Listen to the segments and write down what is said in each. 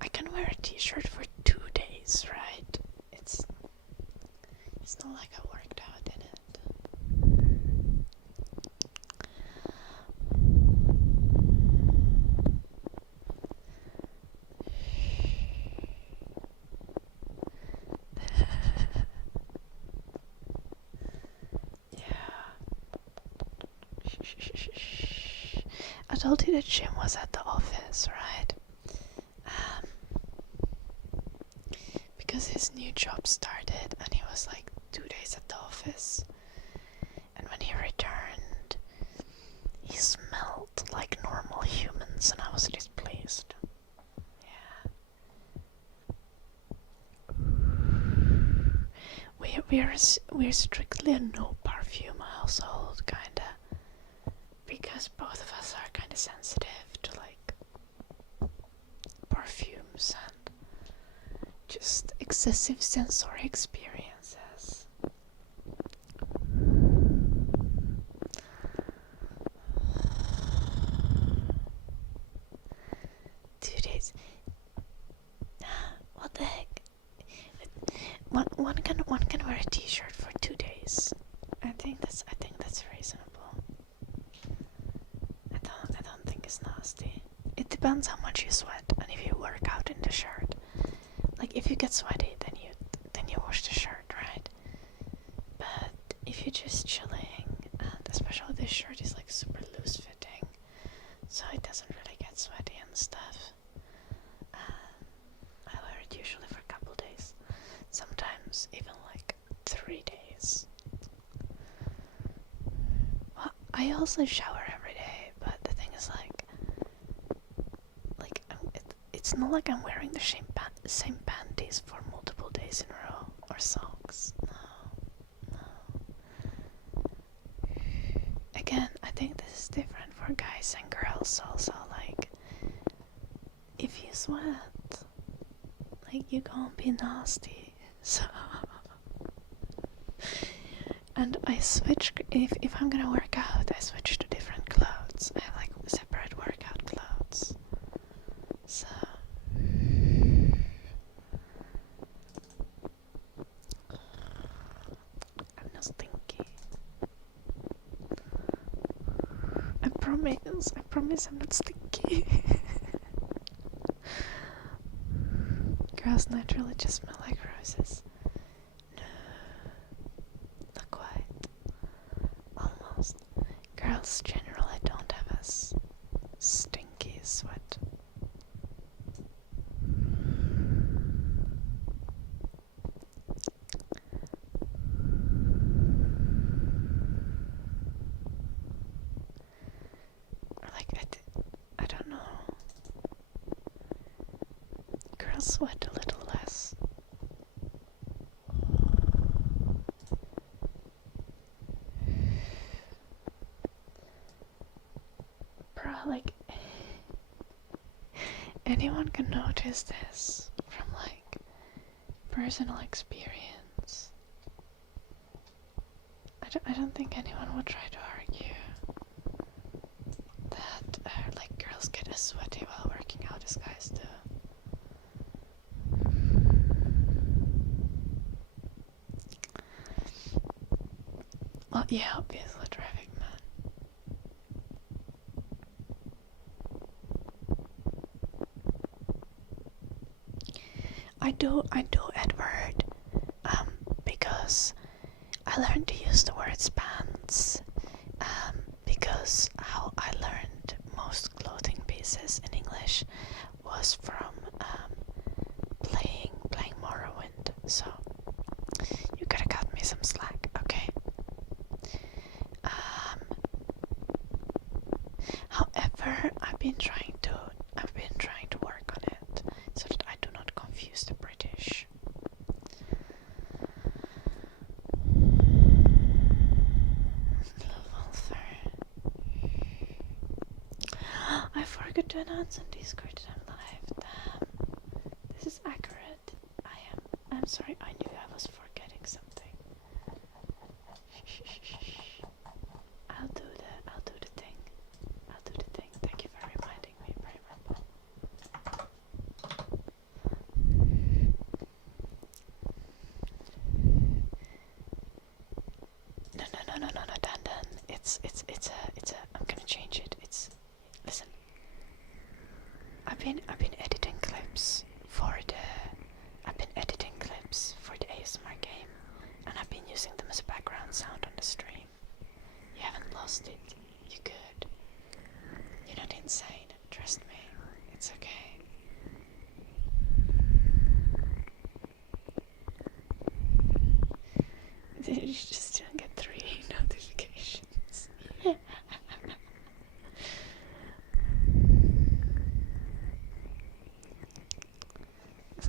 I can wear a t-shirt for 2 days, right? It's not like I worked out in it. I told you that Jim was at the office, right? Because his new job started and he was like 2 days at the office. And when he returned, he smelled like normal humans and I was displeased. Yeah. We're strictly a no perfume household, kinda. Because both of us are kinda sensitive to like perfumes and just excessive sensory experiences. Days. What the heck? One can wear a t-shirt for 2 days. I think that's reasonable. I don't think it's nasty. It depends how much you sweat and if you work out in the shirt. Like if you get sweaty, then you wash the shirt, right? But if you're just chilling, and especially this shirt is like super loose fitting, so it doesn't really get sweaty and stuff. I wear it usually for a couple days, sometimes even like 3 days. Well, I also shower every day, but the thing is it's not like I'm wearing the same panties for multiple days in a row, or socks. No. Again, I think this is different for guys and girls also, like, if you sweat, like, you can't be nasty, so... And I switch, if I'm gonna work out, I switch to different clothes. I have, like, separate workout clothes. So... I'm not stinky. I promise I'm not stinky. Girls naturally just smell like roses. No, not quite. Almost. Girls generally don't have as stinky sweat. I don't know. Girls sweat a little less. Bro, like, anyone can notice this from, like, personal experience. I don't think anyone would try to argue that, like, girls get as sweaty while working out as guys do. Well, yeah, obviously, traffic man. I do, Edward, because I learned to use the word spans, because how I learned most clothing pieces in English was from playing Morrowind, so you gotta cut me some slack, okay? However, I've been trying to work on it so that I do not confuse the British. I forgot to announce on Discord that I'm live. Damn. This is accurate. I'm sorry, I knew I was forgetting something. I'll do the thing. Thank you for reminding me, very much. I've been editing clips for the ASMR game, and I've been using them as a background sound on the stream. You haven't lost it. You good. You're not insane. Trust me. It's okay. You just didn't get 3 notifications.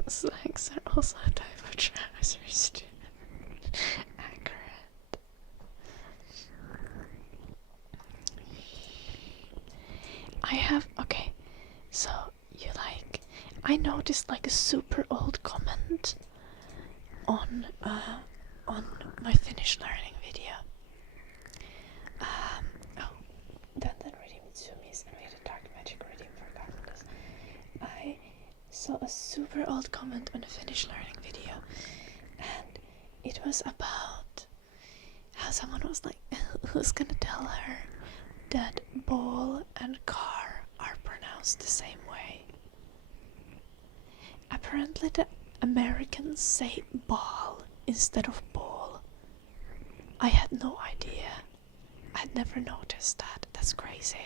Slangs are also a type of trousers too. Accurate. Okay, so you I noticed a super old comment on my Finnish learning video. Then reading Mitsumi's and read a dark magic reading for darkness. I saw a super old comment on a Finnish learning video, and it was about how someone was like, who's gonna tell her that ball and car are pronounced the same way? Apparently the Americans say ball instead of ball. I had no idea. I'd never noticed that. That's crazy.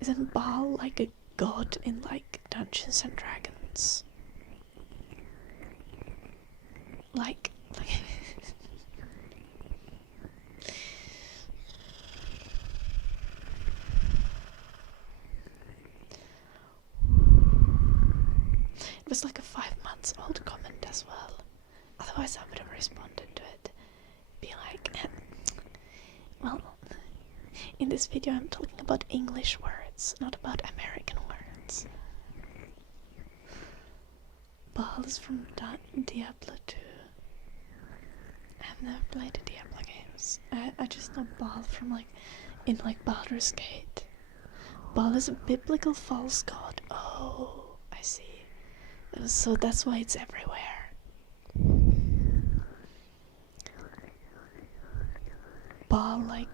Isn't Baal like a god in Dungeons and Dragons? Like it was like a 5 months old comment as well. Otherwise I would have responded to it. Be like, well, in this video I'm talking about English words, not about American words. Baal is from Diablo 2. I've never played the Diablo games. I just know Baal from in Baldur's Gate. Baal is a biblical false god. Oh, I see. So that's why it's everywhere. Baal not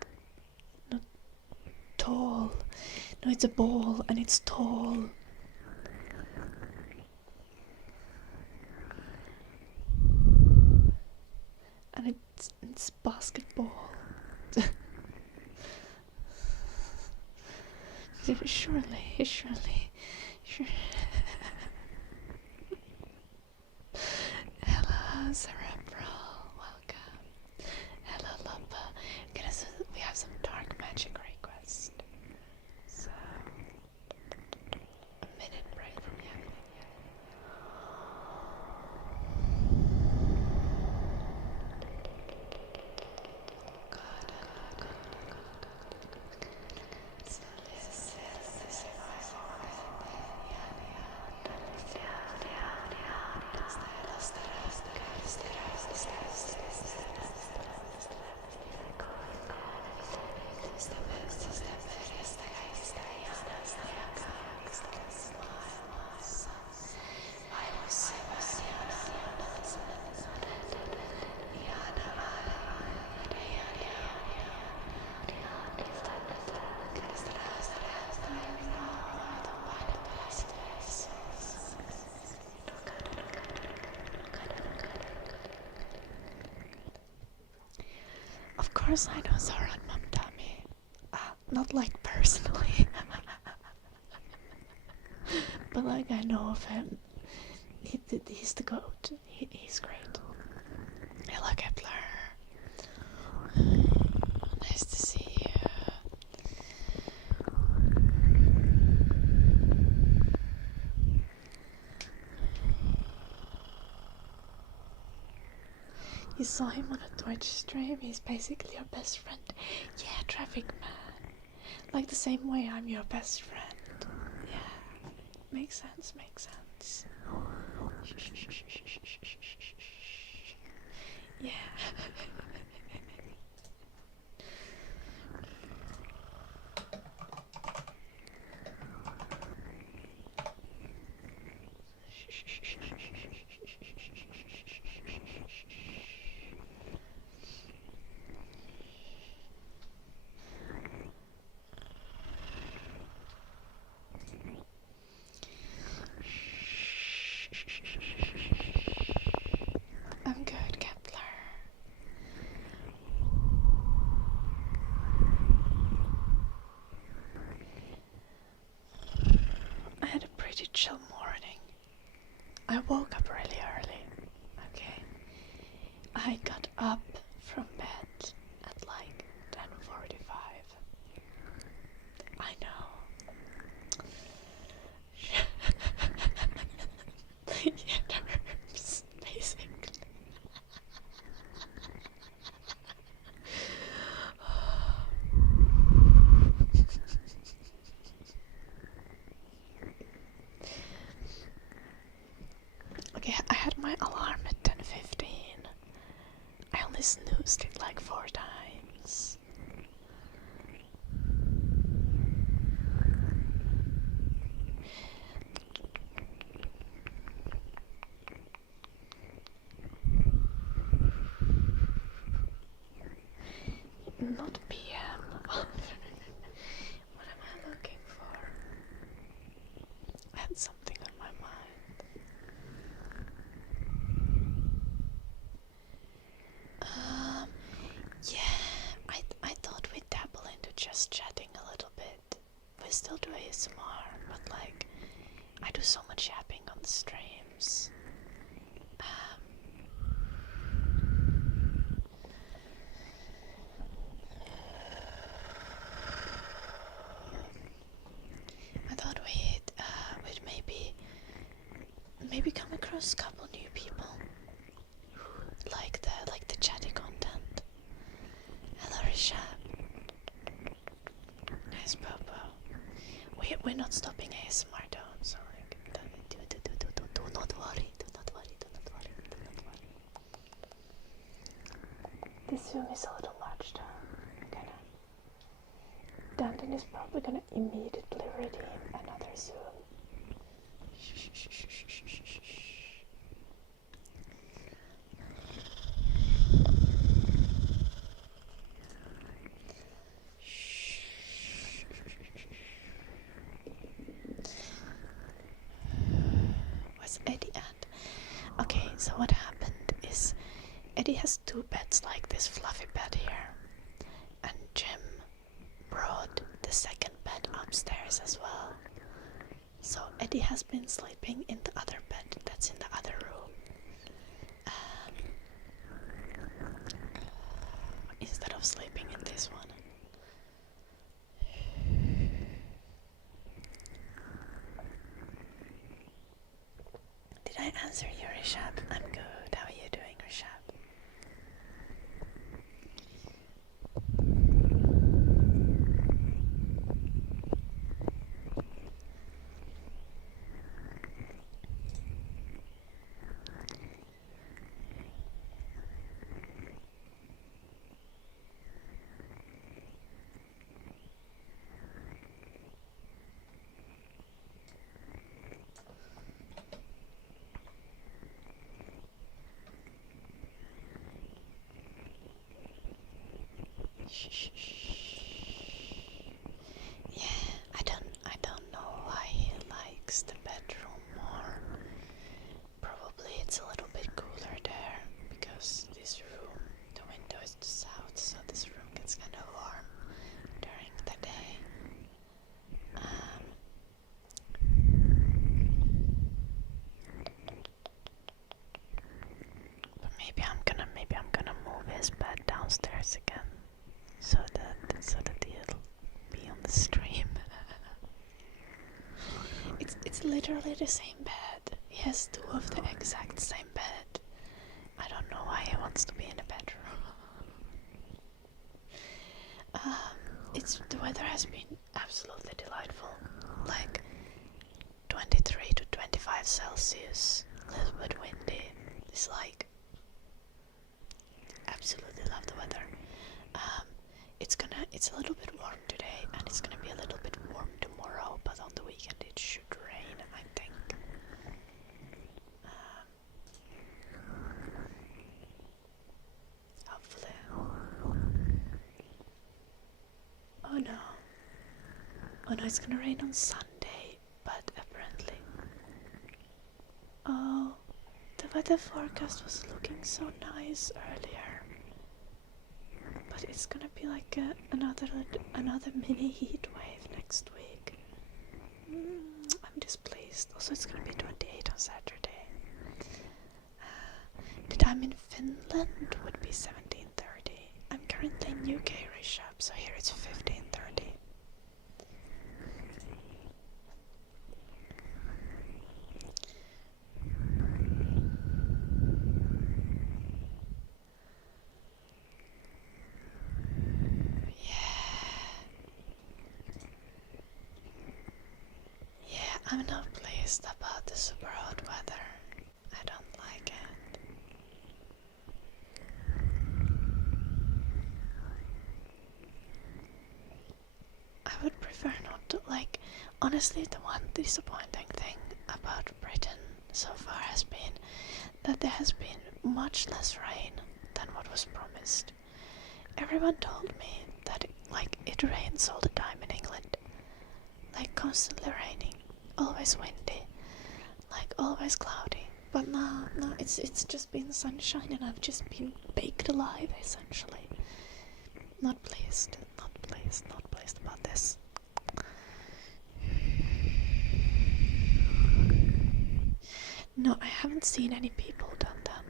tall. No, it's a ball and it's tall. And it's basketball. Surely. Hello, Cerebral. Welcome. Hello, Luppa. We have some dark magic requests. So, a minute break from Yapping. Of course I know Zoran Mamdami. Not personally. But I know of him. He's the goat. He's great. Hello, Kepler. Nice to see you. You saw him on a Twitch stream. He's basically your best friend. Yeah, Traffic Man. The same way I'm your best friend. Yeah. Makes sense. Yeah. special morning. I woke up really early. Okay. I got up from bed at like 10:45. I know. Yeah, nerves, basically. Okay, I had my alarm at 10:15. I only snoozed it like 4 times. Not PM. What am I looking for? I had something on my mind. Yeah, I thought we'd dabble into just chatting a little bit. We still do ASMR, but like, I do so much yapping on the streams. I thought we'd maybe come across a couple new people like the chatty content. Hello, Rishab. Nice Popo. We're not stopping ASMR down, so like do not worry, do not worry, do not worry, do not worry. This Zoom is a little much though. Danton is probably gonna immediately redeem another Zoom. What's Eddie at? Okay, so what happened is Eddie has 2 beds like this fluffy bed here, and Jim brought the second bed upstairs as well. So Eddie has been sleeping in the other bed that's in the other room. Instead of sleeping in this one. Did I answer you, Rishab? I'm good. How are you doing, Rishab? Yeah, I don't know why he likes the bedroom more. Probably it's a little bit cooler there because this room, the window is to south, so this room gets kind of warm during the day. But maybe I'm gonna move his bed downstairs again. So that he'll be on the stream. It's literally the same bed. He has 2 of the exact same bed. I don't know why he wants to be in a bedroom. The weather has been absolutely delightful. Like 23 to 25 Celsius, a little bit windy. It's like absolutely love the weather. It's a little bit warm today, and it's gonna be a little bit warm tomorrow, but on the weekend it should rain, I think. Hopefully. Oh no, it's gonna rain on Sunday, but apparently. Oh, the weather forecast was looking so nice earlier. But it's gonna be like another mini heat wave next week. I'm displeased. also it's gonna be 28 on Saturday. The time in Finland would be 17:30. I'm currently in UK race up, so here it's 15:30. Yeah, I'm not pleased about the super hot weather. I don't like it. I would prefer not to, like, honestly, the one disappointing thing about Britain so far has been that there has been much less rain than what was promised. Everyone told me that it rains all the time in England. Like constantly raining, always windy, like always cloudy. But no, it's just been sunshine and I've just been baked alive essentially. Not pleased about this. No, I haven't seen any people done that.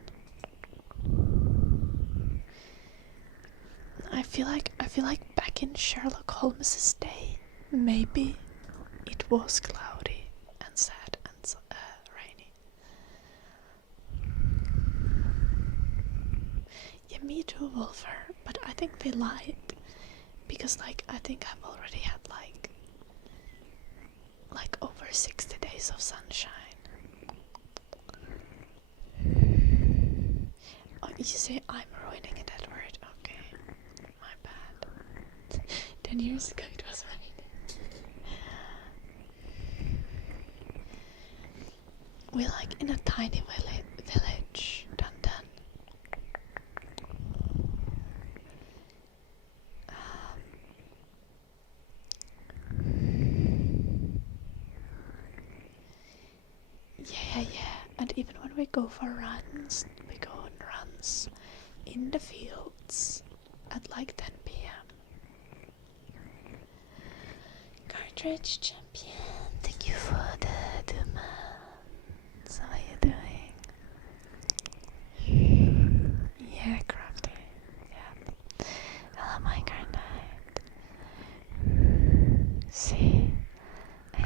I feel like back in Sherlock Holmes's day, maybe it was cloudy and sad and rainy. Yeah, me too, Wolfer, but I think they lied. Because I think I've already had over 60 days of sunshine. Oh, you say I'm ruining it, Edward. Okay, my bad. 10 years ago it was raining. We're in a tiny village, Dundon. Yeah, and even when we go for runs, we go on runs in the fields at 10 p.m. Cartridge champion, thank you for the demands. How are you doing? Yeah, crafty. Yeah. Hello, my card knight. C A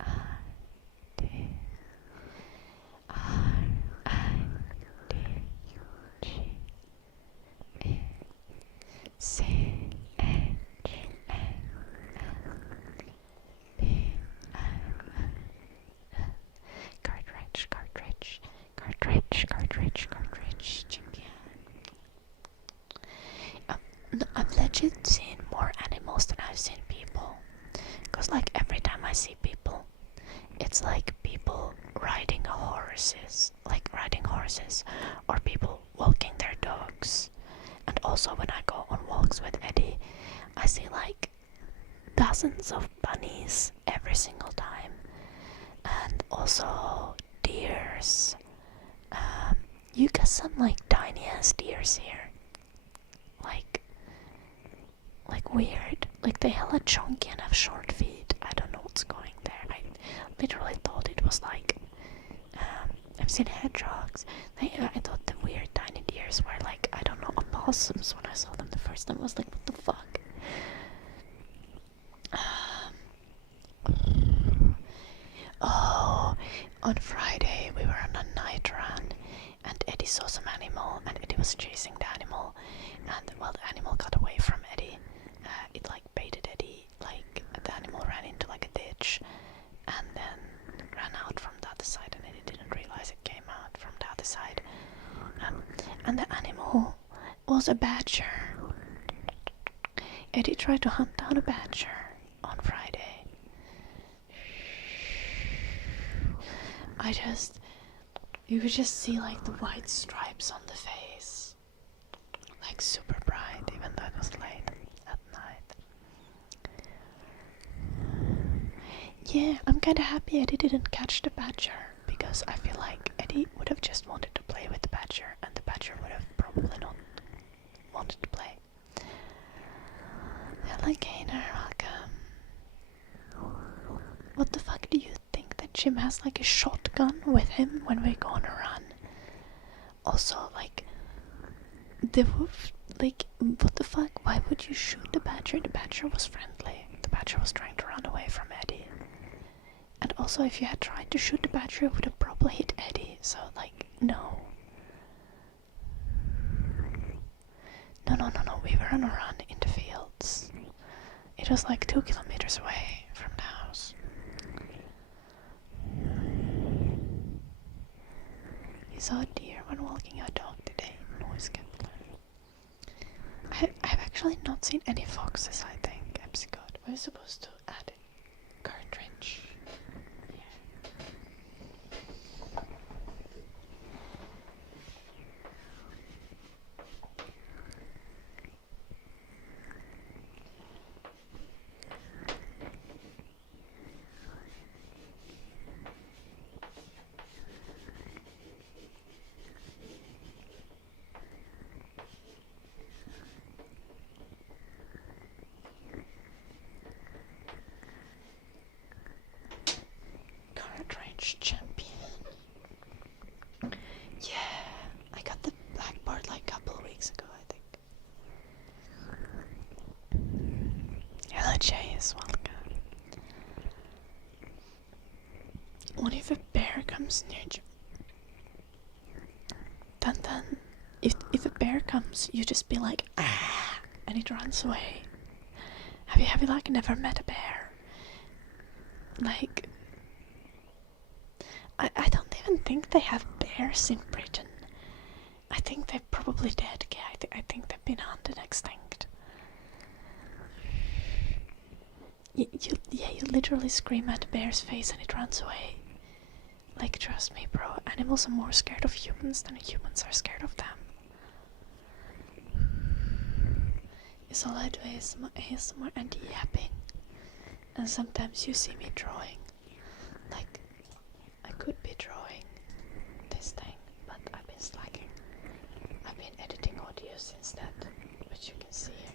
R D R I D G E C H A L B I N. Cartridge, champion. No, I've legit seen more animals than I've seen people. Cause every time I see people, it's people riding horses, or people walking their dogs. And also when I go on walks with Eddie, I see dozens of bunnies every single time. And also deers. You got some tiny ass deers here. Weird. They hella chunky and have short feet. I don't know what's going there. I literally thought it was I've seen hedgehogs. I thought the weird tiny deers were I don't know, opossums when I saw them the first time. I was like, what the fuck? Oh, on Friday we were on a night run and Eddie saw some animal and Eddie was chasing the animal and the animal got away from Eddie. It baited Eddie, the animal ran into a ditch and then ran out from the other side and Eddie didn't realize it came out from the other side. And the animal was a badger. Eddie tried to hunt down a badger on Friday. You could just see the white stripes on the face. Super bright, even though it was late at night. Yeah, I'm kinda happy Eddie didn't catch the badger, because I feel Eddie would have just wanted to play with the badger, and the badger would have probably not wanted to play. Hello, Gainer, welcome. What the fuck do you think that Jim has like a shotgun with him when we go on a run. Also, like, the wolf, like, what the fuck? Why would you shoot the badger? The badger was friendly. The badger was trying to run away from Eddie. And also, if you had tried to shoot the badger, it would have probably hit Eddie. So, like, no. No. We were on a run in the fields. It was like 2 kilometers away from the house. You saw a deer when walking your dog today. Noise Kepler. I've actually not seen any foxes, I think. Epsicot. We're supposed to add cartridge. Champion. Yeah, I got the black part like a couple of weeks ago, I think. Hello, Jay, as welcome. What if a bear comes near you? Then, if a bear comes, you just be like, ah, and it runs away. Have you like never met a bear? Like, I don't even think they have bears in Britain. I think they're probably dead. Yeah, I think they've been hunted extinct. You literally scream at a bear's face and it runs away. Like, trust me, bro. Animals are more scared of humans than humans are scared of them. It's all I do ASMR and yapping. And sometimes you see me drawing. Like, I could be drawing this thing, but I've been slacking. I've been editing audios instead, which you can see here.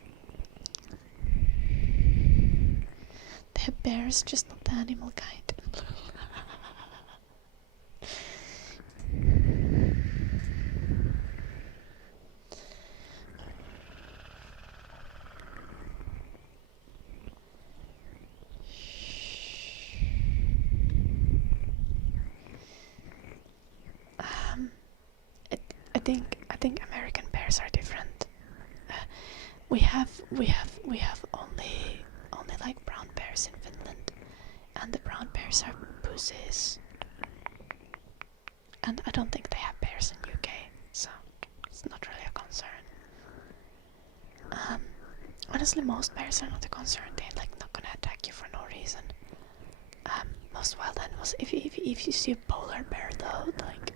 They're bears, just not the animal kind. I think American bears are different. We have only like brown bears in Finland, and the brown bears are pussies. And I don't think they have bears in UK, so it's not really a concern. Honestly, most bears are not a concern. They're like not gonna attack you for no reason. Most wild animals. If you see a polar bear though, like,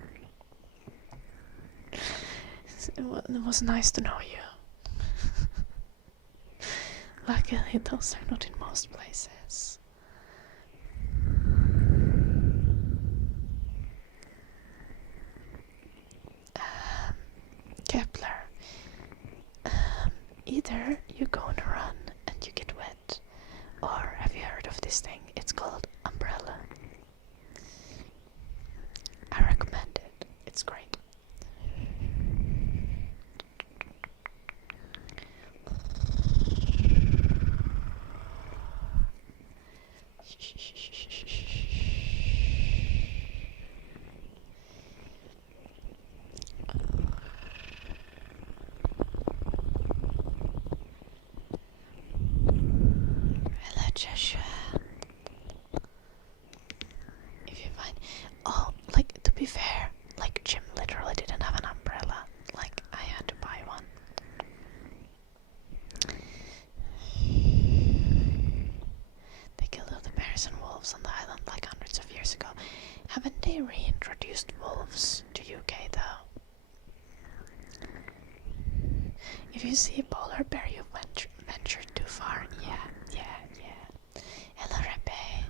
it was nice to know you. Luckily, those are not in most places. Kepler. Either you go on a run and you get wet, or have you heard of this thing? It's called umbrella. I recommend it. It's great. Hello, Joshua. If you find, like, to be fair, like, Jim literally didn't have an umbrella. Like, I had to buy one. They killed all the bears and wolves on the island like hundreds of years ago. Haven't they reintroduced wolves to UK though? If you see a polar bear, you've ventured too far. Yeah. Hello, Repe.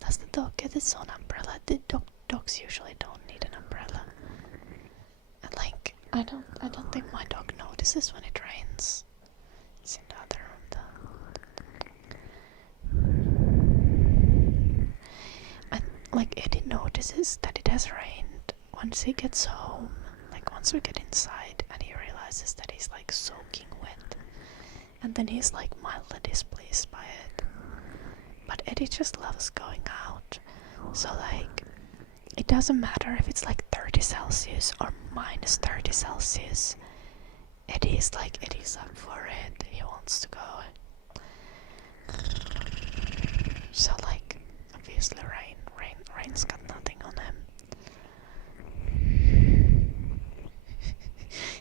Does the dog get its own umbrella? The dogs usually don't need an umbrella. And like, I don't think my dog notices when it rains. It's in the other room like Eddie notices that it has rained once he gets home. Like once we get inside, and he realizes that he's like soaking wet, and then he's like mildly displeased by it. But Eddie just loves going out, so like it doesn't matter if it's like 30 Celsius or minus 30 Celsius. Eddie's up for it. He wants to go. So like obviously rain's got nothing on him.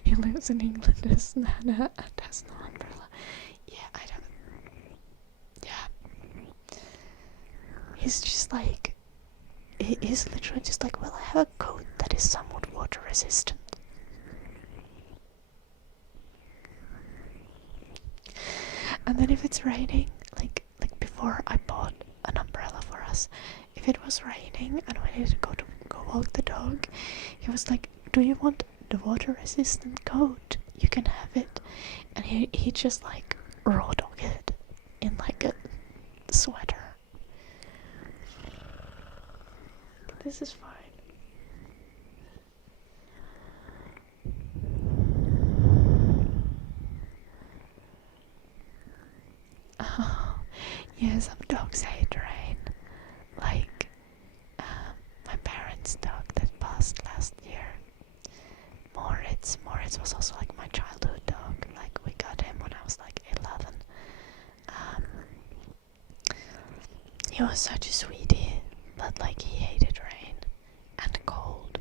He lives in England as Nana and has no umbrella. He's just like, he's literally just like, well, I have a coat that is somewhat water resistant. And then if it's raining, like before I bought an umbrella for us, if it was raining and we needed to go walk the dog, he was like, do you want the water resistant coat? You can have it. And he just like raw dog it in like a sweater. This is fine. Oh, yeah, some dogs hate rain. Like, my parents' dog that passed last year. Moritz was also like my childhood dog. Like, we got him when I was like 11. He was such a sweetie, but like he hated rain and cold.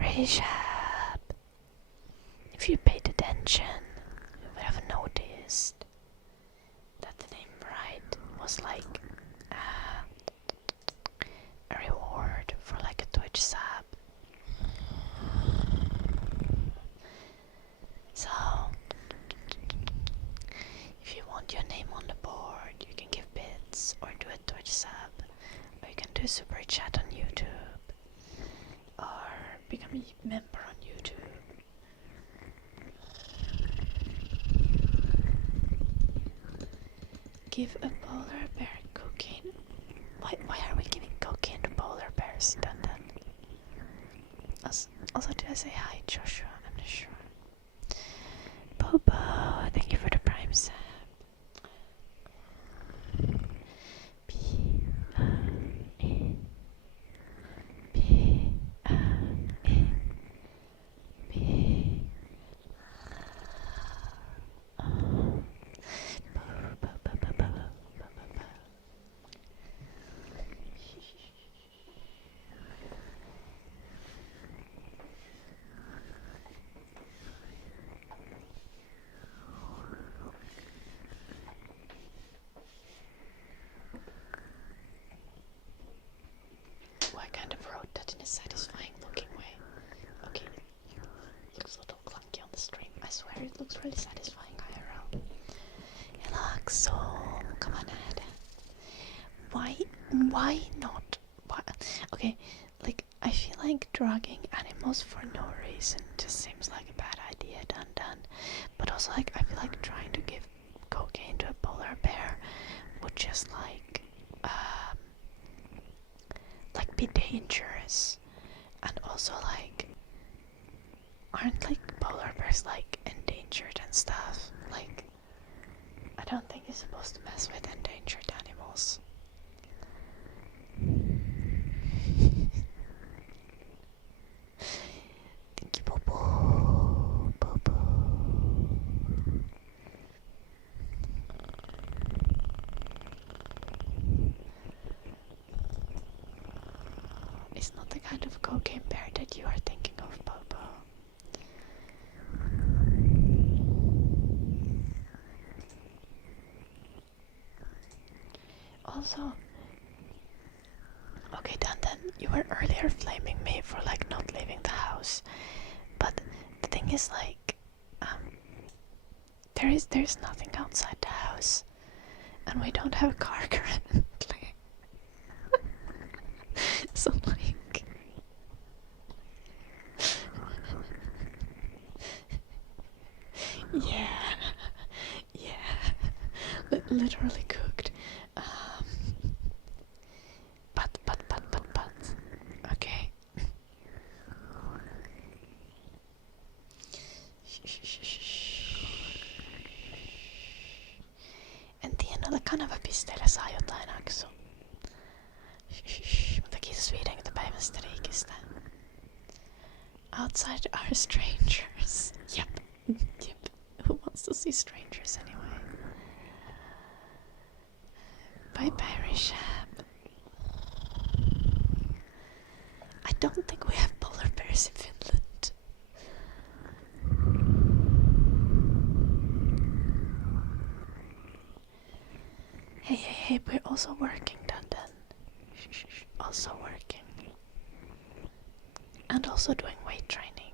Rishab, if you paid attention, you would have noticed that the name Bright was like a reward for like a Twitch sub. So, if you want your name on the board, you can give bits or do a Twitch sub, or you can do a super chat on YouTube, or become a member on YouTube. Give a polar bear cocaine. Why are we giving cocaine to polar bears, Dun? Also, did I say hi, Joshua? I'm not sure. Bobo, thank you for the prime sub. I kind of wrote that in a satisfying looking way. Okay, it looks a little clunky on the stream. I swear it looks really satisfying IRL. It looks so... come on, Ed. Why not? Why? Okay, like, I feel like drugging animals for no reason just seems like a bad idea, done. But also, like, I feel like trying to give cocaine to a polar bear would just, like be dangerous. And also, like, aren't, like, polar bears, like, endangered and stuff? Like, I don't think you're supposed to mess with endangered animals. Thank you, Bobo. It's not the kind of cocaine bear that you are thinking of, Bobo. Also, okay, then you were earlier flaming me for like not leaving the house, but the thing is, like, there's nothing outside the house, and we don't have a car currently. So like, literally cooked. But. Okay. En tiedä, ole kanava pisteellä saa jotain aksu. Mutta kiitos 50 päivän striikistä. Outside are strangers. Yep. Who wants to see strangers anyway? Bye bye, Rishab. I don't think we have polar bears in Finland. Hey, we're also working, Dundon. Also working. And also doing weight training.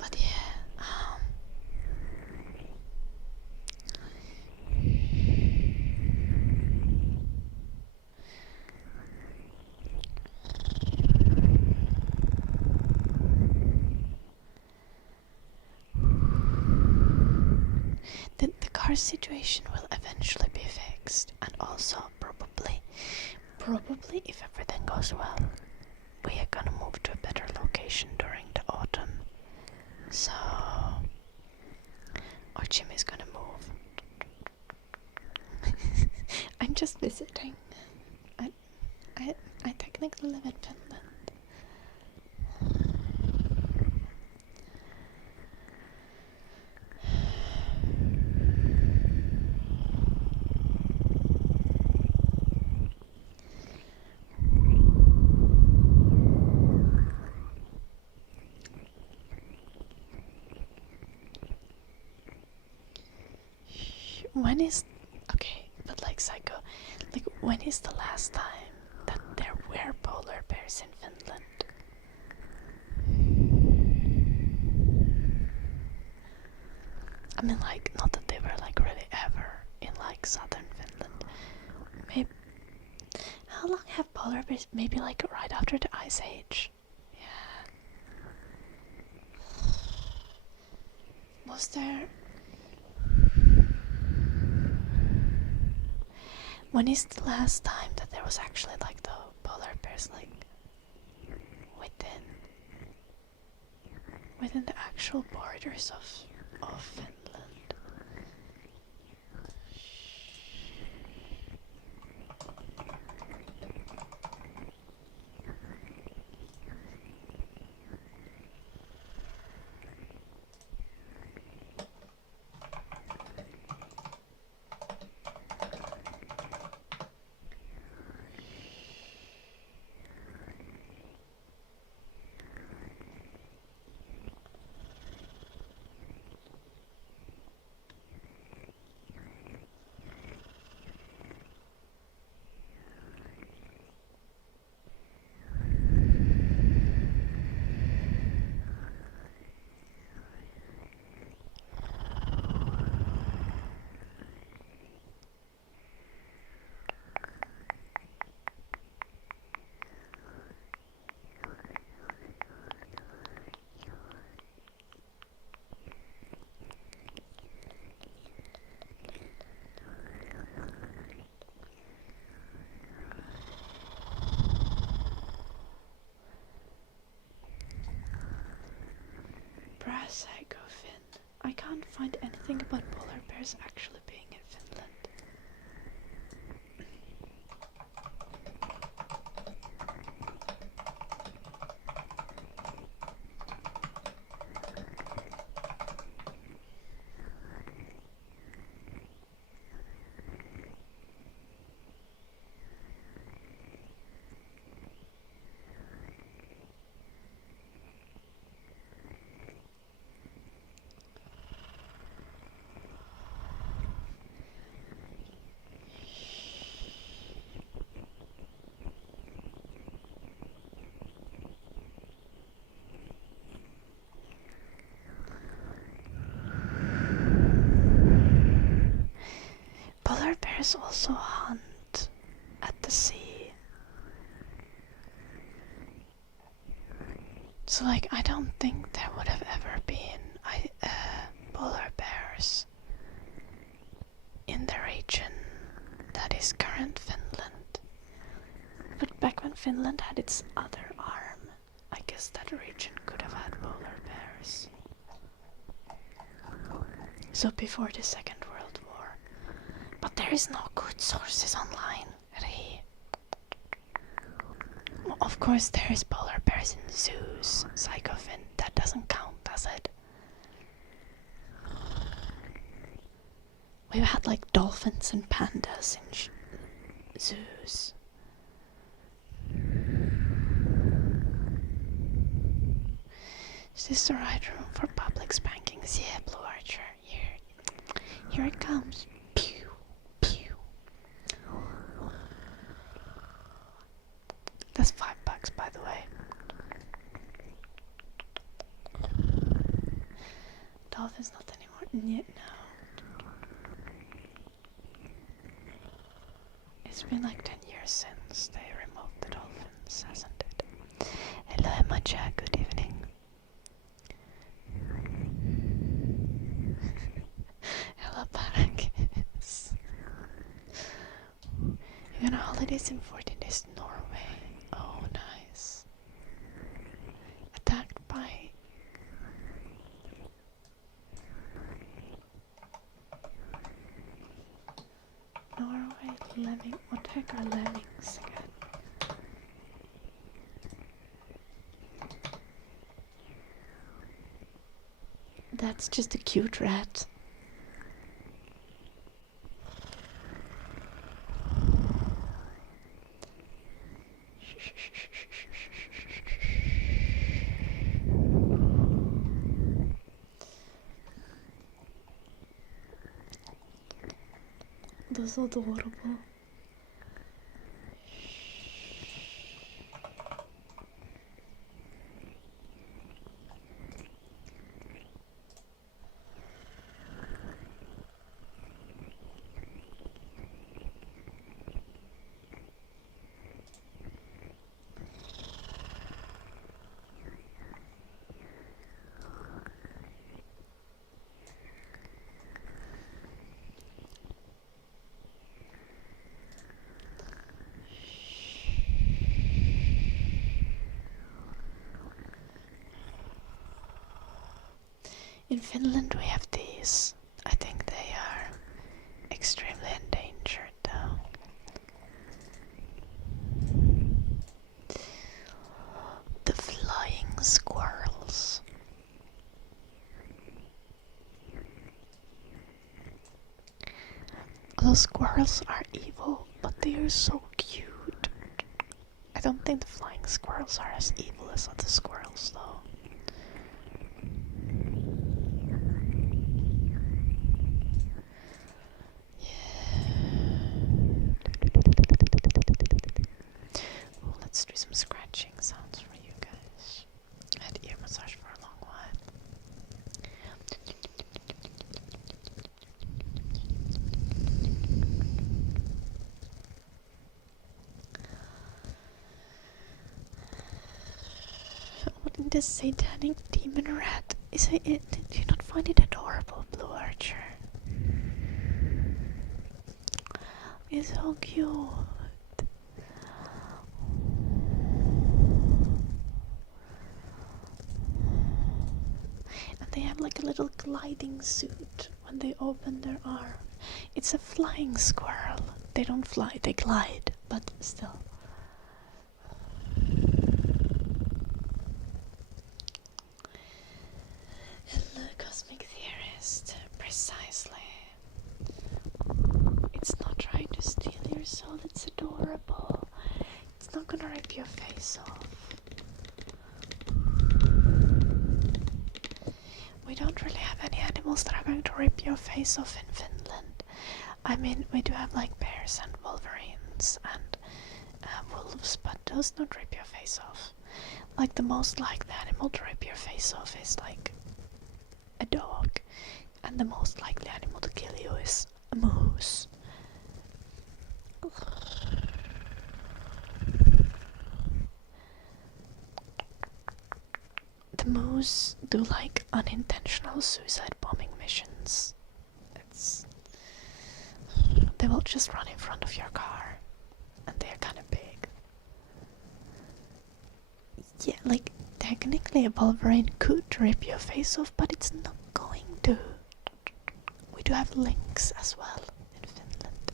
But yeah, the car situation will eventually be fixed, and also probably if everything goes well, we are gonna move to a better location during the autumn. So our gym is gonna move. I'm just visiting. I technically live in Finland. When is Psycho, when is the last time that there were polar bears in Finland? I mean, not that they were really ever in southern Finland. Maybe. How long have polar bears? Maybe right after the Ice Age. Yeah. Was there? When is the last time that there was actually the polar bears within the actual borders of Finland? Psycho Finn. I can't find anything about polar bears actually being in Finland. Polar bears also hunt at the sea. So, like, I don't think there would have ever been polar bears in the region that is current Finland. But back when Finland had its other arm, I guess that region could have had polar bears. So before the Second World War. But there is no good sources online. Really. Well, of course there is polar bears in zoos. Psychofin, that doesn't count, does it? We've had like dolphins and pandas in zoos. Is this the right room for public spankings? Yeah, Blue Archer. Here it comes. Pew, pew. That's $5, by the way. Dolphins not anymore. Yet no. It's been like 10 years since they removed the dolphins, hasn't it? Hello, Emma Jack. Good evening. Hello, Parakis. You're on holidays in 14 days to Norway. Oh, nice. Attacked by... Norway lemming. What the heck are lemmings again? That's just a cute rat. That's adorable. In Finland we have these. I think they are extremely endangered though. The flying squirrels. Those squirrels are evil, but they are so cute. I don't think the flying squirrels are as evil as other squirrels though. Let's do some scratching sounds for you guys. I had ear massage for a long while. What in this satanic demon rat? Is it? Do you not find it adorable, Blue Archer? It's so cute. They have like a little gliding suit when they open their arm. It's a flying squirrel. They don't fly, they glide, but still. Hello, Cosmic Theorist. Precisely. It's not trying to steal your soul, it's adorable. It's not gonna rip your face off. We don't really have any animals that are going to rip your face off in Finland. I mean, we do have like bears and wolverines and wolves, but those don't rip your face off. Like the most likely animal to rip your face off is like a dog, and the most likely animal to kill you is a moose. those do like unintentional suicide bombing missions. They will just run in front of your car, and they're kind of big. Yeah, like technically a Wolverine could rip your face off, but it's not going to. We do have lynx as well in Finland.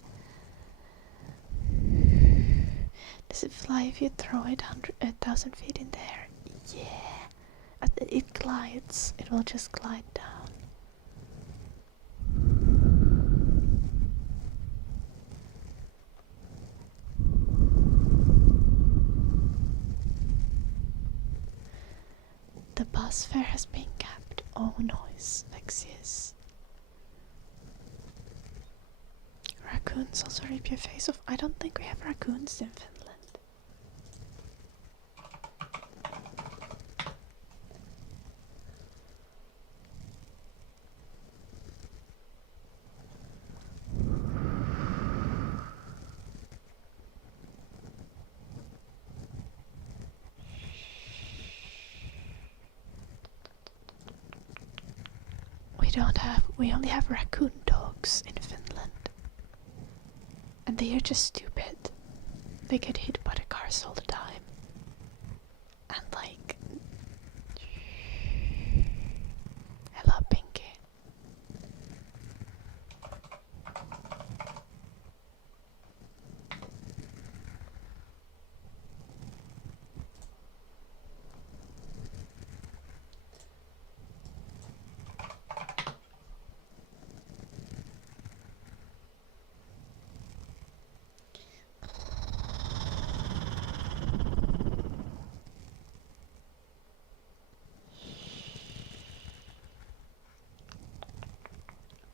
Does it fly if you throw it 1,000 feet in there? Yeah. It glides. It will just glide down. The bus fare has been capped. Oh, noise. Lexius. Raccoons also rip your face off. I don't think we have raccoons in Finland. We only have raccoon dogs in Finland. And they are just stupid. They get hit by the cars all the time. And like... Hello, Pinky.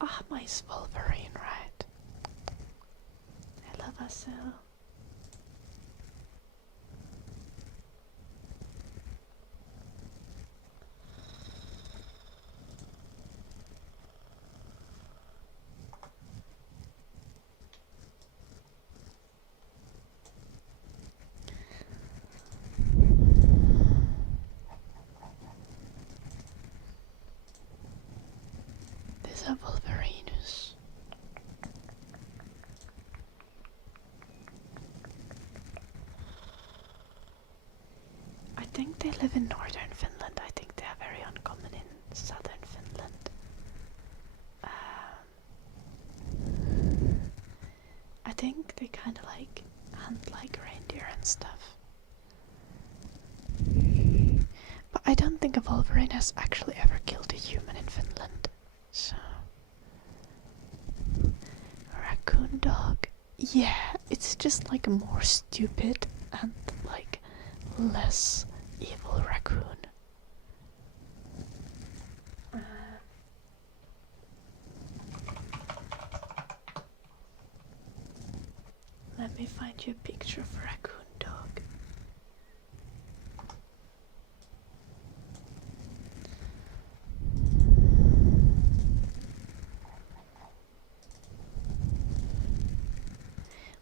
Ah, my Wolverine, right? Hello, Vasil. These are Wolverinus. I think they live in northern Finland. I think they are very uncommon in southern Finland. I think they kind of like hunt like reindeer and stuff. But I don't think a Wolverine has actually ever killed a human in Finland. So... A raccoon dog. Yeah, it's just like a more stupid and like less evil raccoon. Let me find you a picture of a raccoon dog.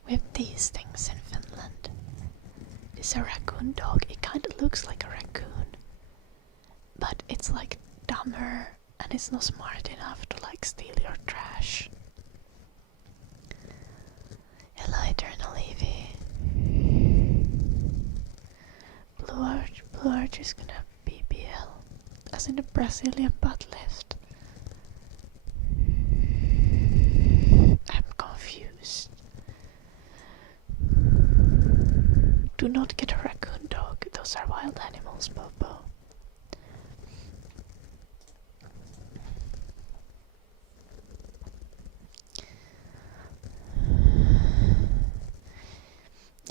We have these things in Finland. It's a raccoon dog. It kind of looks like a raccoon, but it's like dumber and it's not smart enough to like steal your trash. Hello, Eternal Evie. Blue Arch is gonna have BBL, as in the Brazilian butt lift. I'm confused. Do not get a raccoon dog. Those are wild animals, Bobo.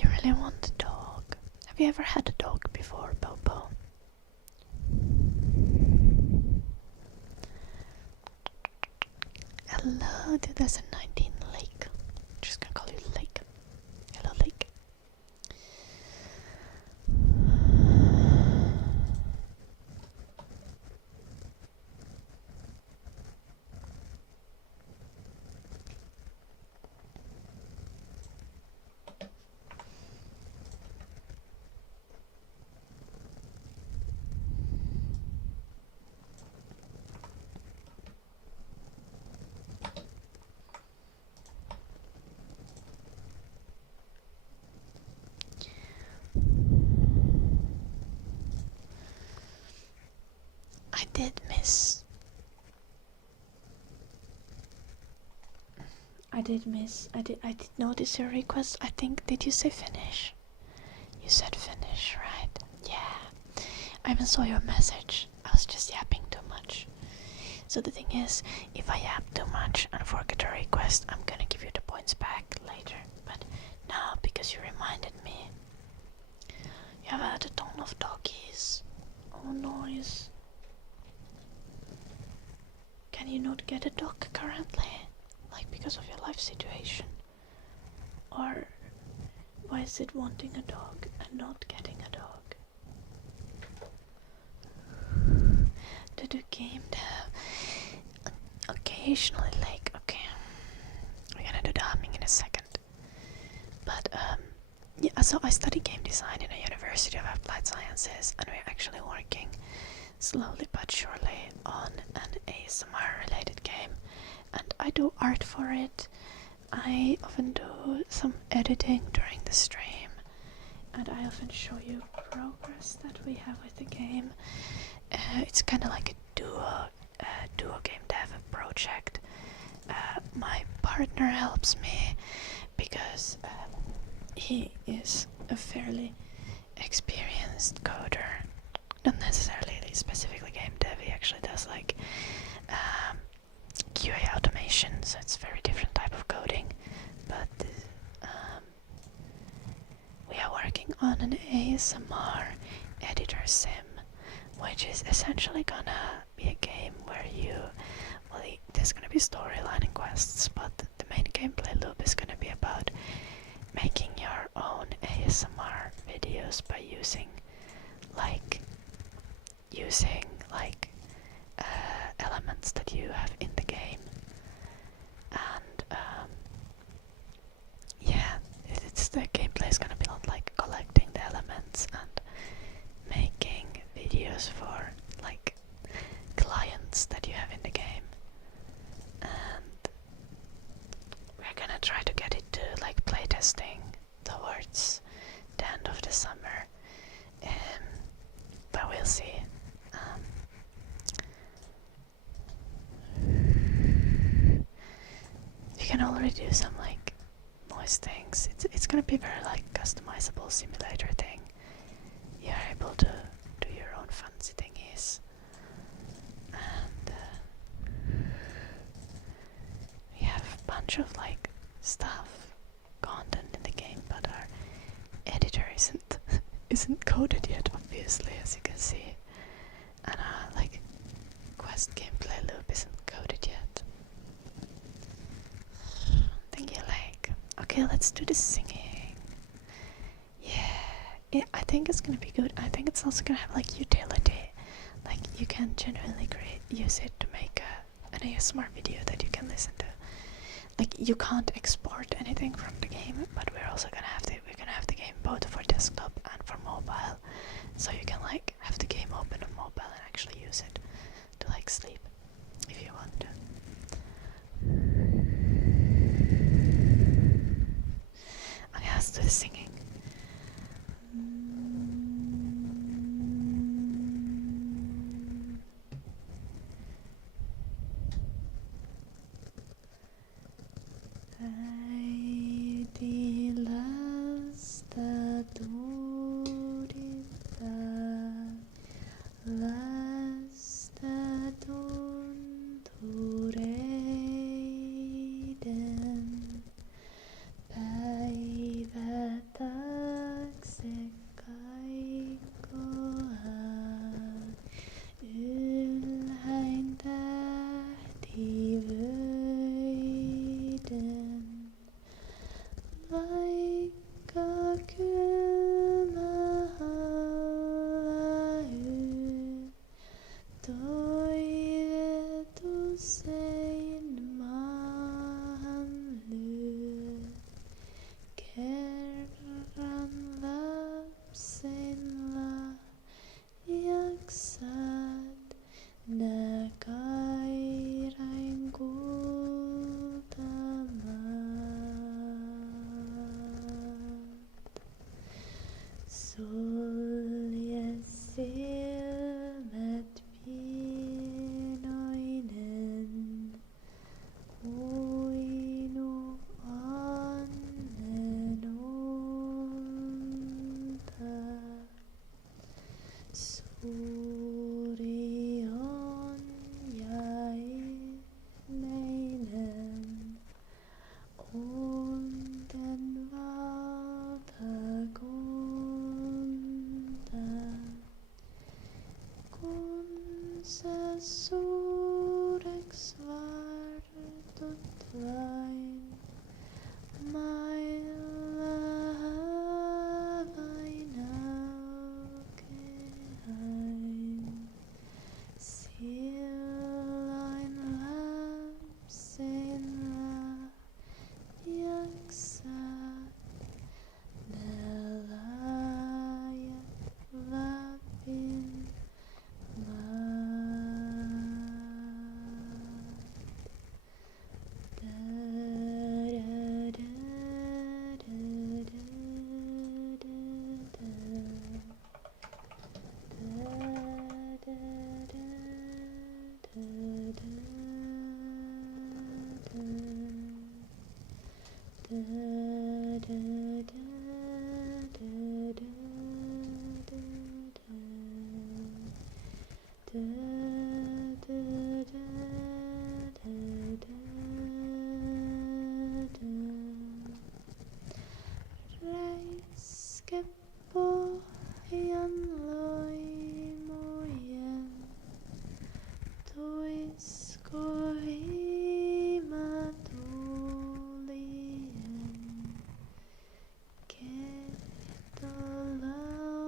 You really want a dog? Have you ever had a dog before, Bobo? Hello, 2019 Lake. Just gonna call you Lake. Hello, Lake. did miss. I did notice your request. I think, did you say finish? You said finish, right? Yeah. I even saw your message. I was just yapping too much. So the thing is, if I yap too much and forget a request, I'm gonna give you the points back later. But now, because you reminded me, you have had a ton of doggies. Oh, noise. Can you not get a dog currently? Like, because of your life situation? Or why is it wanting a dog and not getting a dog? To do game dev. Occasionally, like, okay. We're gonna do the humming in a second. But, yeah, so I study game design in a University of Applied Sciences, and we're actually working slowly but surely on an ASMR related game, and I do art for it. I often do some editing during the stream, and I often show you progress that we have with the game. It's kind of like a duo game dev project. My partner helps me because he is a fairly experienced coder. Not necessarily specifically game dev, he actually does like QA automation, so it's a very different type of coding. But we are working on an ASMR editor sim, which is essentially gonna be a game where there's gonna be storyline and quests, but the main gameplay loop is gonna be about making your own ASMR videos by using elements that you have in the game. And yeah, the gameplay is gonna be like collecting the elements and making videos for like clients that you have in the game. And we're gonna try to get it to like playtesting towards the end of the summer. But we'll see. You can already do some like noise things. It's gonna be very like customizable simulator thing. You're able to do your own fancy thingies. And we have a bunch of like stuff, content in the game, but our editor isn't coded yet, obviously, as you can see. And like quest gameplay loop isn't coded yet. Thank you, like. Okay, let's do the singing. Yeah, I think it's gonna be good. I think it's also gonna have like utility. Like you can genuinely use it to make an ASMR video that you can listen to. Like you can't export anything from the game, but we're gonna have the game both for desktop and for mobile, so you can like have the game open on mobile and actually use it to like sleep if you want to. Okay, let's do the singing. che poi loi moyen tois koi matulien che tololoa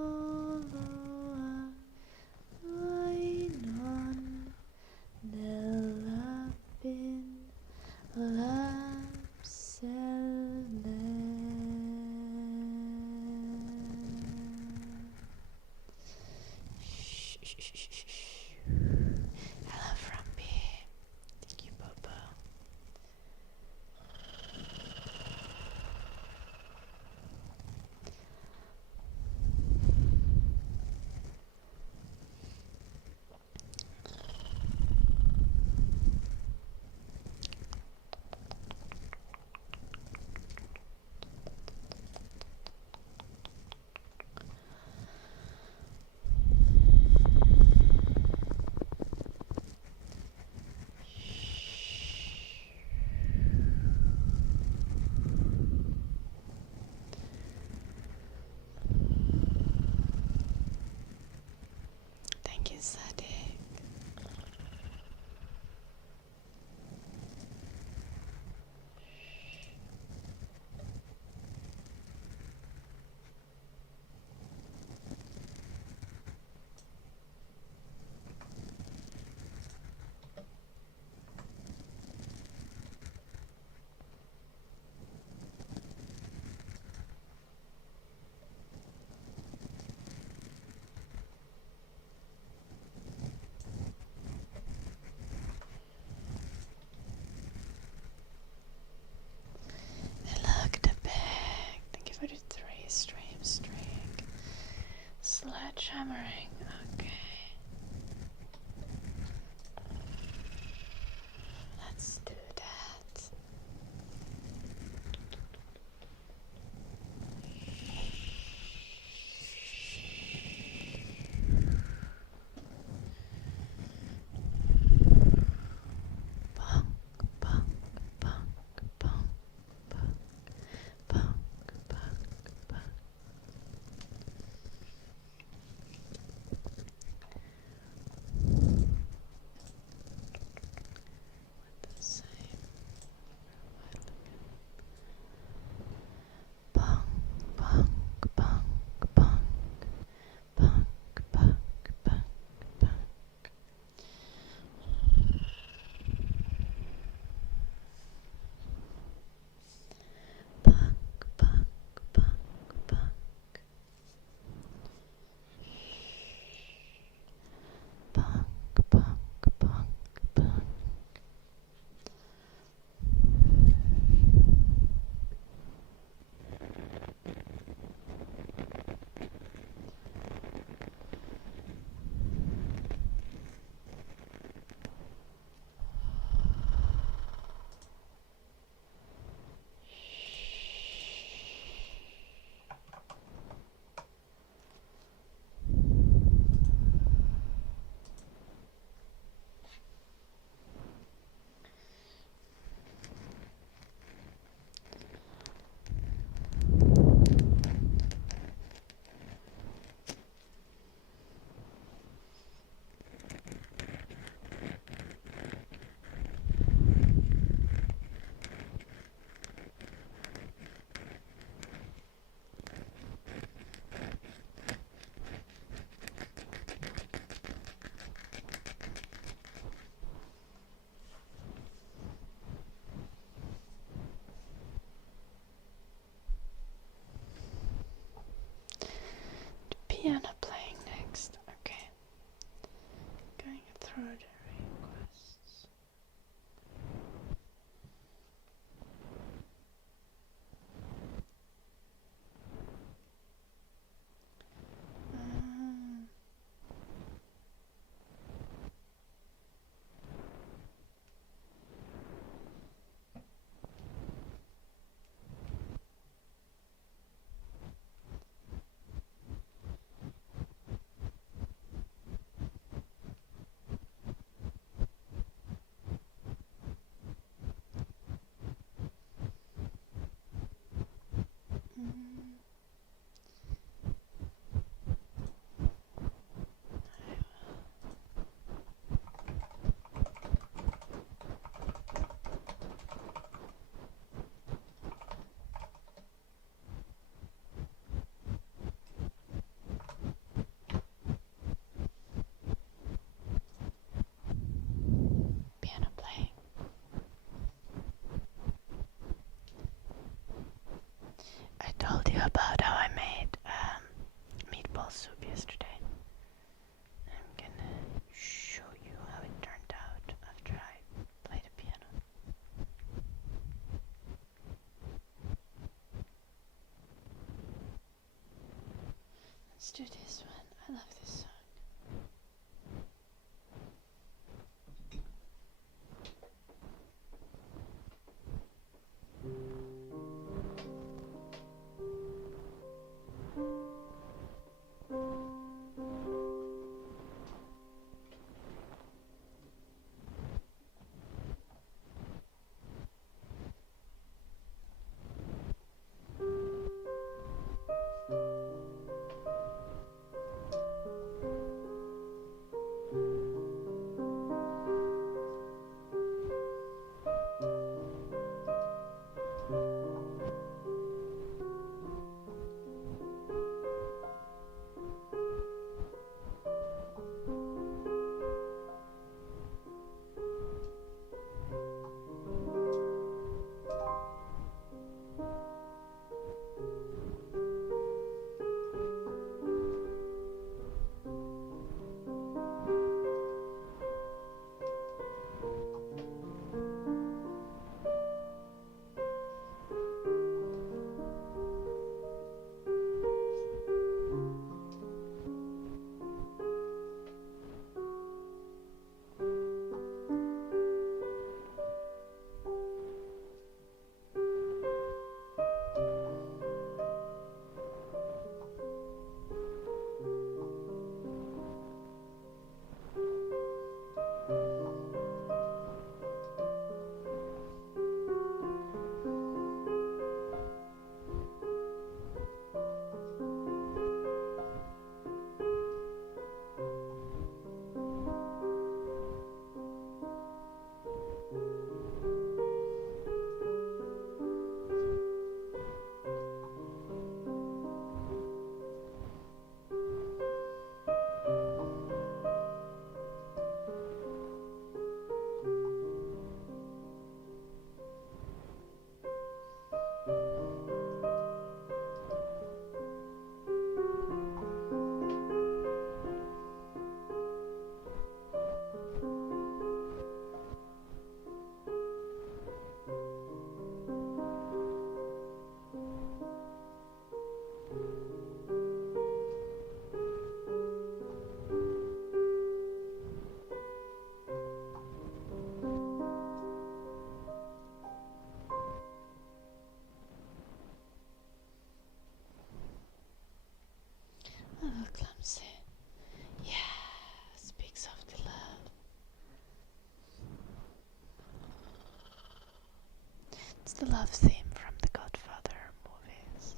non nella pin lapselle. Let's do this one. I love this song. Oh, clumsy. Yeah, speak softly, love. It's the love theme from the Godfather movies.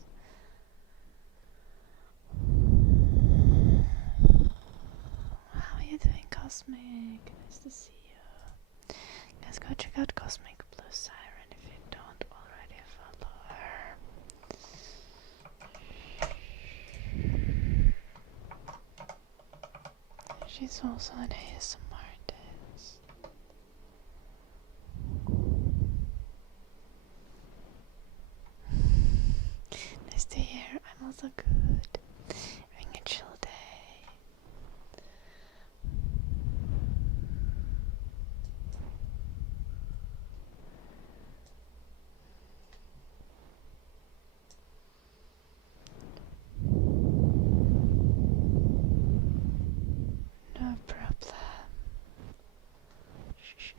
How are you doing, Cosmic? Nice to see you. Guys, go check out Cosmic Blue Siren if you don't already follow her. She's also an ASMR artist. Nice to hear. I'm also good. Having a chill day. No problem. Shh, shh.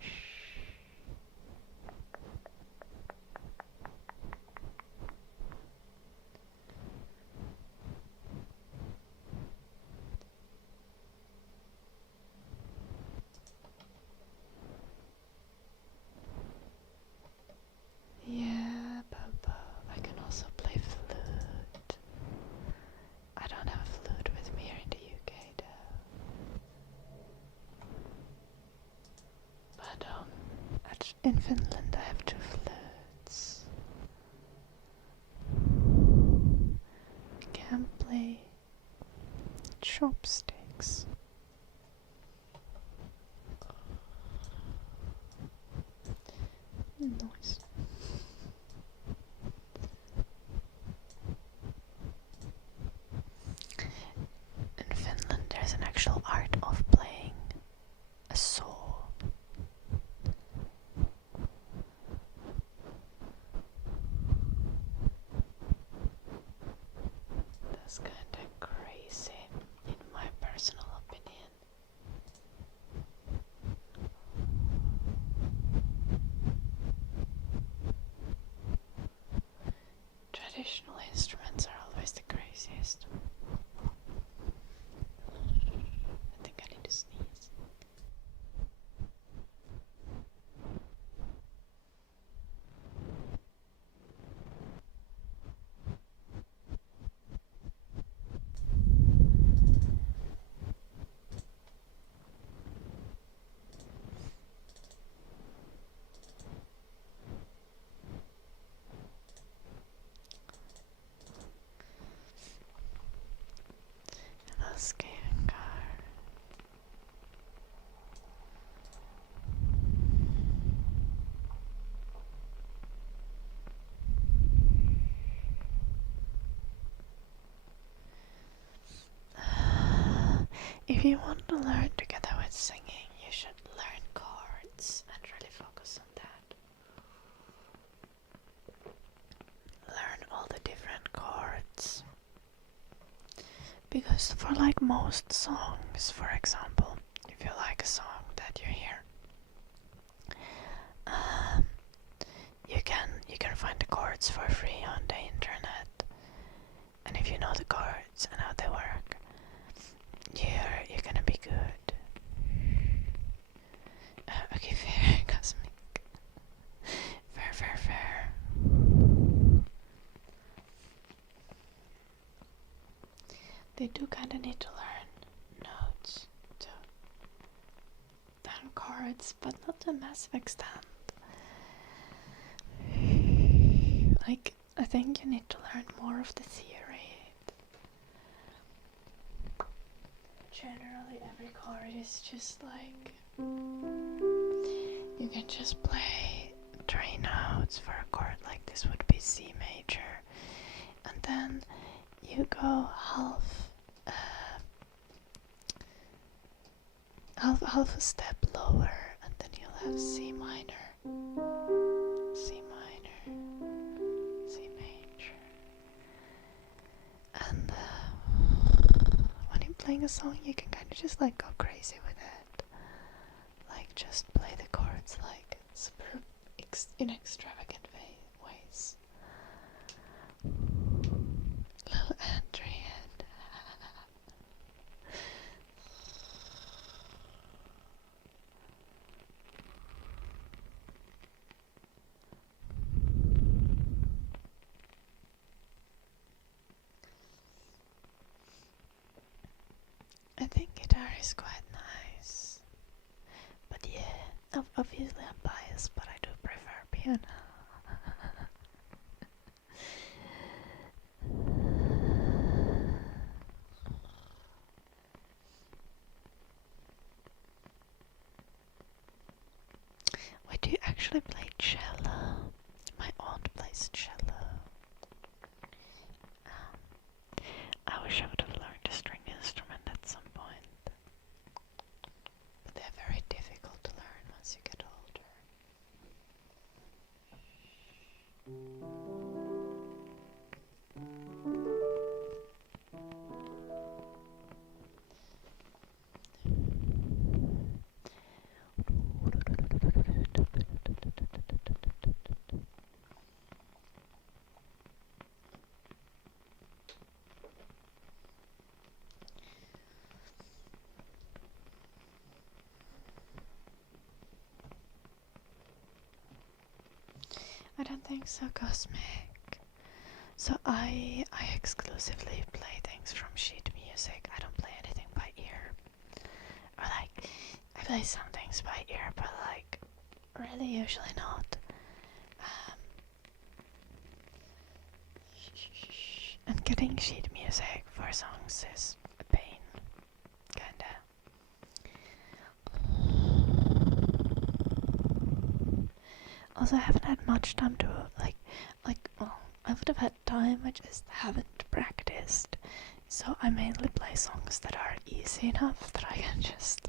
Yeah, Bobo. I can also play flute. I don't have a flute with me here in the UK though. But in Finland I have 2 flutes. I can play chopsticks. Noise. In Finland there's an actual art of playing a saw. That's kinda crazy. if you want to learn together with singing, you should learn chords and really focus on that. Learn all the different chords. Because for like most songs, for example, if you like a song that you hear, you can find the chords for free on the internet. And if you know the chords and how they work, you're gonna be good. Okay, fair, cosmic. Fair. They do kinda need to learn notes to learn chords, but not to a massive extent. Like, I think you need to learn more of the theory. Generally, every chord is just like, you can just play 3 notes for a chord, like this would be C major, and then you go half a step lower, and then you'll have C minor, C major, and when you're playing a song, you can kind of just like go crazy with it, like just play the chords like super in extravagant ways. Little Andrian. I think guitar is quite nice, but yeah, obviously I'm biased, but I do prefer piano. Wait, do you actually play cello? My aunt plays cello. I wish I would have learned a string instrument at some point, but they're very difficult to learn once you get older. I don't think so, Cosmic. So I exclusively play things from sheet music. I don't play anything by ear. Or like, I play some things by ear, but like, really usually not. And getting sheet music for songs is a pain, kinda. Also, I haven't had much time to well, I would have had time, I just haven't practiced. So I mainly play songs that are easy enough that I can just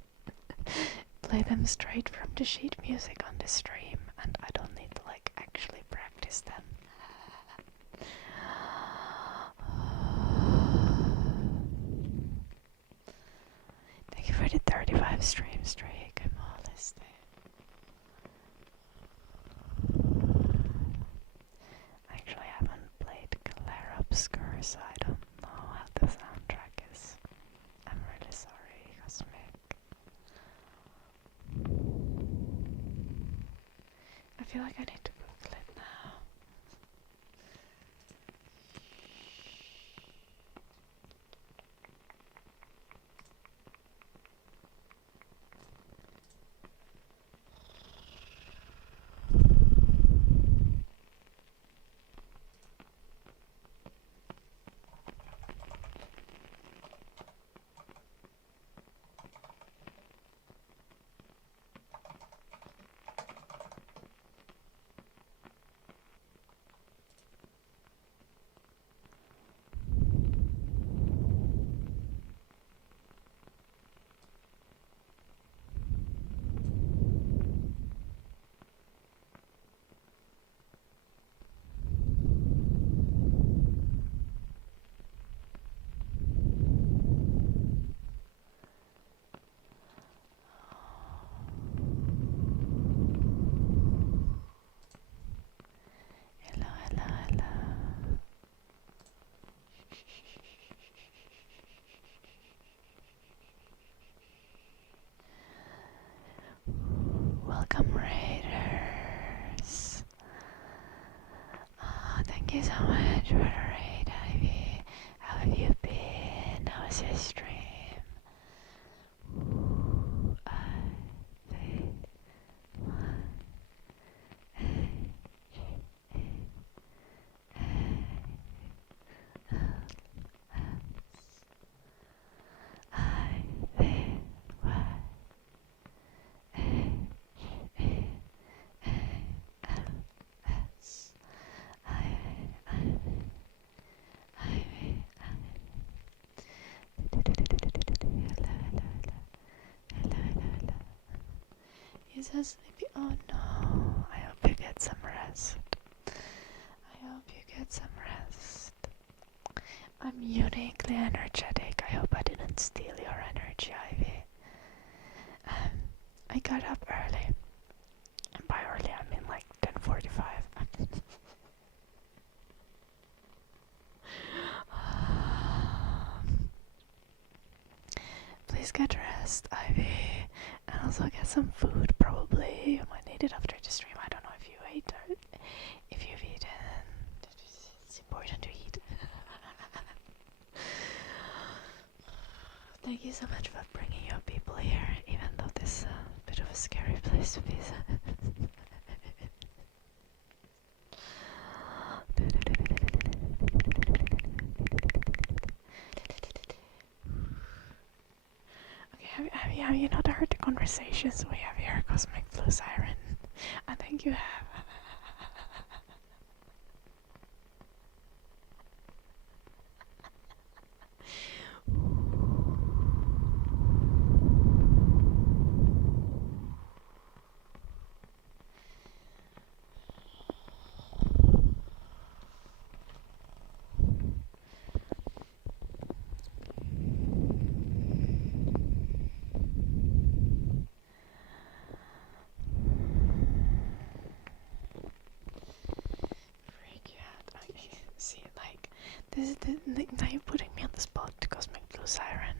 play them straight from the sheet music on the stream, and I don't need to like actually practice them. Thank you for the 35 stream streak. I'm all listening. I actually haven't played Claire Obscure, so I don't know how the soundtrack is. I'm really sorry, Cosmic. I feel like I need to Google it now. you so much for the raid, Ivy. How have you been? How was your stream? He's so sleepy. Oh no. I hope you get some rest. I hope you get some rest. I'm uniquely energetic. I hope I didn't steal your energy, Ivy. I got up early. And by early I mean like 10:45. Please get rest, Ivy. And also get some food, probably. You might need it after the stream. I don't know if you ate or if you've eaten. It's important to eat. Thank you so much for bringing your people here, even though this is a bit of a scary place to visit. Have you not heard the conversations we have here, Cosmic Blue Siren? I think you have. See, like, this is now you're putting me on the spot, Cosmic Blue Siren.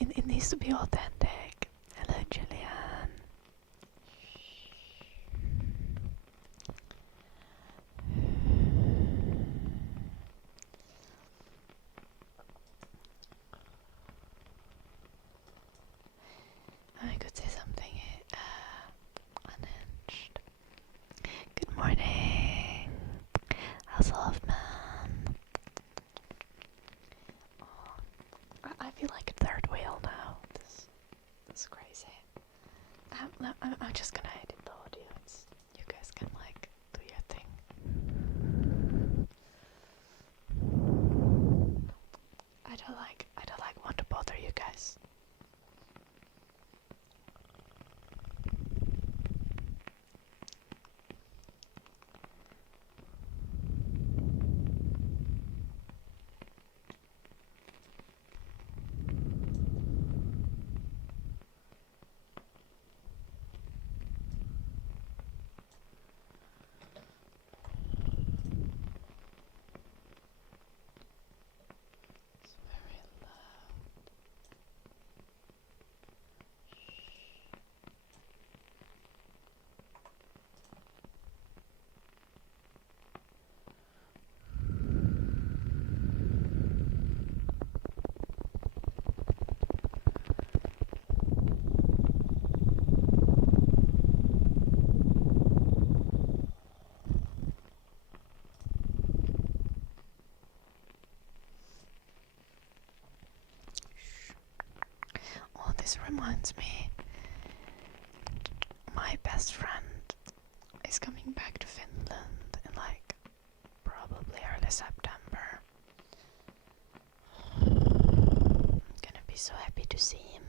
It needs to be authentic. Hello, Julian. I could say something unhinged. Good morning. How's love, man? Oh, I feel like a third wheel now. This is crazy. I'm just gonna edit the audio. You guys can like do your thing. I don't like want to bother you guys. It's very loud. Well, this reminds me, my best friend is coming back to Finland in like probably early September. I'm gonna be so happy to see him.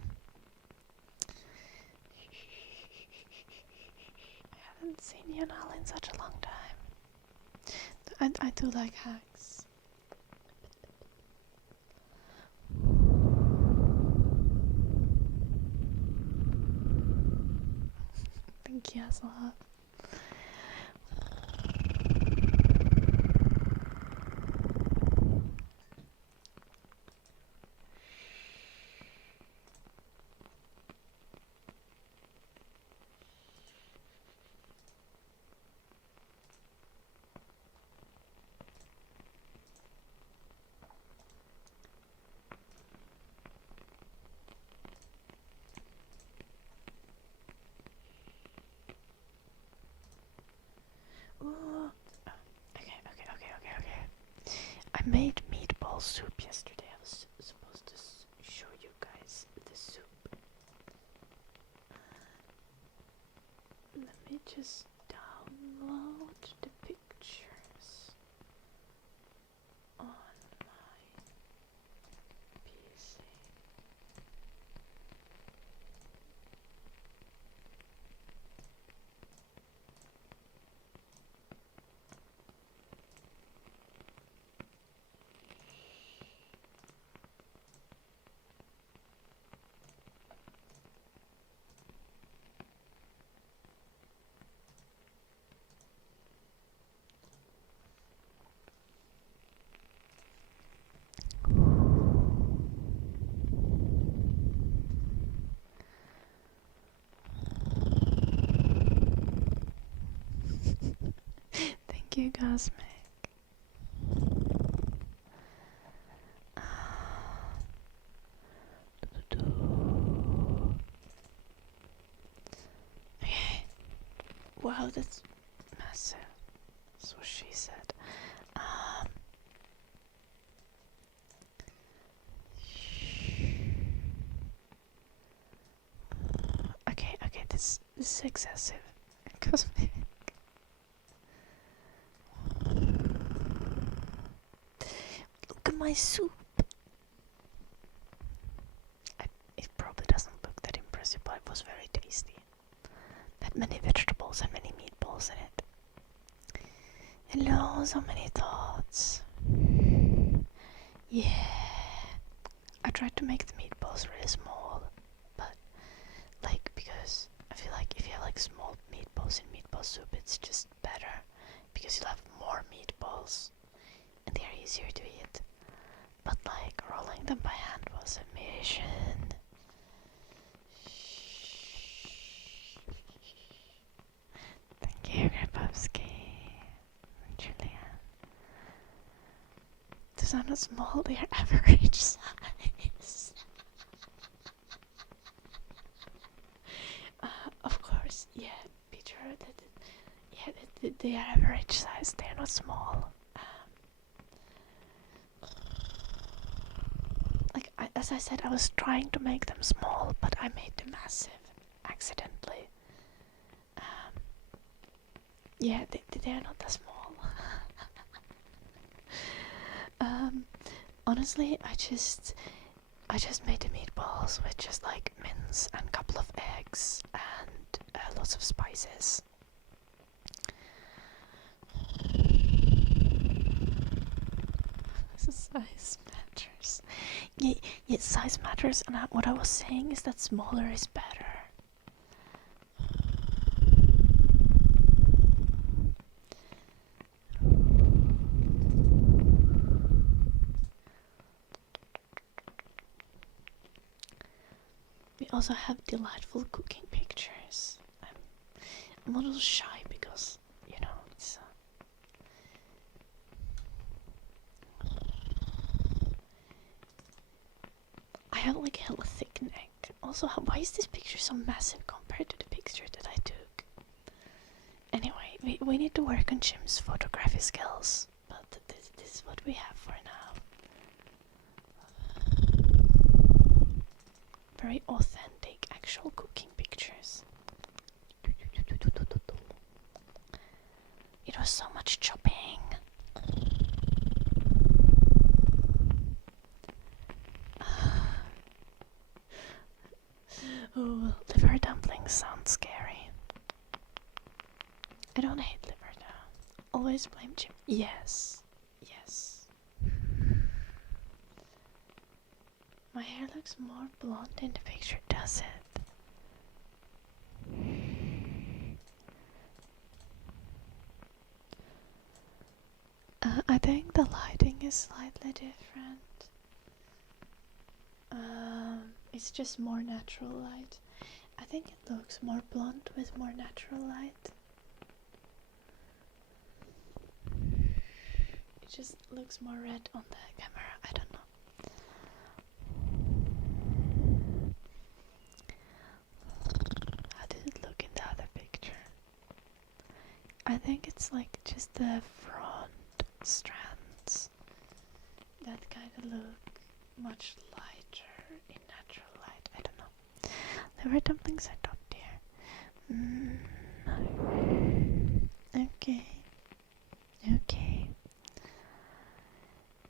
I haven't seen Yonal in such a long time. I do like hacks. Thank you, Hazelhut. Ooh. Okay. I made meatball soup yesterday. I was supposed to show you guys the soup. Let me just download the pictures on my PC. Thank you, Cosmic. Okay. Wow, that's massive. That's what she said. Okay, this is excessive. Cosmic. Look at my soup. It probably doesn't look that impressive, but it was very tasty. Had many vegetables and many meatballs in it. Hello, so many thoughts. Yeah. I tried to make the meatballs really small, but because I feel like if you have small meatballs in meatball soup, it's just better because you'll have more meatballs and they're easier to eat. But rolling them by hand was a mission. Thank you, Grabowski. Julian. Those are not small, they are average size. Of course, yeah, Peter, they are average size, they are not small. As I said, I was trying to make them small, but I made them massive, accidentally. Yeah, they are not that small. Honestly, I just made the meatballs with just mince and a couple of eggs and lots of spices. Size matters. Yeah, size matters, and what I was saying is that smaller is better. We also have delightful cooking pictures. I'm a little shy because, it's... I have a hella thick neck. Also, why is this picture so massive compared to the picture that I took? Anyway, we need to work on Jim's photography skills, but this is what we have for now. Very authentic, actual cooking pictures. It was so much chopping. Oh, liver dumplings sound scary. I don't hate liver though. Always blame Jim. Yes. My hair looks more blonde in the picture, does it? I think the lighting is slightly different. It's just more natural light. I think it looks more blonde with more natural light. It just looks more red on the camera, I don't know. How did it look in the other picture? I think it's like just the front strands that kind of look much lighter in natural light. I don't know. There were dumplings I topped here. Okay. Okay.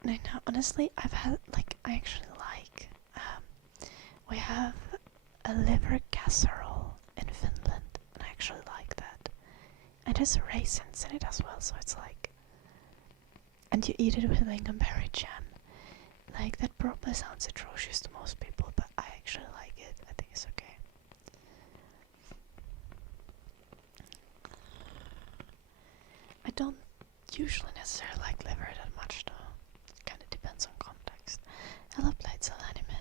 No, honestly, I've had, like, I actually like, we have a liver casserole in Finland, and I actually like that. And there's raisins in it as well, so it's like, and you eat it with lingonberry jam. Like, that probably sounds atrocious to most people, but I actually like it. I think it's okay. I don't usually necessarily like liver that much, though. It kind of depends on context. Hello, Blades of Anime.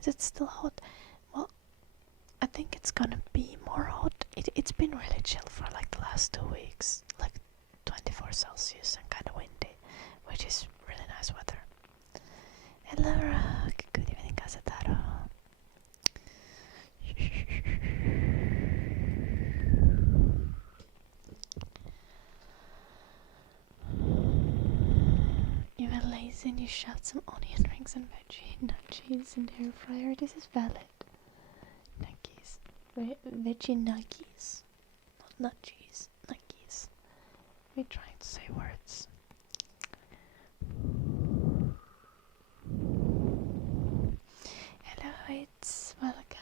Is it still hot? Well, I think it's gonna be more hot. It's been really chill for like the last 2 weeks. Like 24 Celsius and kind of windy, which is really nice weather. Hello, Rock. Good evening, Casetaro. You were lazy and you shoved some onion rings and veggie nuggies in the air fryer. This is valid. Nuggies. Veggie nuggies. Not nudgies. Nuggies. We're trying to say words. Hello, it's welcome.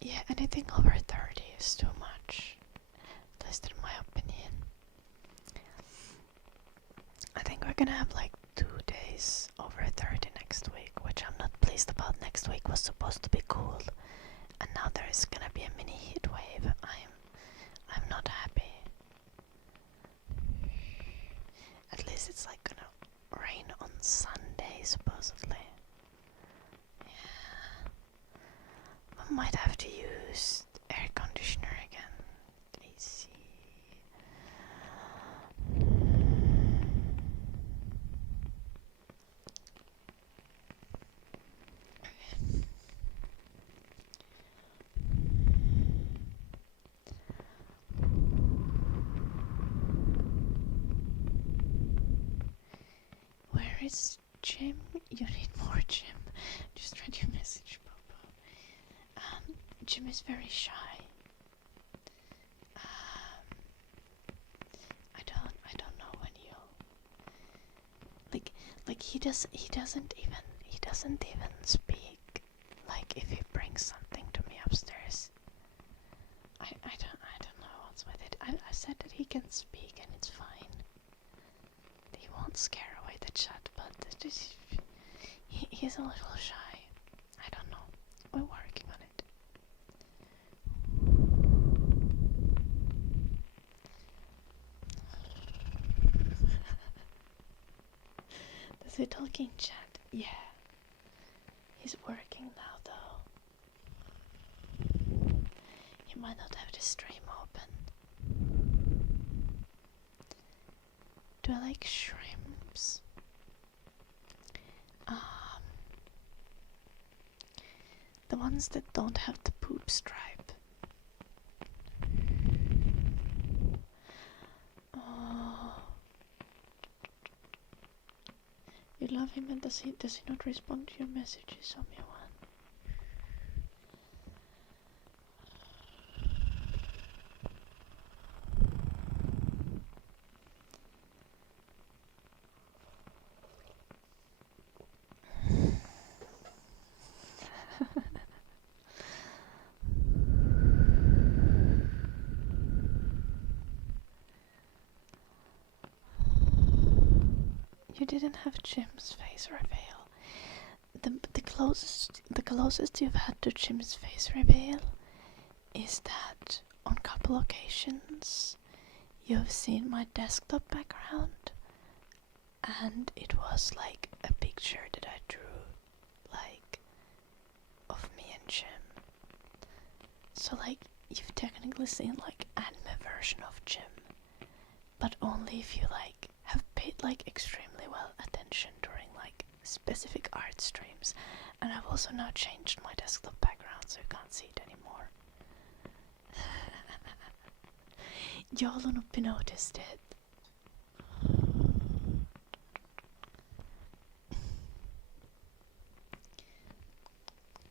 Yeah, anything over 30 is too much, at least in my opinion. I think we're gonna have like 2 days over 30 next week, which I'm not pleased about. Next week was supposed to be cool, and now there is gonna be a mini heat wave. I'm not happy. At least it's like gonna rain on Sunday, supposedly. I might have to use air conditioner again. AC. Where is Jim? You need more Jim. Just read your message, Bobo. Jim is very shy. I don't know when he'll like he doesn't even speak. Like if he brings something to me upstairs, I don't know what's with it. I said that he can speak and it's fine. He won't scare away the chat, but he's a little shy. I don't know. We're working on it. Does he talk in chat? Yeah. He's working now though. He might not have the stream open. Do I like shrimps? The ones that don't have the poop stripe. Oh. You love him, and does he not respond to your messages on your one? You didn't have Jim's face reveal. the closest you've had to Jim's face reveal is that on couple occasions you've seen my desktop background, and it was like a picture that I drew, like, of me and Jim. So like you've technically seen like anime version of Jim, but only if you like have paid like extremely well attention during like specific art streams. And I've also now changed my desktop background so you can't see it anymore. Y'all har nog noticed it.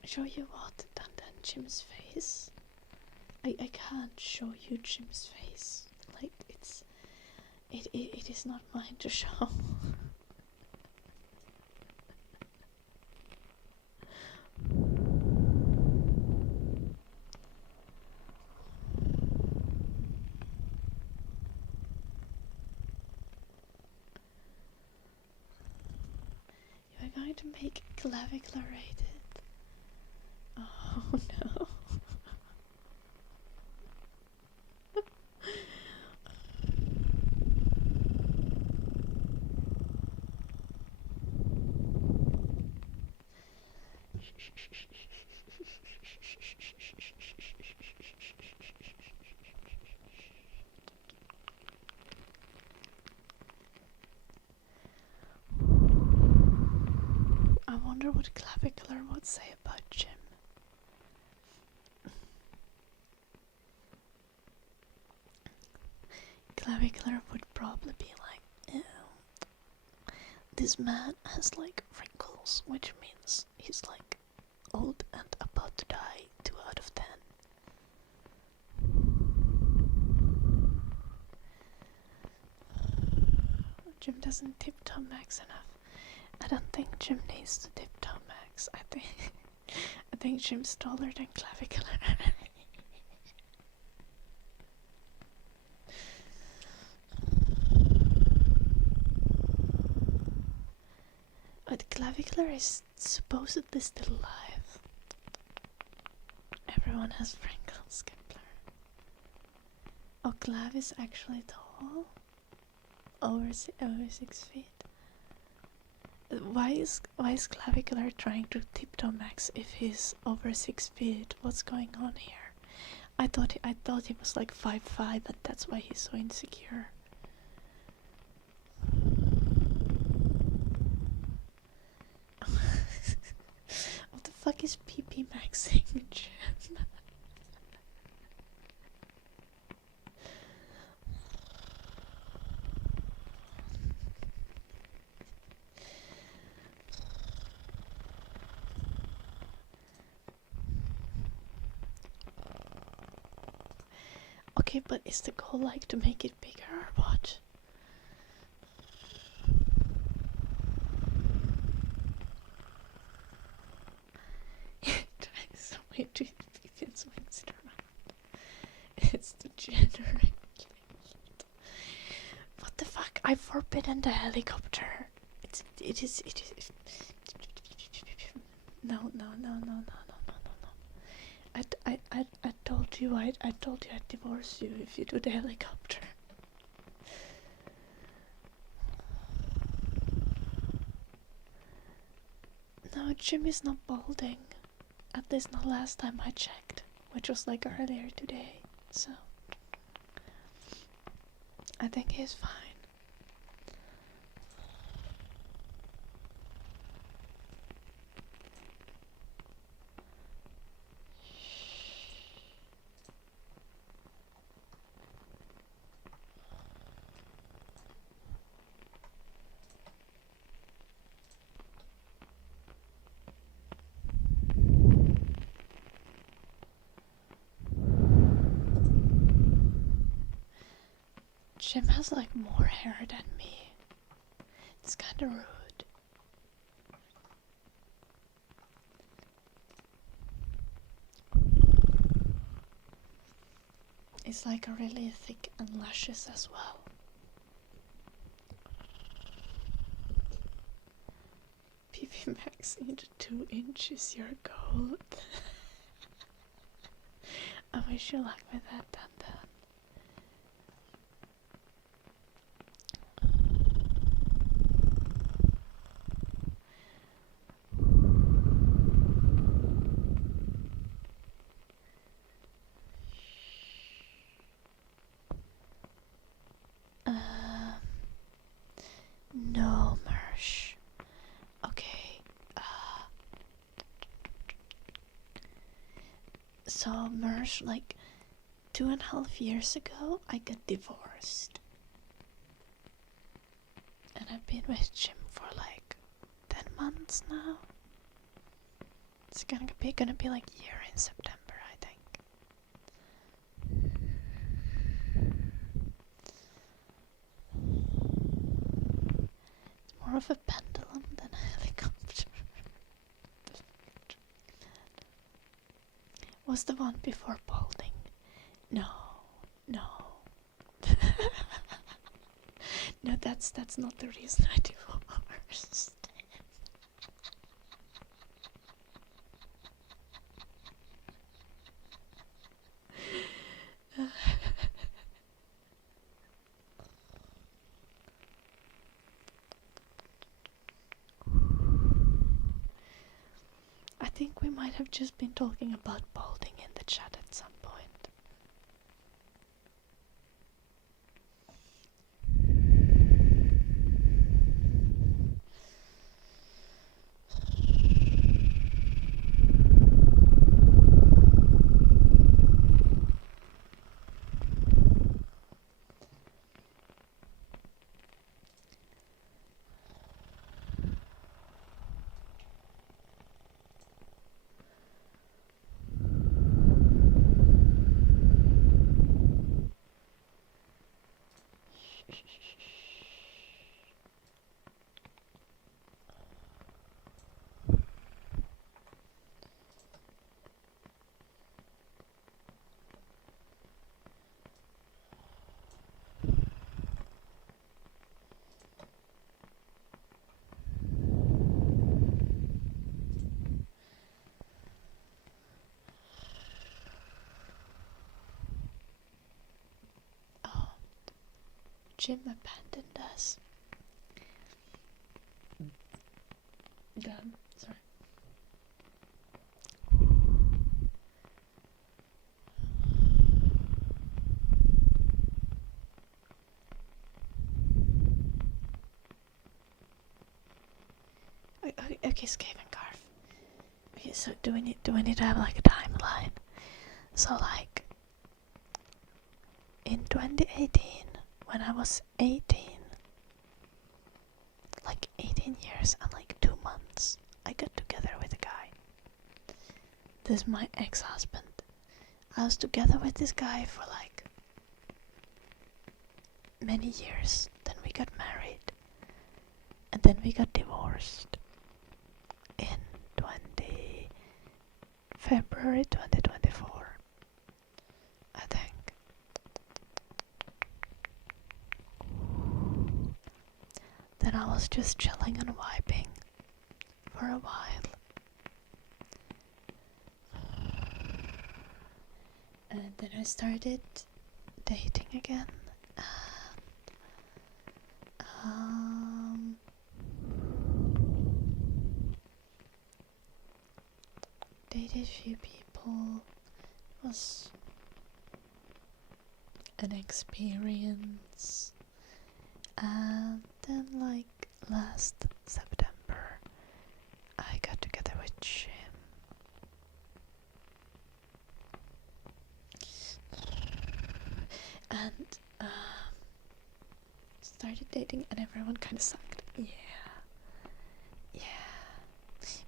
Show you what? Then Jim's face. I can't show you Jim's face. Like it is not mine to show. You're going to make clavicular rated. Oh no. I wonder what clavicular would say about Jim. Clavicular would probably be like, ew, this man has like wrinkles, which means he's like old and about to die. 2 out of 10. Jim doesn't tiptoe max enough. I don't think Jim needs to tiptoe max. I think Jim's taller than clavicular. But clavicular is supposedly still alive. Everyone has wrinkles, Kepler. Oh, Clav is actually tall. Over 6 feet. Why is clavicular trying to tiptoe max if he's over 6 feet? What's going on here? I thought he was like 5'5", but that's why he's so insecure. What the fuck is PP maxing, Jim? Okay, but is the goal like to make it bigger or what? Tries a way to keep its wings around. It's degenerate. What the fuck? I've forbidden the helicopter. It is. No. I told you I'd divorce you if you do the helicopter. No, Jim is not balding. At least not last time I checked, which was like earlier today. So I think he's fine. Jim has like more hair than me. It's kinda rude. It's like really thick and luscious as well. Max into 2 inches your goal. I wish you luck with that, Dan. No, Mersh. Okay. So, Mersh, like 2.5 years ago, I got divorced. And I've been with Jim for like 10 months now. It's gonna be like a year in September, I think. It's more of a pendulum than a helicopter. Was the one before balding? No. No, that's not the reason I divorced. I think we might have just been talking about balding in the chat at some point. Jim abandoned us. Damn, sorry. Okay, Skaven Carve. Okay, so do we need to have like a timeline? So like in 2018, when I was 18, like 18 years and like 2 months, I got together with a guy. This is my ex-husband. I was together with this guy for like many years. Then we got married. And then we got divorced in February 2024, I think. Then I was just chilling and vibing for a while. And then I started dating again. Dated a few people. It was an experience. And then like last September I got together with Jim. And started dating and everyone kind of sucked. Yeah.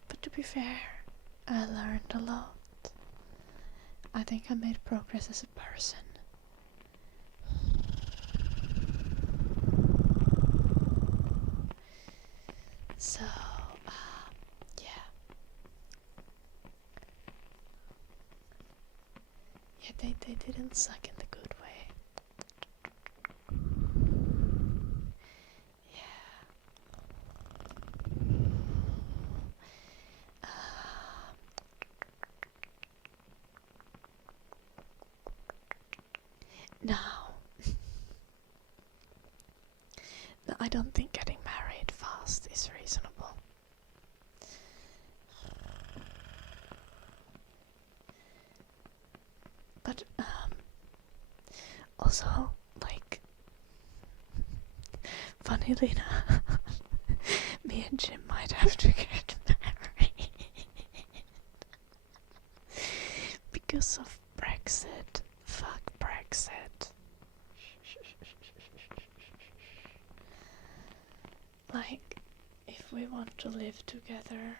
But to be fair, I learned a lot. I think I made progress as a person. So, yeah. Yeah, they didn't suck in the good way. Yeah. Now, I don't think getting married fast is reasonable. But also, like, funnily enough, me and Jim might have to get married because of Brexit. Fuck Brexit. Like, if we want to live together,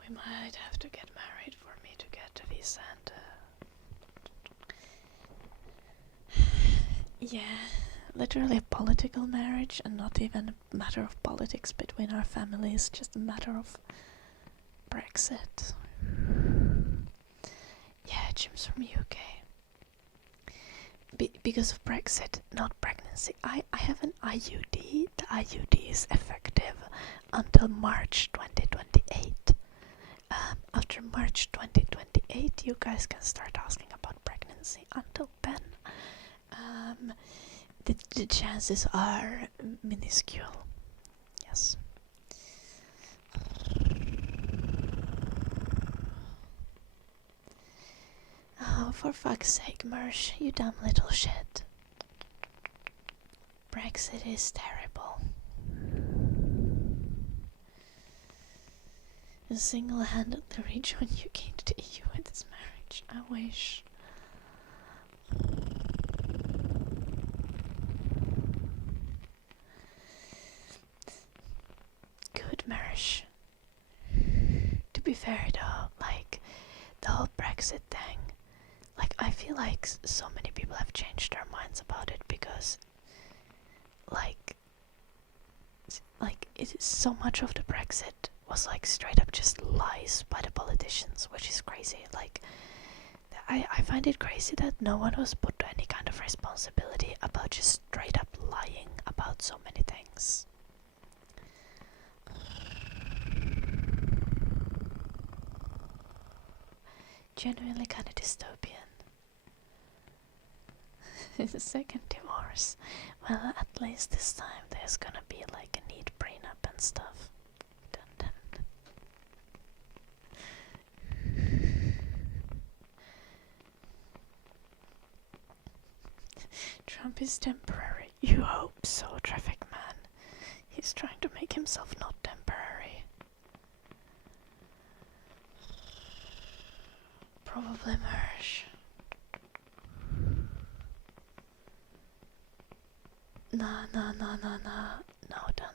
we might have to get married for me to get a visa and yeah, literally a political marriage, and not even a matter of politics between our families, just a matter of Brexit. Yeah, Jim's from UK. Because of Brexit, not pregnancy. I have an IUD. The IUD is effective until March 2028. After March 2028, you guys can start asking about pregnancy. Until then, the chances are minuscule. Yes. Oh, for fuck's sake, Mersh, you dumb little shit. Brexit is terrible. You single-handedly rejoin UK to the EU with this marriage. I wish. Good Mersh. To be fair though, like, the whole Brexit thing, like, I feel like so many people have changed their minds about it because, like it is so much of the Brexit was like straight up just lies by the politicians, which is crazy. Like, I find it crazy that no one was put to any kind of responsibility about just straight up lying about so many things. Genuinely kind of dystopian. The second divorce. Well, at least this time there's gonna be like a neat prenup and stuff. Dun, dun. Trump is temporary. You hope so, traffic man. He's trying to make himself not temporary. Probably Mersh. No, done.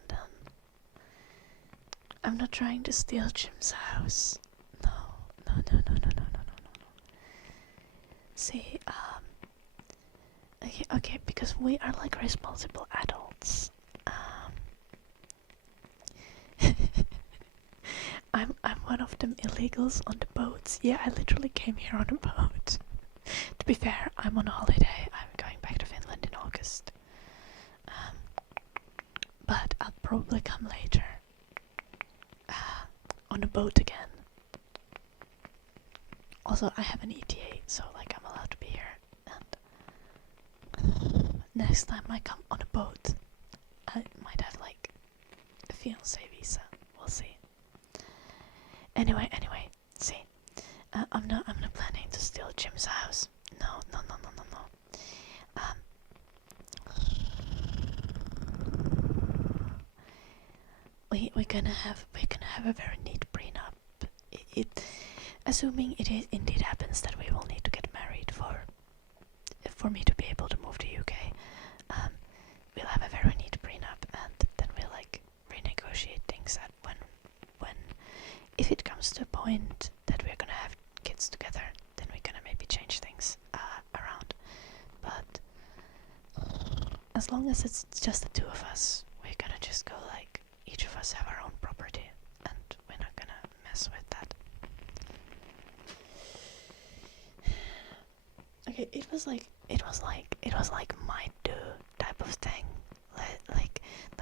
I'm not trying to steal Jim's house. No. See, okay, because we are like responsible adults. I'm one of them illegals on the boats. Yeah, I literally came here on a boat. To be fair, I'm on a holiday. I'm going back to Finland in August. But I'll probably come later. On a boat again. Also, I have an ETA, so like I'm allowed to be here. And next time I come on a boat, I might have like a fiancé visa. We'll see. Anyway, see. I'm not planning to steal Jim's house. No. We're gonna have a very neat prenup. Assuming it indeed happens that we will need to get married for me to be able to move to UK, we'll have a very neat prenup, and then we'll like renegotiate things at when if it comes to a point that we're gonna have kids together, then we're gonna maybe change things around. But as long as it's just the two of us, we're gonna just go like each of us have our own property, and we're not gonna mess with that. Okay, it was like might do type of thing, like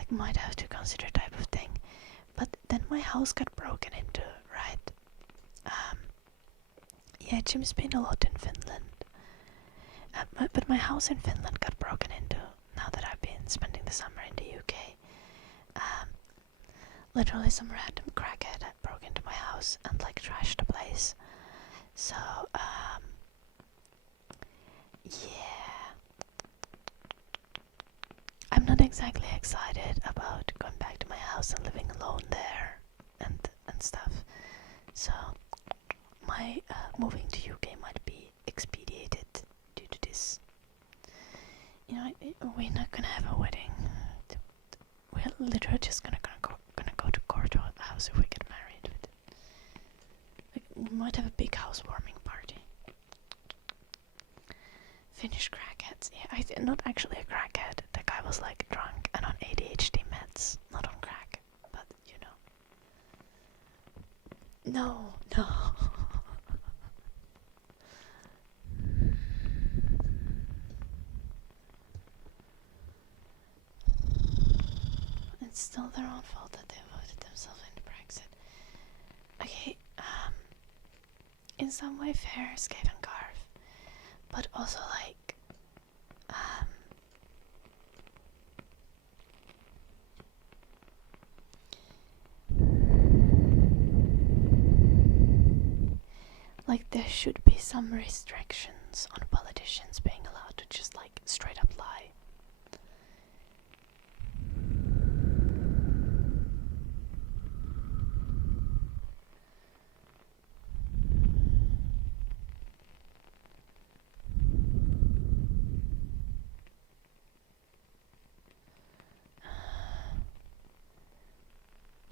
might have to consider type of thing, But then my house got broken into, right? Yeah, Jim's been a lot in Finland. But my house in Finland got broken into now that I've been spending the summer in the UK. Literally some random crackhead broke into my house and like trashed the place. So, yeah. I'm not exactly excited about going back to my house and living alone there and stuff. So, my moving to UK might be expedited due to this. You know, we're not gonna have a wedding. We're literally just gonna go to courthouse if we get married. Like, we might have a big housewarming party. Finnish crackheads. Yeah, not actually a crackhead. The guy was like drunk and on ADHD meds, not on crack. But you know. No. It's still their own fault that they voted themselves into Brexit. Okay, in some way fair, Skate and Garf, but also like, like there should be some restrictions on politicians being allowed to just like straight up lie.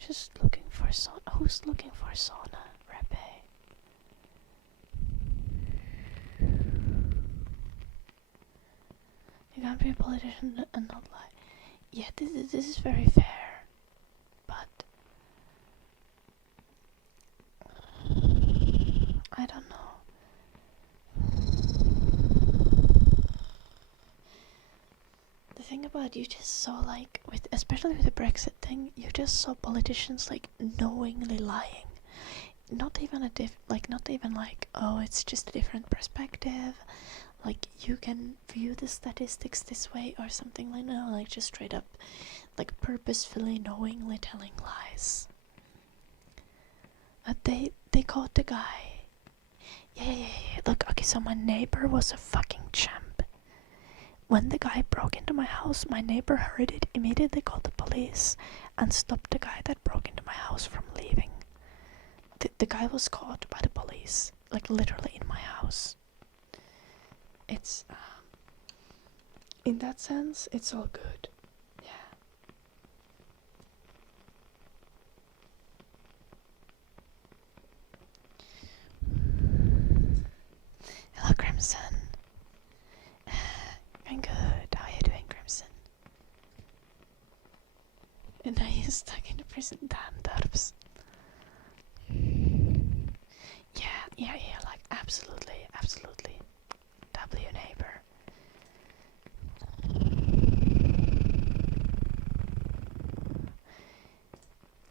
Just looking for sauna. Who's looking for sauna? Repe. You can't be a politician and not lie. Yeah, this is very fair, but I don't know. The thing about you just saw like especially with the Brexit thing, you just saw politicians like knowingly lying. Not even not even like, oh, it's just a different perspective. Like you can view the statistics this way or something like that. Like just straight up, like purposefully, knowingly telling lies. But they caught the guy. Yeah. Look, okay, so my neighbor was a fucking champ. When the guy broke into my house, my neighbor heard it, immediately called the police and stopped the guy that broke into my house from leaving. The guy was caught by the police, like literally in my house. It's, in that sense, it's all good. Yeah. Hello, Crimson. I'm good. How are you doing, Crimson? And now you're stuck in the prison. Damn, Dubs. Yeah, like absolutely. W neighbor.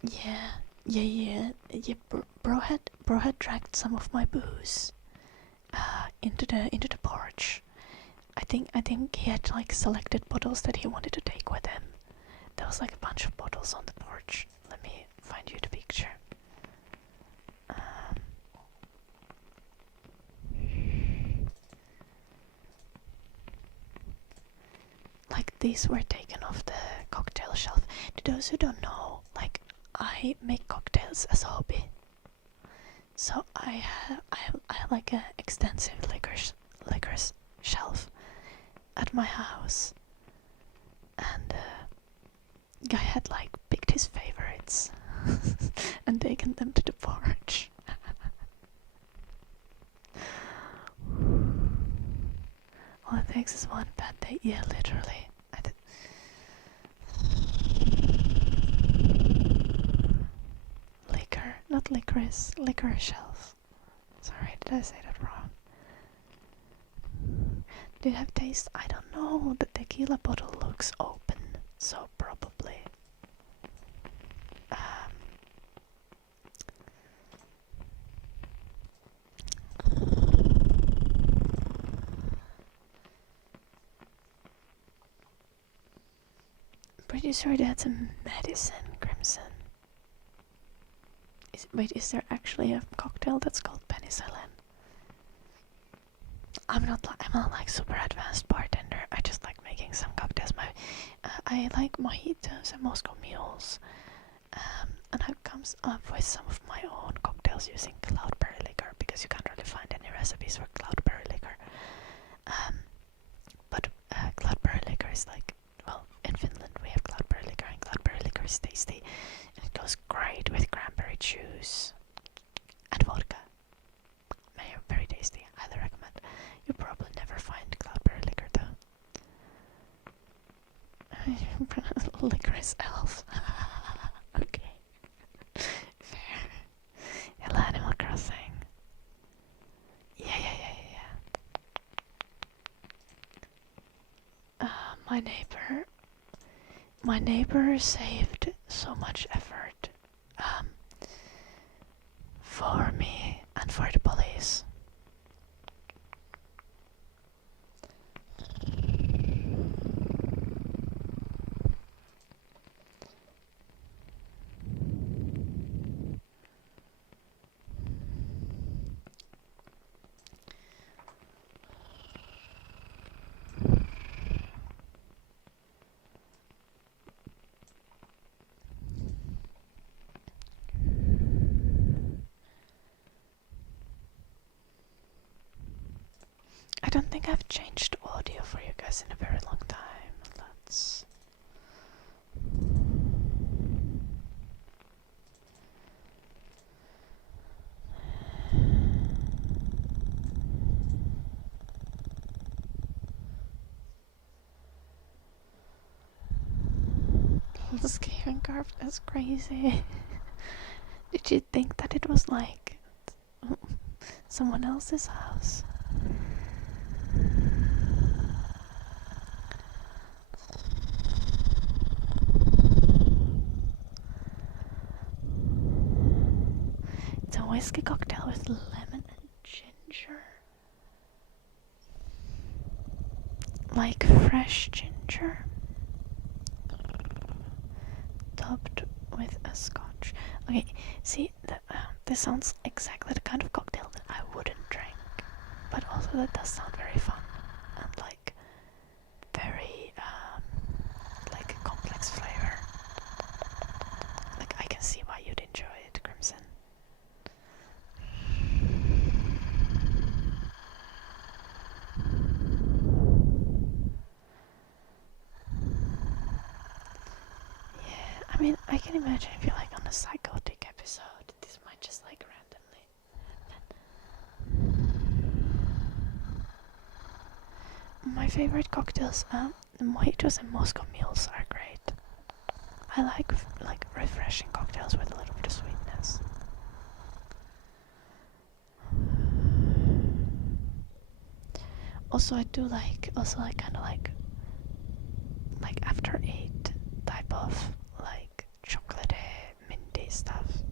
Yeah. Bro had dragged some of my booze into the porch. I think he had like selected bottles that he wanted to take with him. There was like a bunch of bottles on the porch. Let me find you the picture. Like these were taken off the cocktail shelf. To those who don't know, like I make cocktails as a hobby. So I have like a extensive liquors shelf at my house, and guy had like picked his favorites and taken them to the porch. All it takes is one bad day. Yeah, literally. Liquor, not licorice, liquor shelf. Sorry, did I say that wrong? Did it have taste? I don't know. The tequila bottle looks open, so probably. Pretty sure that's a medicine, Crimson. Wait, is there actually a cocktail that's called penicillin? I'm not like super advanced bartender. I just like making some cocktails. I like mojitos and Moscow mules. And I've come up with some of my own cocktails using cloudberry liquor because you can't really find any recipes for cloudberry liquor. But cloudberry liquor is like, well, in Finland we have cloudberry liquor, and cloudberry liquor is tasty, and it goes great with cranberry juice and vodka. Very tasty. Highly recommend. You'll probably never find cloudberry liquor though. Licorice elf. Okay. Fair. Hello, Animal Crossing. Yeah. My neighbor saved so much effort for me and for the police. I don't think I've changed audio for you guys in a very long time. Let's Skaven carved as crazy. Did you think that it was like someone else's house? It's a whiskey cocktail with lemon and ginger. Like fresh ginger. Topped with a scotch. Okay, see, this sounds exactly the kind of cocktail that I wouldn't drink. But also that does sound very fun. And like, very, like a complex flavor. Like, I can see why you'd enjoy it, Crimson. I mean, I can imagine if you're like on a psychotic episode, this might just like randomly happen. My favorite cocktails, the mojitos and Moscow mules are great. I like refreshing cocktails with a little bit of sweetness. Also, I do like kind of like after 8 type of like chocolatey, minty stuff.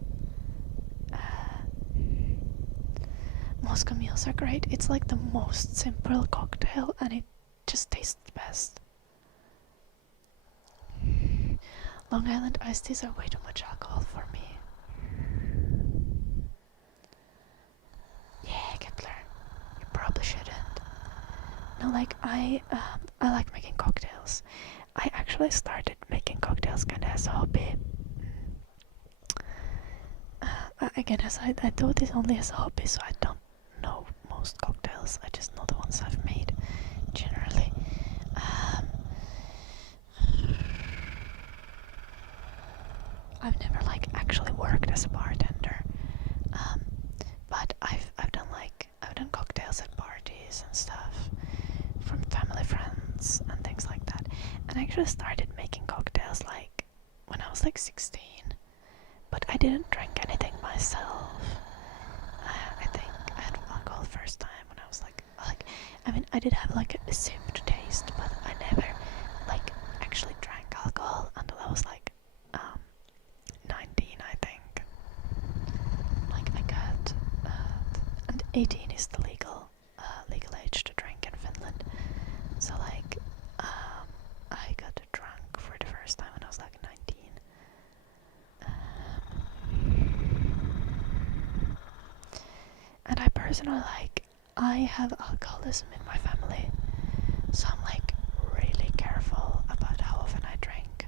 Moscow mules are great. It's like the most simple cocktail and it just tastes best. Long Island iced teas are way too much alcohol for me. Yeah, Kepler. You probably shouldn't. No, like I like making cocktails. I actually started making cocktails kind of as a hobby. Again, as I do this only as a hobby, so I don't know most cocktails. I just know the ones I've made, generally. I've never like actually worked as a bartender, but I've done cocktails at parties and stuff from family friends and things like that. And I actually started making cocktails like when I was like 16, but I didn't drink anything myself. I think I had alcohol first time when I was like I mean I did have like a sip to taste, but I never like actually drank alcohol until I was like 19, I think. Like I got and 18 is the legal age to drink in Finland. So like I got drunk for the first time when I was personally, like, I have alcoholism in my family, so I'm like really careful about how often I drink.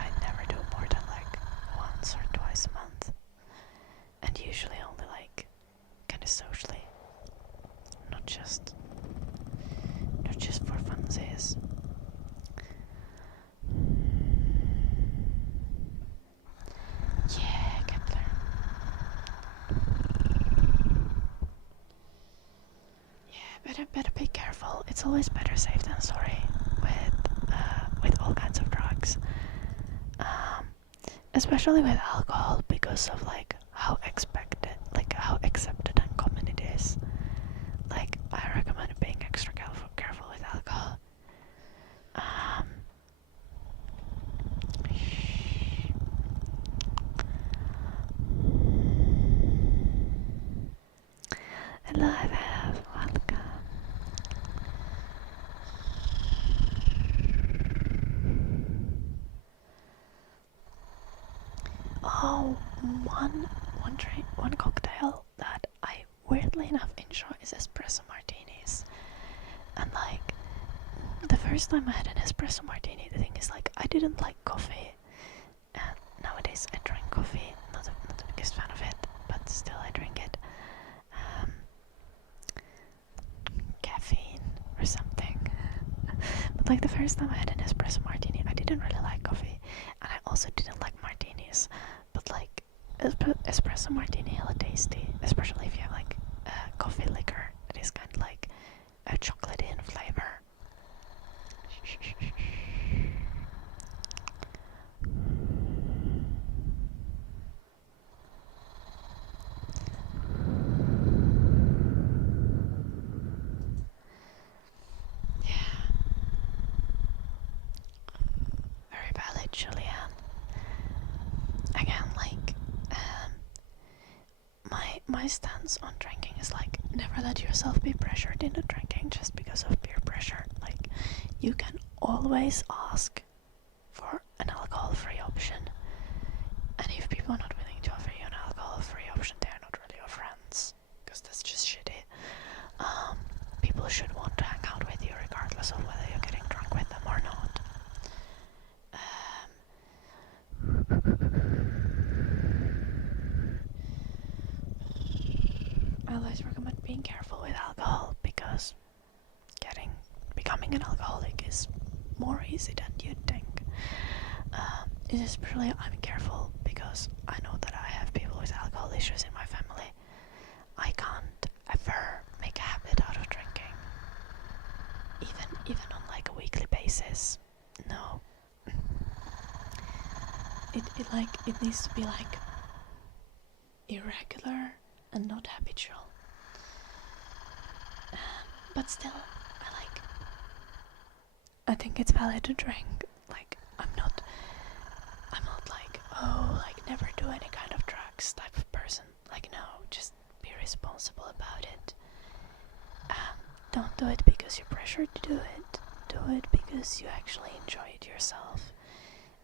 I never do more than like once or twice a month, and usually only like kind of socially, not just for funsies. Yeah, Kepler. Yeah, better be careful. It's always better safe than sorry with all kinds of drugs. Especially with alcohol, because of like how accepted and common it is. Like, I recommend being extra careful with alcohol. Hello, welcome. Oh, one cocktail that I weirdly enough enjoy is espresso martinis. And like, the first time I had an espresso martini, the thing is like, I didn't like coffee. And nowadays I drink coffee, not the biggest fan of it, but still I drink it. Caffeine or something. But like, the first time I had an espresso martini, I didn't really like coffee, and I also didn't like martinis. But like, espresso martini hella tasty, especially if you have like coffee liquor. It is kind of like a chocolate in flavor. Very valid, Julianne. Again, like, my stance on drinking is like, never let yourself be pressured into drinking just because of peer pressure. Like, you can always ask for an alcohol-free option, and if people are not willing to offer you an alcohol-free option, they are not really your friends, because that's just shitty. People should want to hang out with you regardless of whether you're getting drunk with them or not. I always recommend being careful with alcohol, because becoming an alcoholic is more easy than you'd think. Especially I'm careful because I know that I have people with alcohol issues in my family. I can't ever make a habit out of drinking, even on like a weekly basis. No. It needs to be like irregular and not habitual. But still, I think it's valid to drink. Like, I'm not like, oh, like, never do any kind of drugs type of person. Like, no, just be responsible about it. Don't do it because you're pressured to do it. Do it because you actually enjoy it yourself.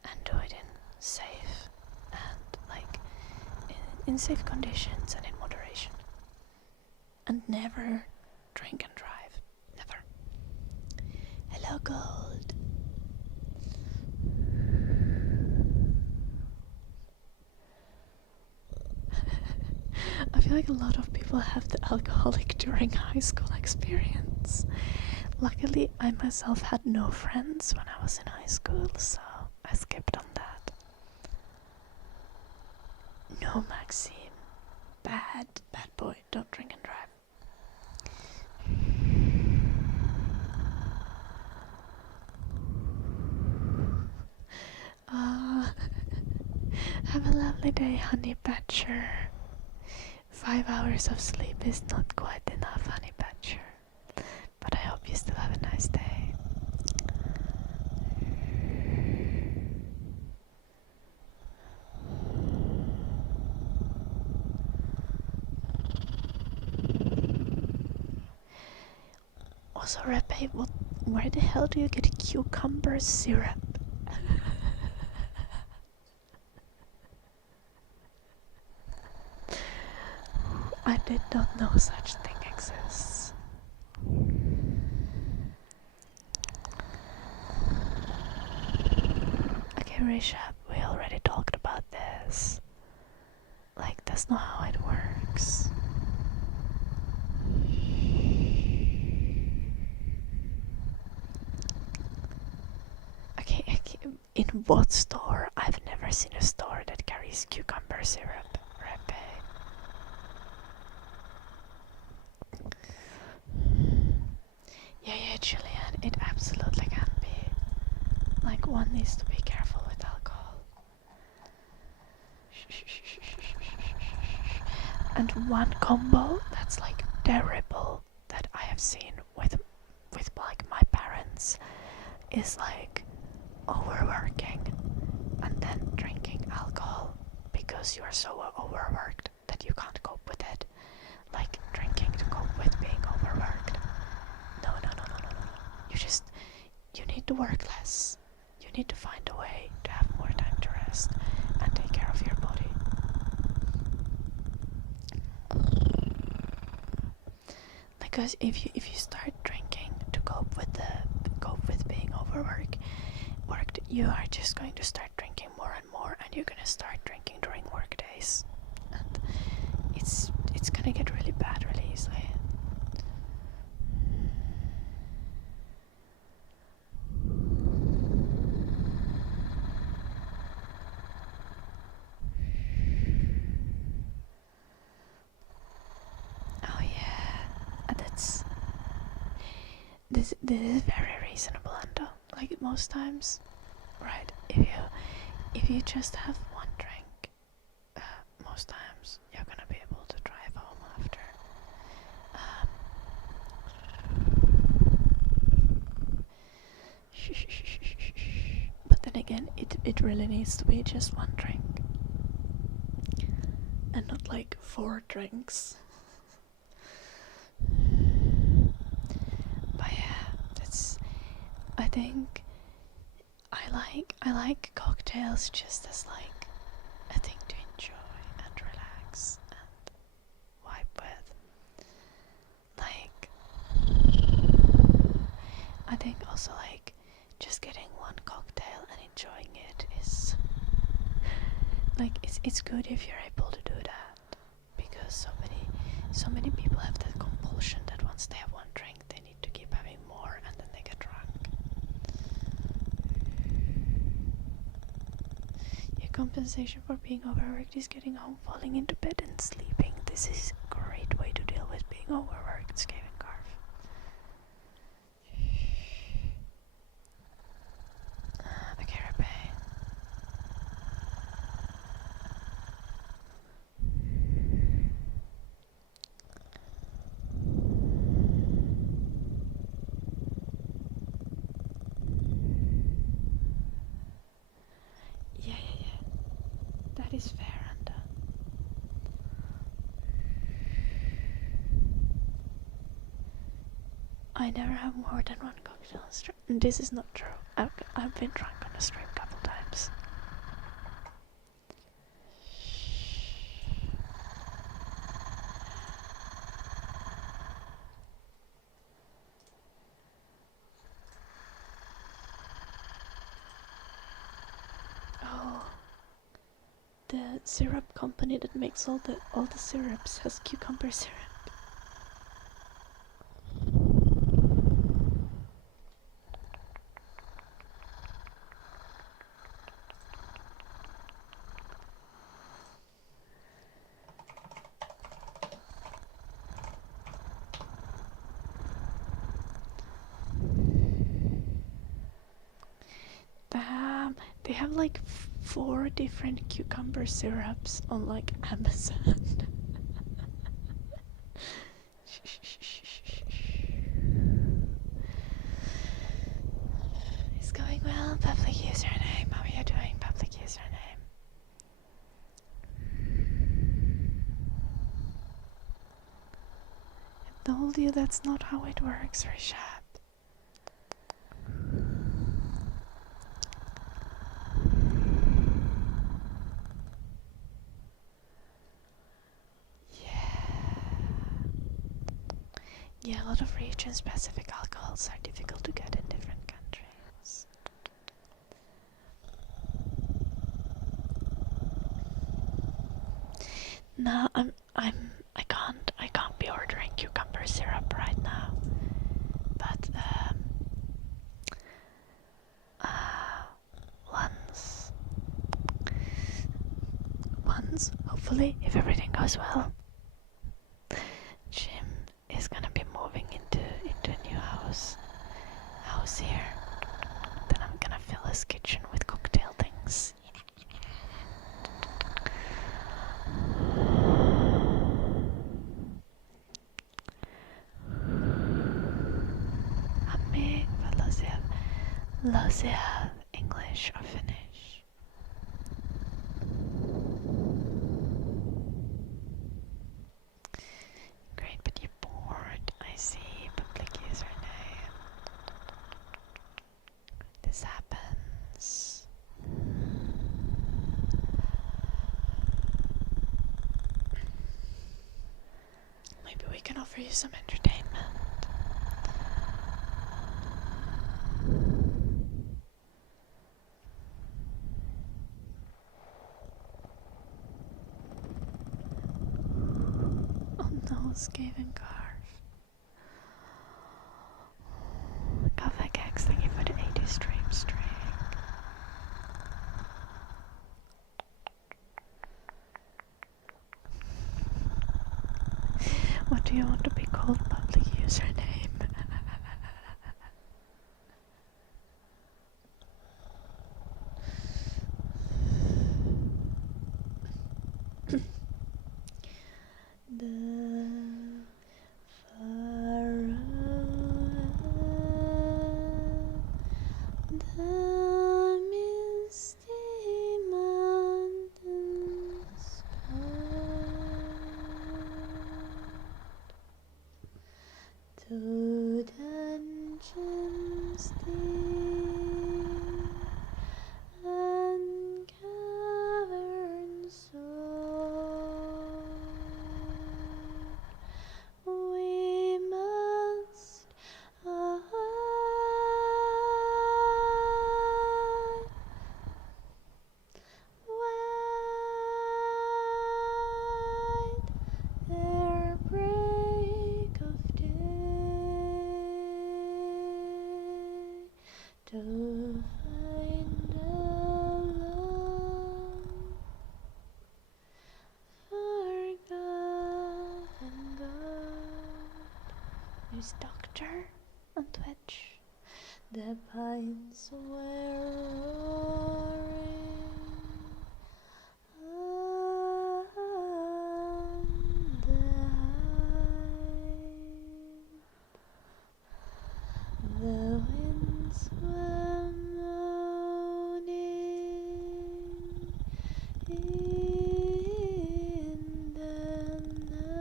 And do it in safe and like in safe conditions and in moderation. And never drink and drive. Never. Hello, Gold. I feel like a lot of people have the alcoholic during high school experience. Luckily, I myself had no friends when I was in high school, so I skipped on that. No, Maxime. Bad boy. Don't drink and drive. Have a lovely day, honey badger. 5 hours of sleep is not quite enough, honey badger. But I hope you still have a nice day. Also, Repe, where the hell do you get cucumber syrup? I did not know such thing exists. Okay, Rishabh, we already talked about this. Like, that's not how it works. Okay, in what store? I've never seen a store that carries cucumber syrup. Repe. Yeah, Julian, it absolutely can be. Like, one needs to be careful with alcohol. And one combo that's like terrible that I have seen with like my parents is like overworking and then drinking alcohol because you are so overworked that you can't cope with it. Like drinking to cope with being overworked. No. You need to work less. You need to find a way to have more time to rest and take care of your body. Because if you start drinking to cope with being overworked, you are just going to start drinking more and more, and you're gonna start drinking during work days, and it's gonna get really bad really easily. Oh yeah, and this is very reasonable, and like most times, right? If you just have one drink, most times you're gonna be able to drive home after. But then again, it really needs to be just one drink, and not like 4 drinks. But yeah, I think I like cocktails just as like a thing to enjoy and relax and vibe with. Like, I think also like just getting one cocktail and enjoying it is like it's good if you're able to do that, because so many people have that compulsion that once they have one drink they need to keep having more and then they get drunk. Your compensation for being overworked is getting home, falling into bed and sleeping. This is a great way to deal with being overworked, Skaven Carve. Okay, Repe. Yeah. That is fair, and I never have more than one cocktail on stream. This is not true. I've been drunk on a stream a couple times. Oh, the syrup company that makes all the syrups has cucumber syrup. Damn, they have like 4 different cucumber syrups on like Amazon. It's going well. Public username. How are you doing? Public username. I told you that's not how it works, Rishabh. Yeah. Yeah, a lot of region-specific alcohols are difficult to get in different countries. No, I can't be ordering cucumber syrup right now. But once, hopefully, if everything goes well, Jim is gonna be moving into a new house here. Then I'm gonna fill his kitchen with cocktail things. Ami, låt se English or Finnish. Great, but you're bored. I see. Public username. This happens. Maybe we can offer you some entertainment. Oh no, Skaven Carve. Kafekex, thank you for the 80 stream streak. What do you want to be called? Public username? There's Doctor on Twitch. The pines were roaring on the height. The winds were moaning in the night.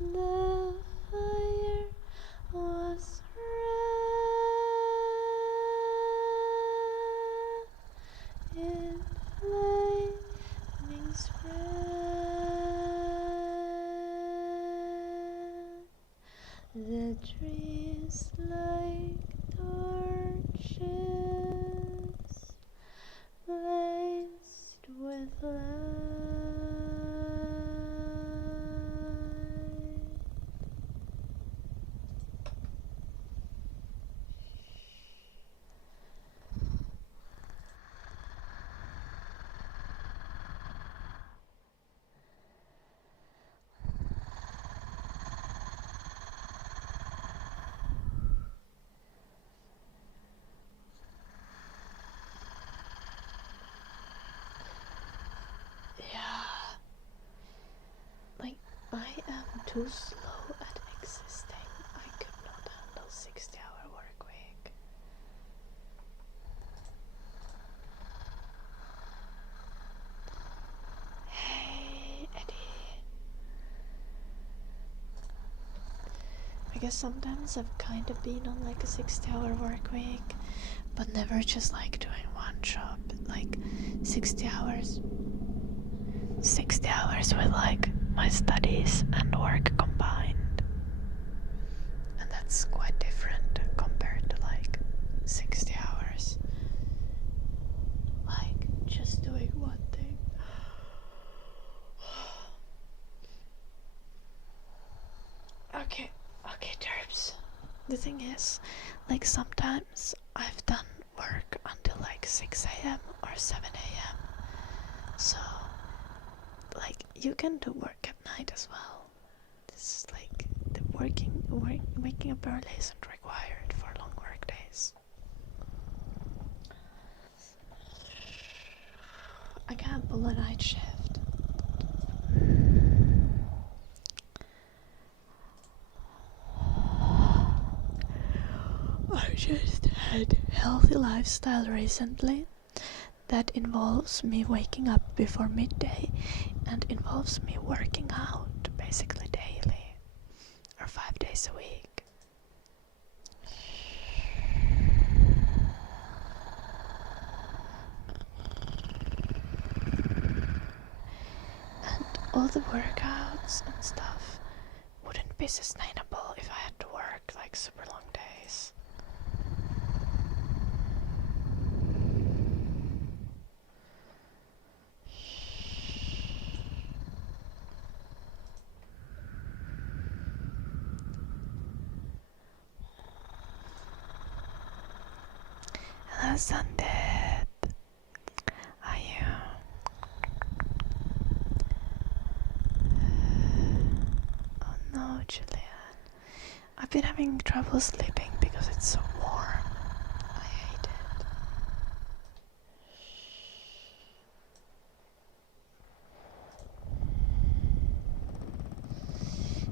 The fire was red in flaming spread. The trees like torches blazed with light. Yeah, like I am too slow at existing. I could not handle 60-hour work week. Hey, Eddie. I guess sometimes I've kind of been on like a 60-hour work week, but never just like doing one job. Like 60 hours with like my studies and work combined. And that's quite different compared to like 60 hours. Like just doing one thing. Okay, Terps. The thing is, like sometimes I've done work until like 6 a.m. or 7 a.m. So, like, you can do work at night as well. This is like, waking up early isn't required for long work days. I can't pull a night shift. I just had a healthy lifestyle recently that involves me waking up before midday and involves me working out basically daily or 5 days a week. And all the workouts and stuff wouldn't be sustainable if I had to work like super long days. Hello, Sunday. Are you? Oh no, Julian. I've been having trouble sleeping because it's so warm. I hate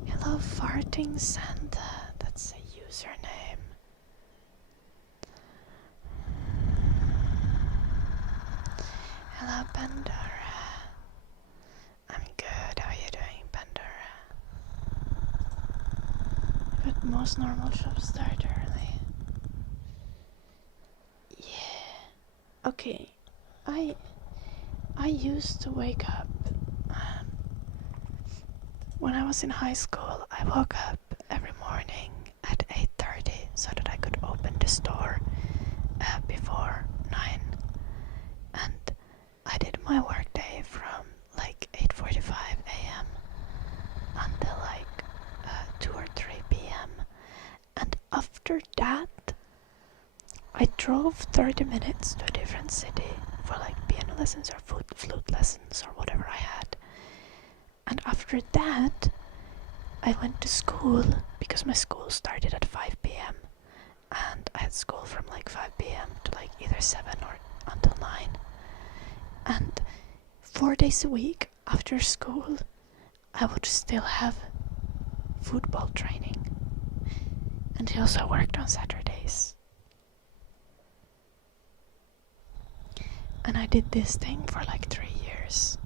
it. Hello, Farting Santa. That's a username. Hello, Pandora. I'm good. How are you doing, Pandora? But most normal shops start early. Yeah. Okay. I used to wake up. When I was in high school, I woke up every morning at 8:30 so that I could open the store before 9. And I did my work day from like 8:45 a.m. until like 2 or 3 p.m. And after that, I drove 30 minutes to a different city for like piano lessons or flute lessons or whatever I had. And after that, I went to school because my school started at 5 p.m. and I had school from like 5 p.m. to like either 7 or until 9. And 4 days a week after school, I would still have football training. And I also worked on Saturdays. And I did this thing for like 3 years.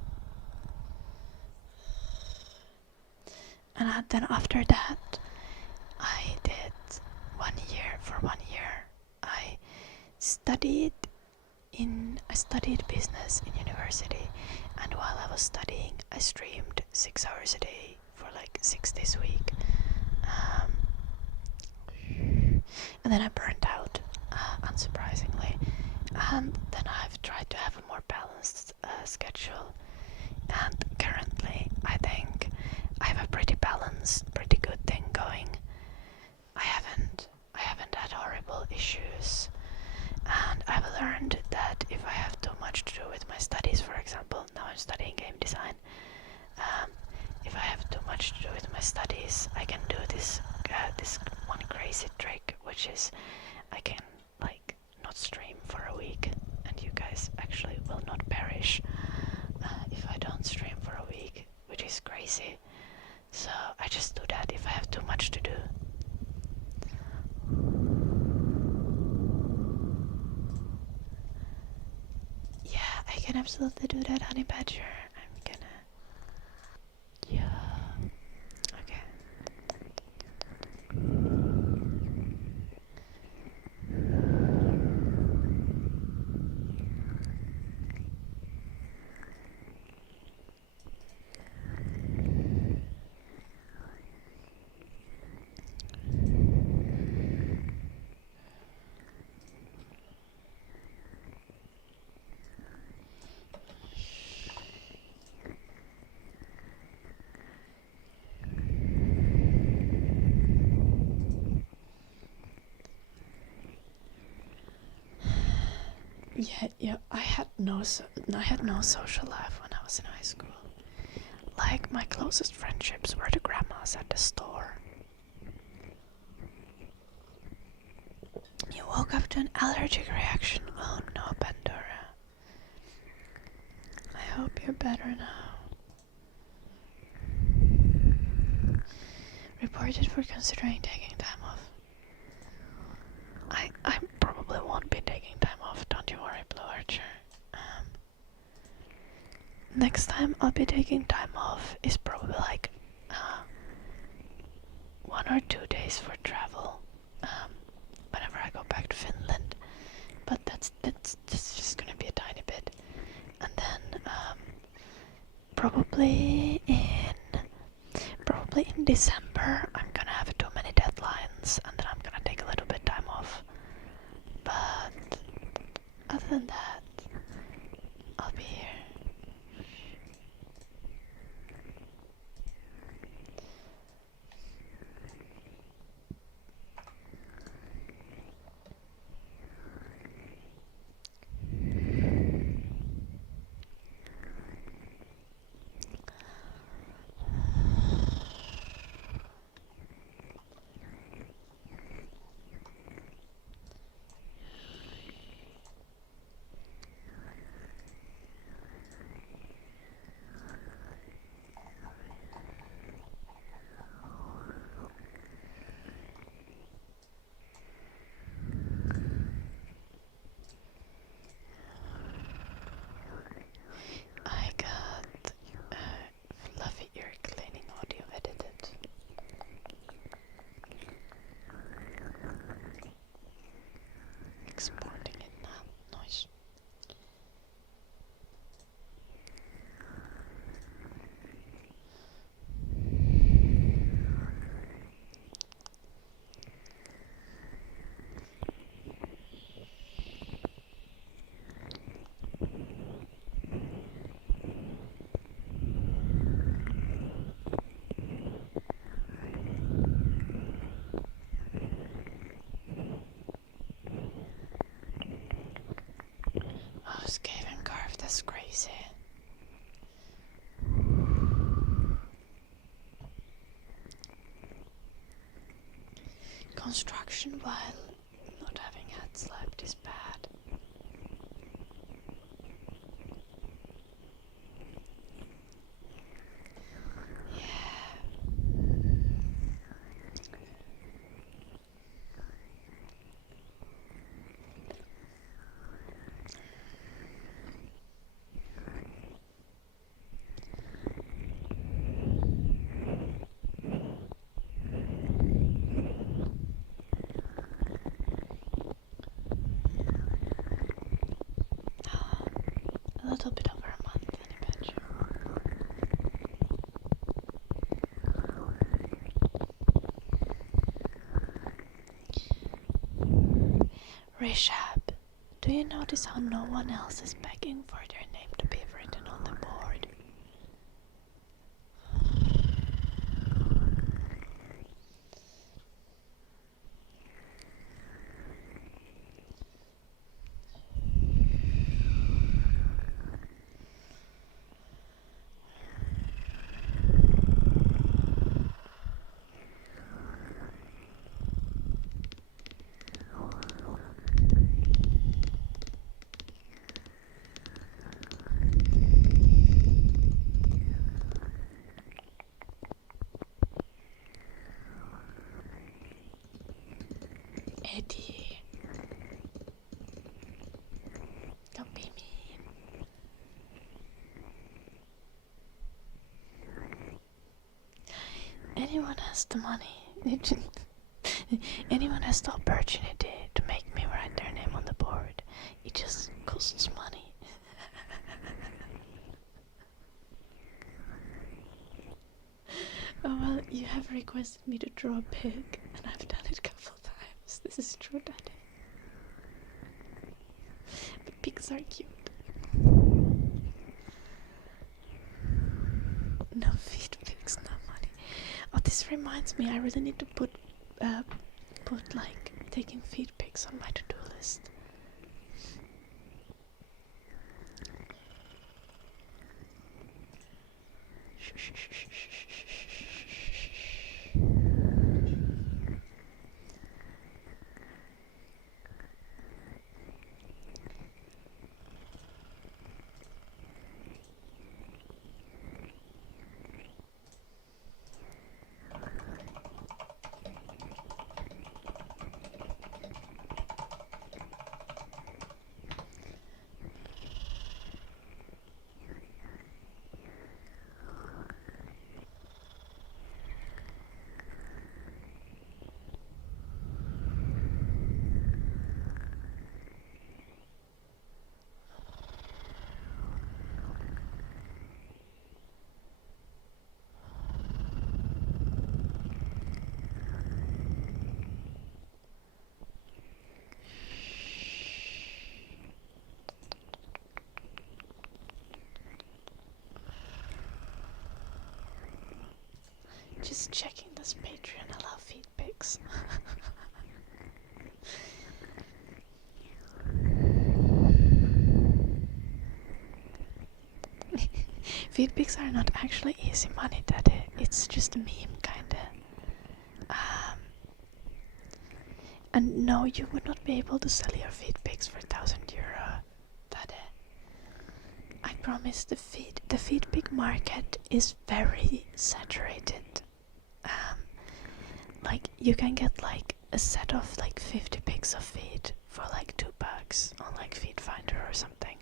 And then after that, I did 1 year. For 1 year, I studied business in university, and while I was studying, I streamed 6 hours a day for like 6 days a week. And then I burned out, unsurprisingly. And then I've tried to have a more balanced schedule. And currently, I think I have a pretty balanced, pretty good thing going. I haven't had horrible issues. And I've learned that if I have too much to do with my studies, for example, now I'm studying game design. If I have too much to do with my studies, I can do this one crazy trick, which is I can like not stream for a week, and you guys actually will not perish if I don't stream for a week, which is crazy. So I just do that if I have too much to do. Yeah, I can absolutely do that, Honey Badger. I'm gonna... Yeah. Okay. Yeah. I had no social life when I was in high school. Like, my closest friendships were the grandmas at the store. You woke up to an allergic reaction. Oh no, Pandora. I hope you're better now. Reported for considering taking time off. I probably won't be taking time off, don't you worry, Blue Archer. Next time I'll be taking time off is probably like 1 or 2 days for travel. Whenever I go back to Finland. But that's just gonna be a tiny bit. And then probably in December I'm gonna have too many deadlines, and then I'm gonna take a little bit time off. But other than that, I'll be here. I got fluffy ear cleaning audio edited. Exporting it now. Nice. Oh, Skaven Carve, that's crazy. Construction while not having had slept is bad. A little bit over a month, any bitch. Rishab, do you notice how no one else is begging for their name to be written on the board? Eddie, don't be mean. Anyone has the money. Anyone has the opportunity to make me write their name on the board. It just costs money. Oh well, you have requested me to draw a pig, and I've done it a couple times. This is true, Daddy. But pigs are cute. No feed pigs, no money. Oh, this reminds me, I really need to put like taking feed pics on my to-do list. feedbacks are not actually easy money, Daddy. It's just a meme, kinda. And no, you would not be able to sell your feedbacks for €1,000, Daddy. I promise the feedback market is very saturated. Like you can get like a set of like 50 pics of feed for like $2 on like Feed Finder or something.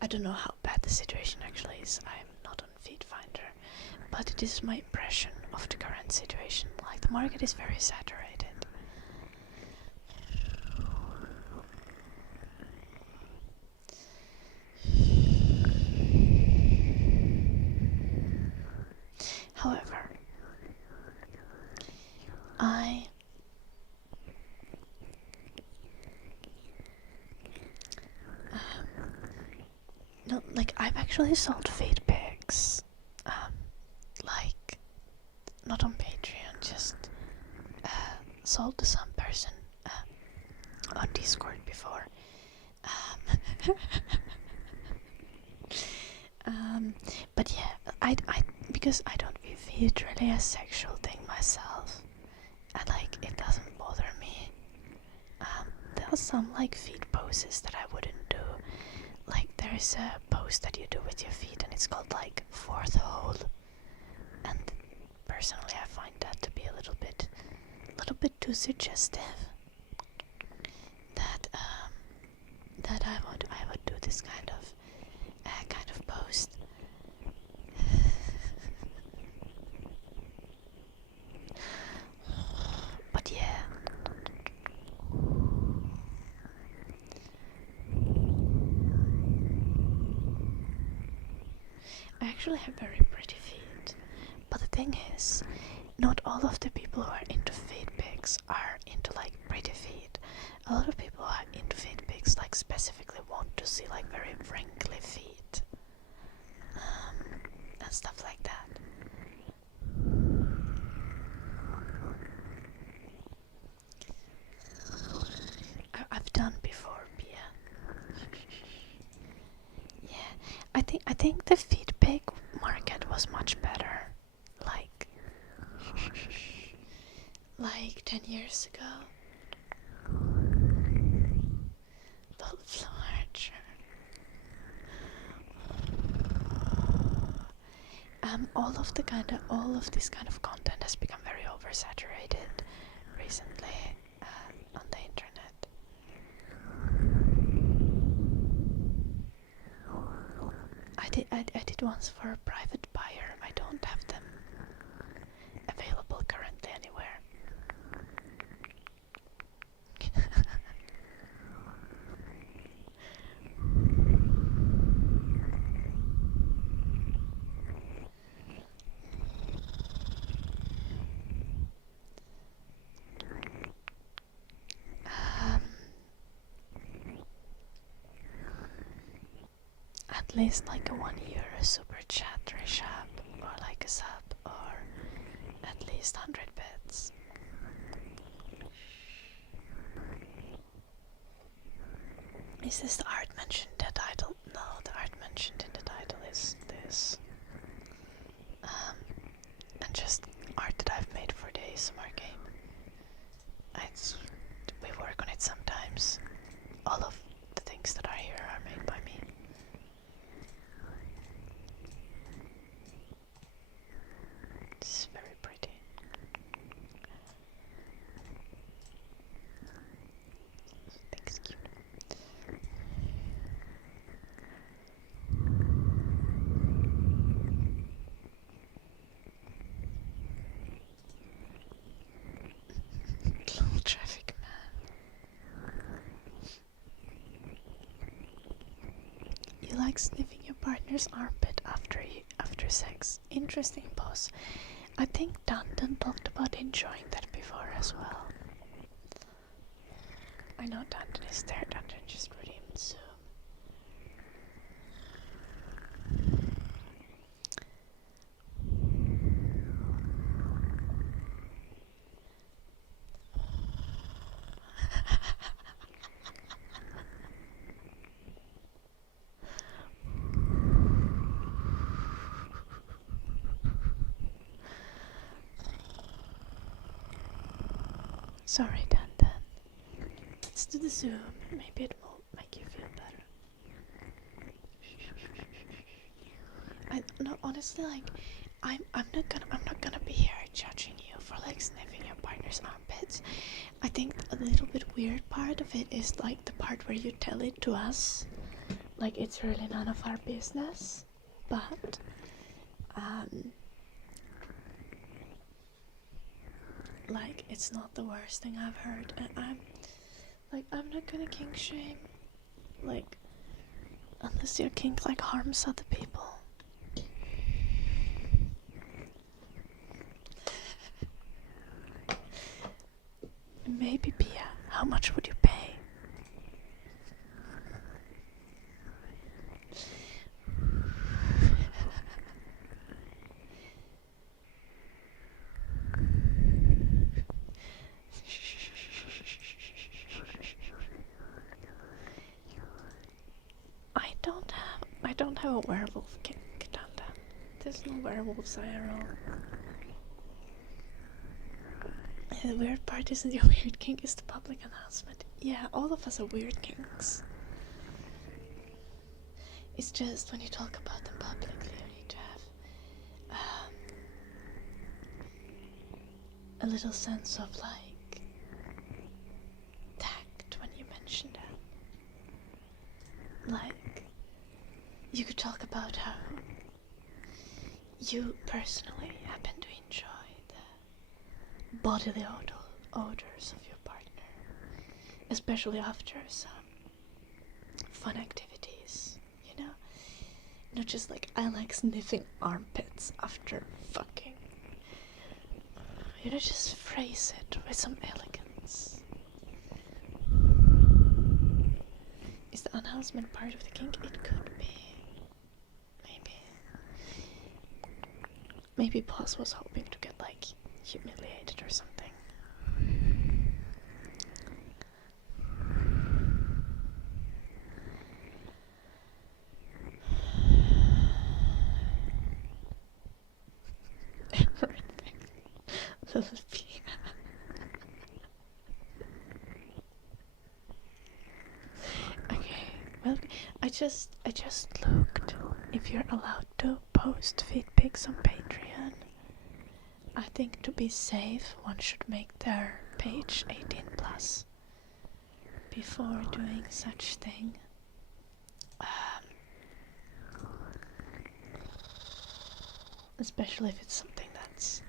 I don't know how bad the situation actually is. I'm not on Feed Finder, but it is my impression of the current situation. Like the market is very saturated. However, no, like I've actually sold feedbacks, like not on Patreon, just sold to some person on Discord before. But yeah, I because I don't view feed really a sexual thing myself, and like it doesn't bother me. There are some like feed poses that I wouldn't do. Like there is a pose that you do with your feet, and it's called like fourth hole. And personally, I find that to be a little bit too suggestive. That I would do this kind of pose. But yeah. I actually have very pretty feet, but the thing is, not all of the people who are into feed pics are into like pretty feet. A lot of people who are into feed pics like specifically want to see like very wrinkly feet, and stuff like that. I've done before, Pia. Yeah, I think the feed pic market was much better, like 10 years ago. All of this kind of content has become very oversaturated recently on the internet. I did once for a private buyer. I don't have them available currently anywhere. At least like a €1 super chat reshap, or like a sub, or at least 100 bits. Is this the art mentioned in the title? No, the art mentioned in the title is this. And just art that I've made for the ASMR game. We work on it sometimes. All of the things that are here are made by me. It's very pretty. I think it's cute. Little traffic man. You like sniffing your partner's armpit after sex. Interesting pause. I think Danton talked about enjoying that before as well. I know Danton is there. Danton just redeemed Zoom. Sorry, Dan. Let's do the Zoom. Maybe it will make you feel better. No, honestly, like, I'm not gonna be here judging you for like sniffing your partner's armpits. I think a little bit weird part of it is like the part where you tell it to us, like it's really none of our business. But like it's not the worst thing I've heard, and I'm not gonna kink shame, like unless your kink like harms other people. Maybe, Pia, how much would you pay? I don't have a werewolf kink, Danda. There's no werewolves IRL. The weird part isn't your weird kink, it's the public announcement. Yeah, all of us are weird kinks. It's just when you talk about them publicly, you need to have a little sense of like tact when you mention them. Like, you could talk about how you personally happen to enjoy the bodily odors of your partner, especially after some fun activities, you know? Not just like, I like sniffing armpits after fucking. You know, just phrase it with some elegance. Is the announcement part of the kink? It could be. Maybe Boss was hoping to get like humiliated or something. Okay, well, I just looked if you're allowed to post feed pics on Patreon. I think to be safe, one should make their page 18 plus before doing such thing. Especially if it's something that's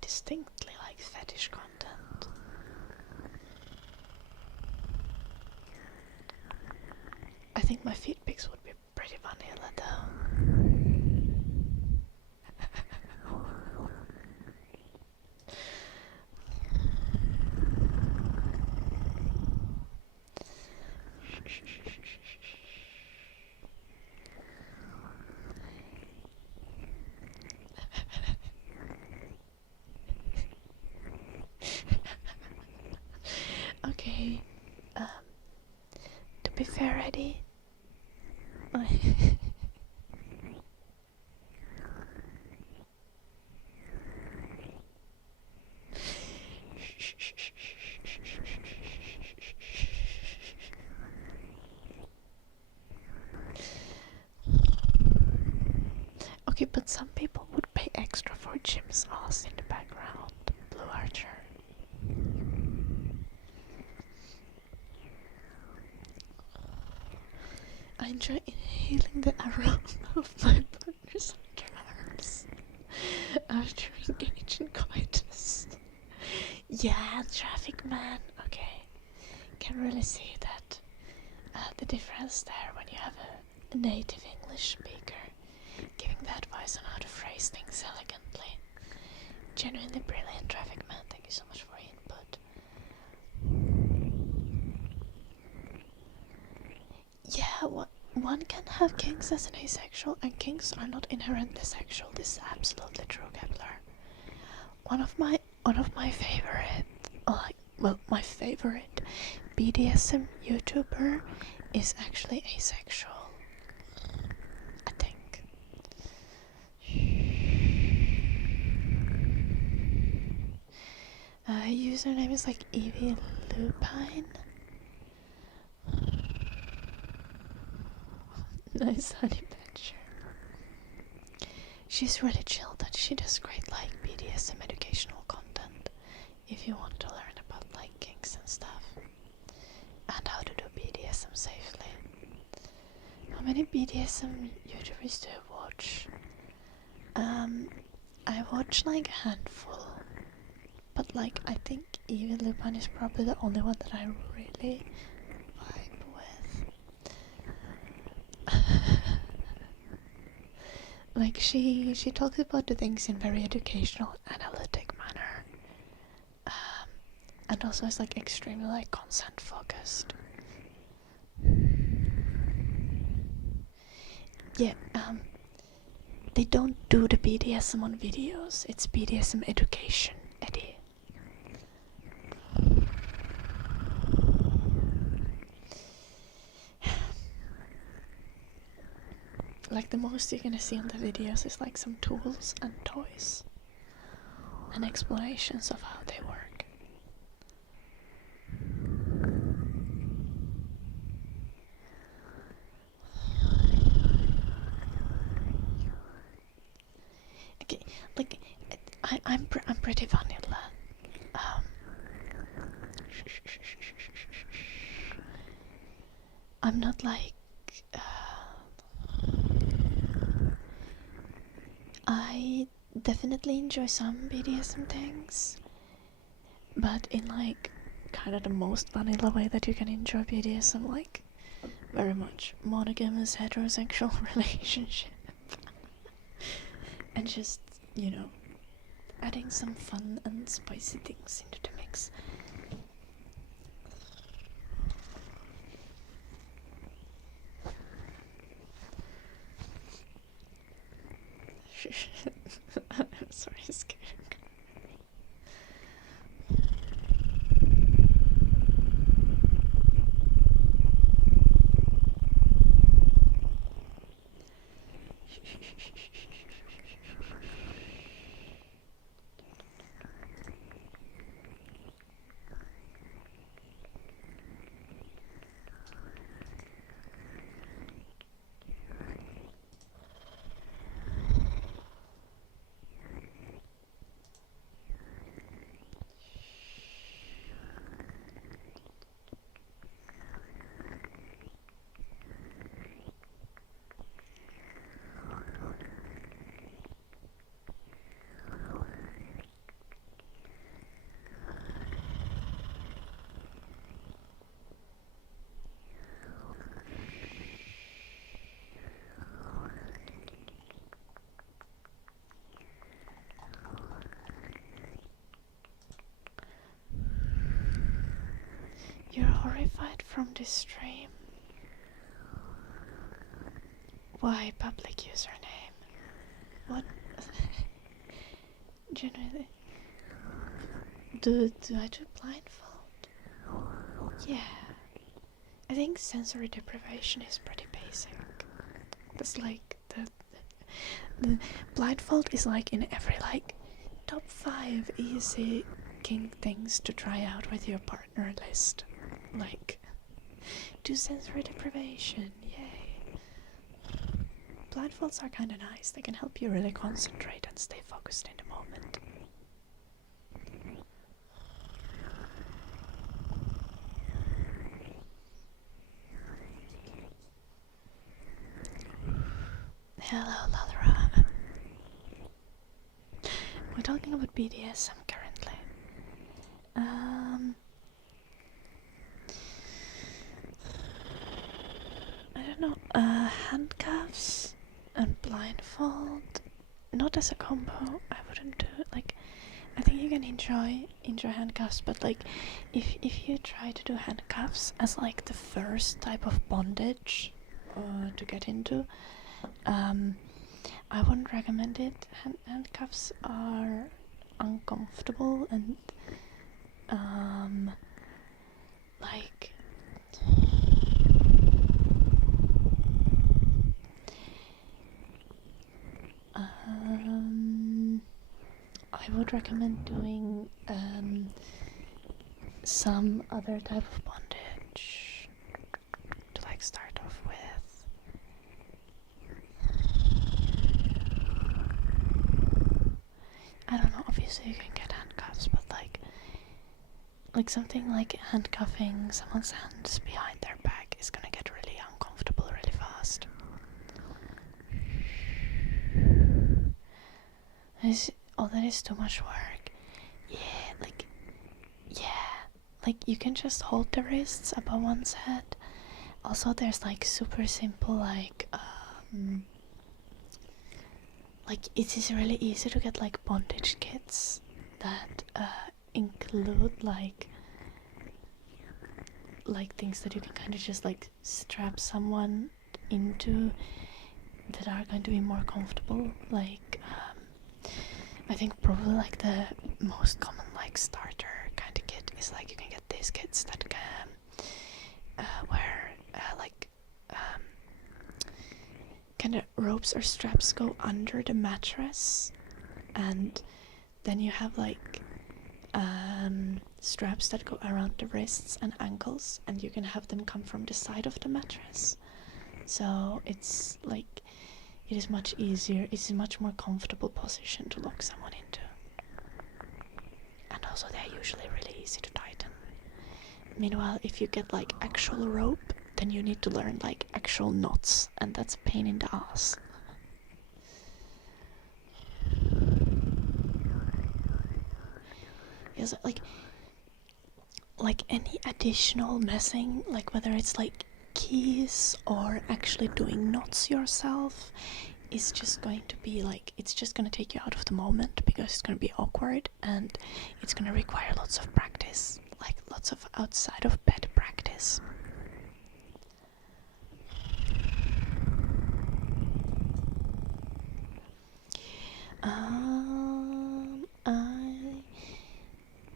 distinctly like fetish content. I think my feed pics would be pretty vanilla though. Okay, to be fair, Eddie, okay, but some people would pay extra for Jim's ass in the background. Blue Archer. I enjoy inhaling the aroma of my partner's underarms after engaging coitus. Yeah, traffic man. Okay, can really see that the difference there when you have a native English speaker giving the advice on how to phrase things elegantly. Genuinely brilliant, traffic man. Thank you so much for your input. Yeah, one can have kinks as an asexual, and kinks are not inherently sexual. This is absolutely true, Kepler. One of my favorite, my favorite BDSM YouTuber is actually asexual, I think. Username is like Evie Lupine. Nice honey badger. She's really chill, that she does great like BDSM educational content if you want to learn about like kinks and stuff and how to do BDSM safely. How many BDSM YouTubers do you watch? I watch like a handful, but like I think Evie Lupin is probably the only one that I really vibe with. Like she talks about the things in very educational, analytic manner, and also is like extremely like consent focused. Yeah, they don't do the BDSM on videos. It's BDSM education, Eddie. Like the most you're gonna see on the videos is like some tools and toys and explanations of how they work. Okay, like I'm pretty vanilla. I'm not like I definitely enjoy some BDSM things, but in like kind of the most vanilla way that you can enjoy BDSM, like very much monogamous heterosexual relationship. And just, you know, adding some fun and spicy things into the mix. I'm sorry, scared. You're horrified from this stream. Why public username? What? Generally, do I do blindfold? Yeah, I think sensory deprivation is pretty basic. That's like the blindfold is like in every like top 5 easy kink things to try out with your partner list. Like, do sensory deprivation, yay. Blindfolds are kinda nice, they can help you really concentrate and stay focused in the moment. Hello, Lalra. We're talking about BDSM currently. I don't know, handcuffs and blindfold, not as a combo, I wouldn't do it. Like, I think you can enjoy handcuffs, but like, if you try to do handcuffs as like the first type of bondage to get into, I wouldn't recommend it. Handcuffs are uncomfortable and like would recommend doing some other type of bondage to like start off with. I don't know, obviously you can get handcuffs, but like something like handcuffing someone's hands behind their back is gonna get really uncomfortable really fast. That is too much work. Like you can just hold the wrists above one's head. Also there's like super simple like it is really easy to get like bondage kits that include like things that you can kind of just like strap someone into that are going to be more comfortable. I think probably like the most common like starter kind of kit is like you can get these kits that can where kind of ropes or straps go under the mattress, and then you have like straps that go around the wrists and ankles, and you can have them come from the side of the mattress. So it's like it is much easier, it's a much more comfortable position to lock someone into. And also they're usually really easy to tighten. Meanwhile, if you get like actual rope, then you need to learn like actual knots, and that's a pain in the ass. Yes, like any additional messing, like whether it's like keys or actually doing knots yourself, is just going to be like, it's just going to take you out of the moment because it's going to be awkward and it's going to require lots of practice, like lots of outside of bed practice. I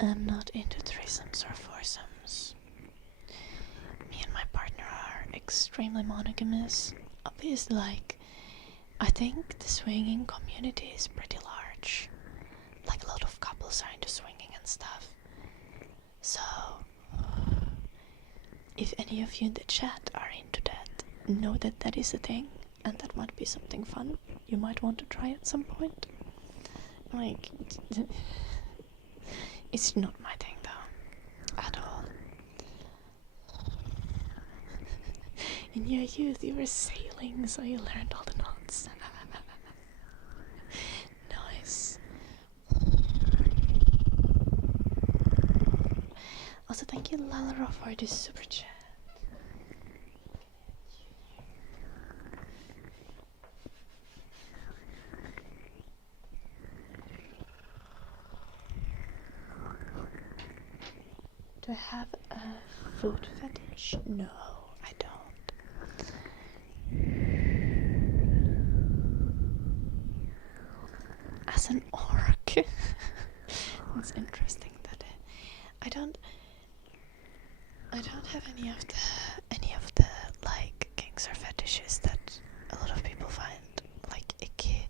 am not into threesomes or foursomes. Me and my partner are extremely monogamous. Obviously, like, I think the swinging community is pretty large. Like, a lot of couples are into swinging and stuff. So, if any of you in the chat are into that, know that that is a thing, and that might be something fun you might want to try at some point. Like, it's not my thing though, at all. In your youth you were sailing, so you learned all the knots. Nice. Also, thank you Lalaro for this super chat. Do I have a food fetish? No, I don't. As an orc. It's interesting that I don't have any of the like kinks or fetishes that a lot of people find like icky.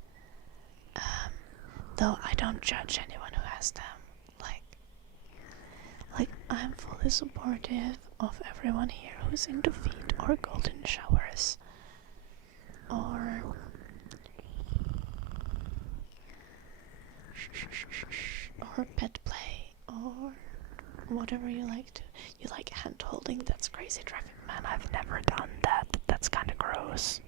Though I don't judge anyone who has them. Like I'm fully supportive of everyone here who's into feet or golden showers or pet play or whatever you like to. You like hand holding? That's crazy, traffic man. I've never done that. That's kind of gross.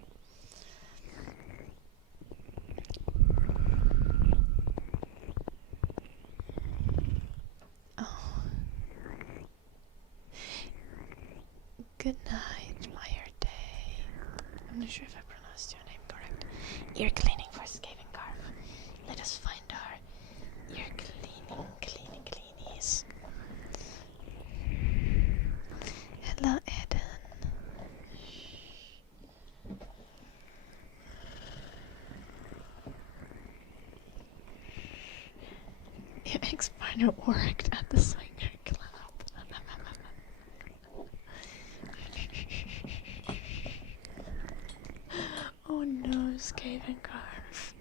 Good night, Mayerde. I'm not sure if I pronounced your name correct. Ear cleaning for Skavengarf. Let us find our ear cleanies. Hello, Eden. Your ex-partner worked at the swinger club. Oh no, Skavengarf.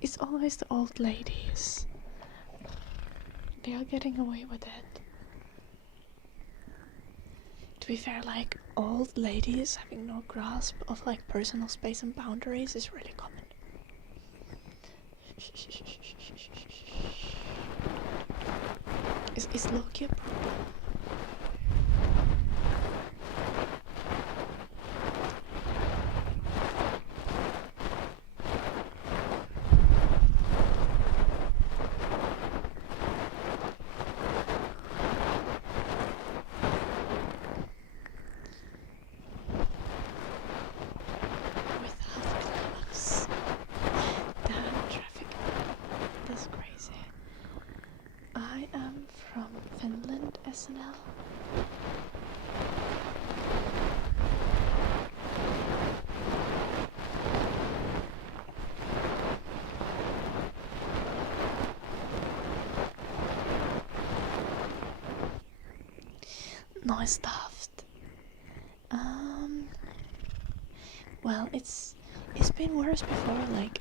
It's always the old ladies they are getting away with it. To be fair, like, old ladies having no grasp of like personal space and boundaries is really common. Is Loki a problem? Without clocks. Damn, traffic. That's crazy. I am from Finland, SNL. No, stuffed. Well, it's been worse before. Like,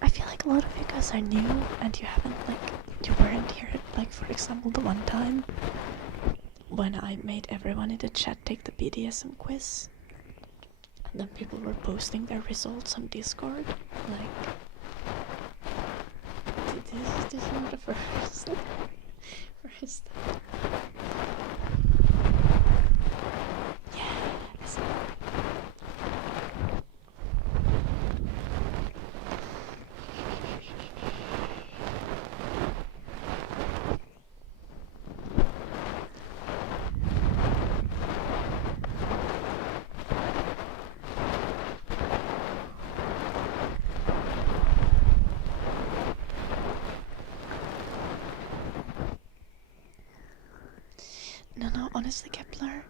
I feel like a lot of you guys are new and you haven't, like, you weren't here. Like, for example, the one time when I made everyone in the chat take the BDSM quiz, and then people were posting their results on Discord. Like, this is not the first. First. Yes. No, honestly, Kepler,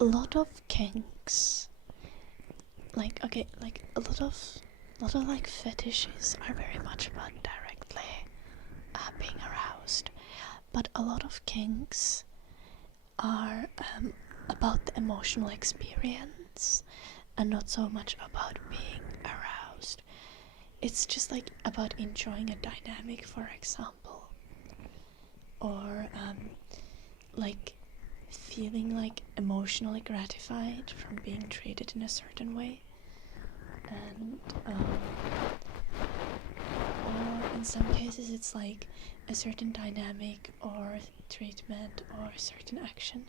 a lot of kinks, like, okay, like, a lot of like fetishes are very much about directly being aroused, but a lot of kinks are about the emotional experience and not so much about being aroused. It's just like about enjoying a dynamic, for example, or like feeling like emotionally gratified from being treated in a certain way, and or in some cases it's like a certain dynamic or treatment or certain action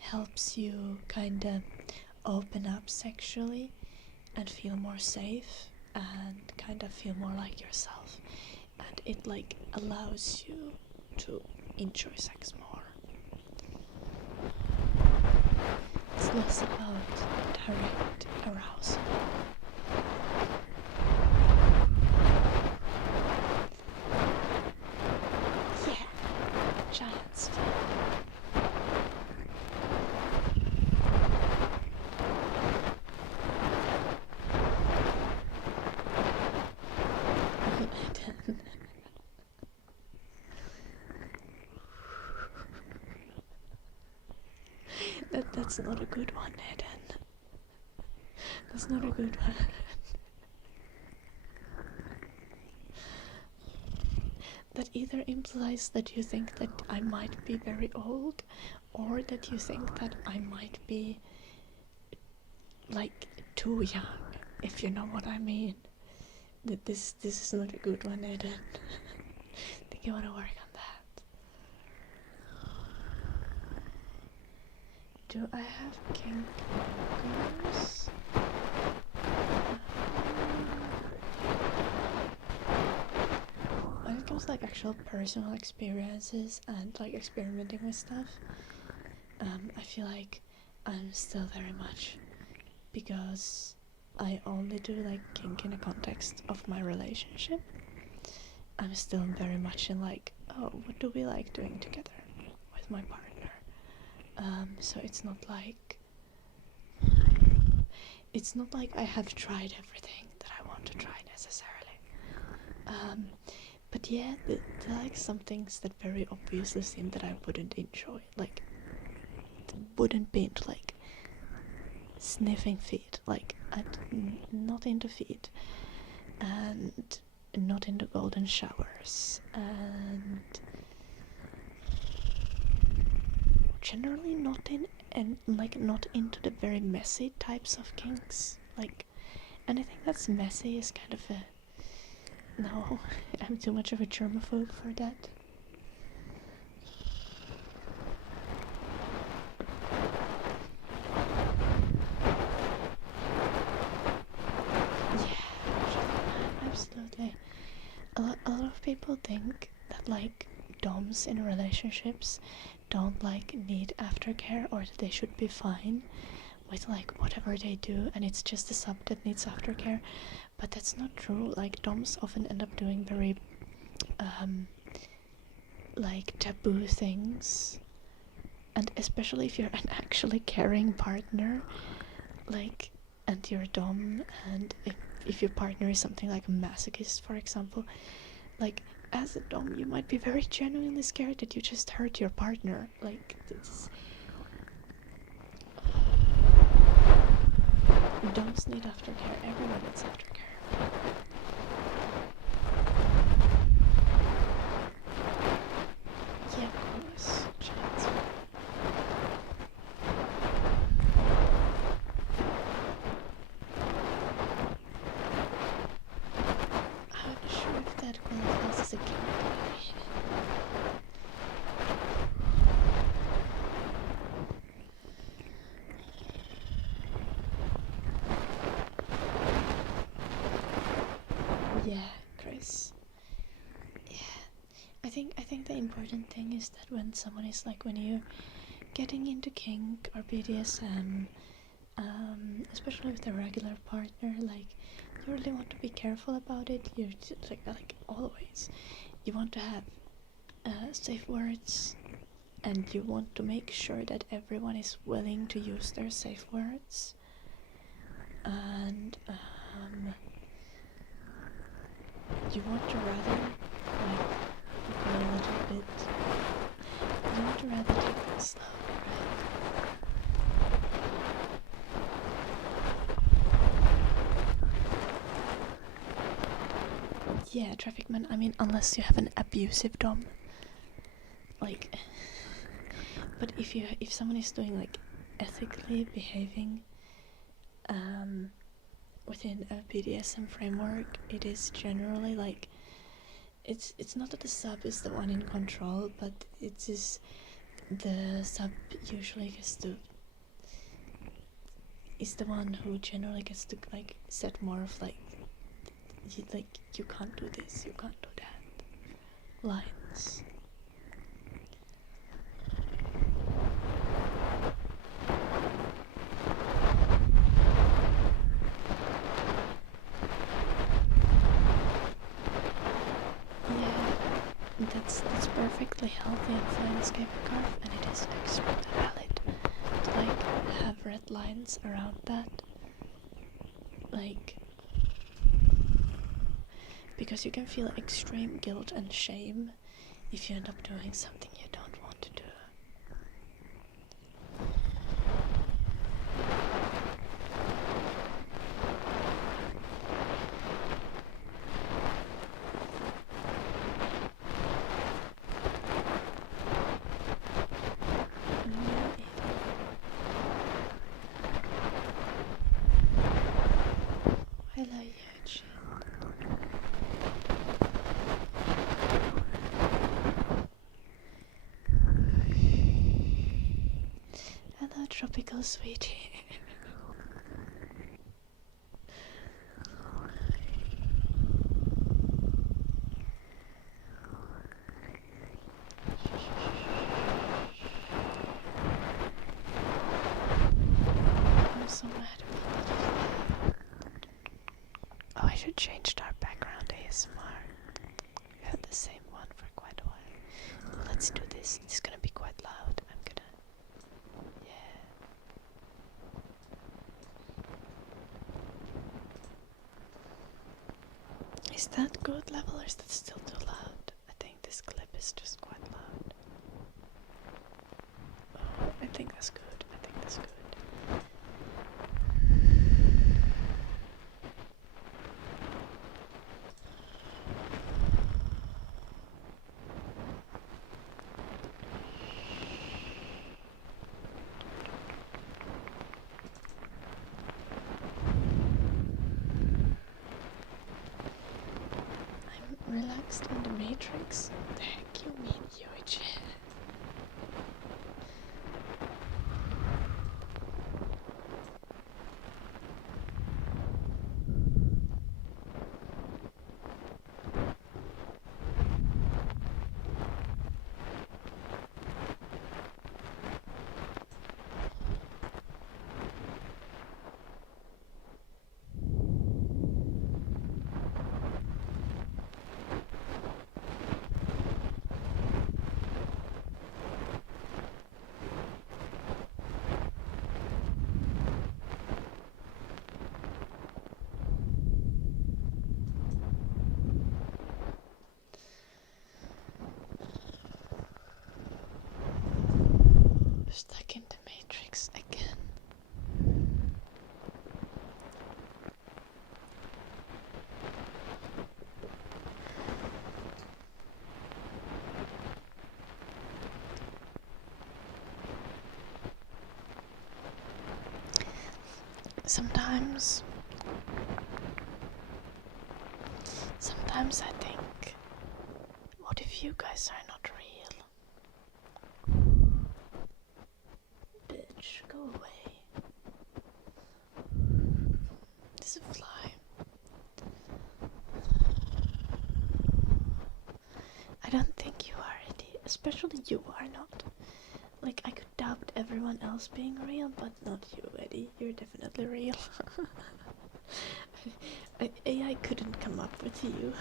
helps you kind of open up sexually and feel more safe and kind of feel more like yourself, and it like allows you to enjoy sex more. It's less about direct arousal. Yeah, giants. That's not a good one, Eden. That's not a good one. That either implies that you think that I might be very old, or that you think that I might be like too young, if you know what I mean. That this is not a good one, Eden. I think you want to work on that. Do I have kink markers? When it comes to like actual personal experiences and like experimenting with stuff, I feel like I'm still very much, because I only do like kink in the context of my relationship, I'm still very much in like, oh, what do we like doing together with my partner? So it's not like I have tried everything that I want to try necessarily. But yeah, there are like some things that very obviously seem that I wouldn't enjoy. Like, wouldn't be into like sniffing feet. Like, I'm not into feet. And not into golden showers, and generally not in and like not into the very messy types of kinks. Like anything that's messy is kind of a no. I'm too much of a germaphobe for that. Yeah, absolutely. A lot of people think that like doms in relationships don't like need aftercare, or that they should be fine with like whatever they do, and it's just the sub that needs aftercare. But that's not true. Like doms often end up doing very like taboo things, and especially if you're an actually caring partner, like, and you're a dom, and if your partner is something like a masochist, for example, like as a dom you might be very genuinely scared that you just hurt your partner. Like it's doms need aftercare. Everyone needs aftercare. Yeah, of course. Chance. I'm not sure if that qualifies as a kink. Yeah, Chris. Yeah. I think the important thing is that when someone is like, when you're getting into kink or BDSM, especially with a regular partner, like you really want to be careful about it. You like always, you want to have safe words, and you want to make sure that everyone is willing to use their safe words, and you want to rather like go a little bit. You want to rather take it slowly, right? Yeah, traffic man. I mean, unless you have an abusive dom, like. But if someone is doing like ethically behaving, within a BDSM framework, it is generally like it's not that the sub is the one in control, but it is the sub usually is the one who generally gets to like set more of like you can't do this, you can't do that lines. That's perfectly healthy and fine escape curve, and it is extremely valid to like have red lines around that, like, because you can feel extreme guilt and shame if you end up doing something you don't want to do. Hello, Eugene. Hello, tropical sweetie. I'm so mad about that. Oh, I should change our background ASMR. We had the same one for quite a while. Let's do this. It's gonna be quite loud. I'm gonna... Yeah. Is that good level, or is that still too loud? I think this clip is just quite loud. Oh, I think that's good. I think that's good. Matrix? The heck you mean, UH? Stuck in the Matrix again. Sometimes I think, what if you guys are not real? Bitch, go away. There's a fly. I don't think you are, Eddie. Especially you are not. Like, I could doubt everyone else being real, but not you, Eddie. You're definitely real. AI couldn't come up with you.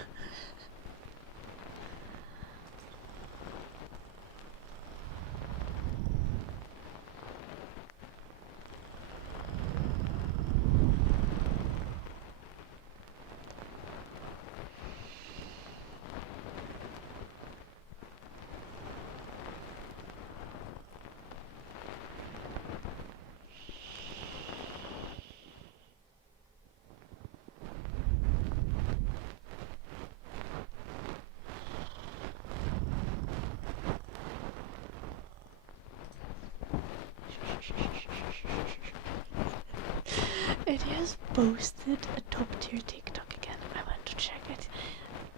It has posted a top tier TikTok again. I went to check it.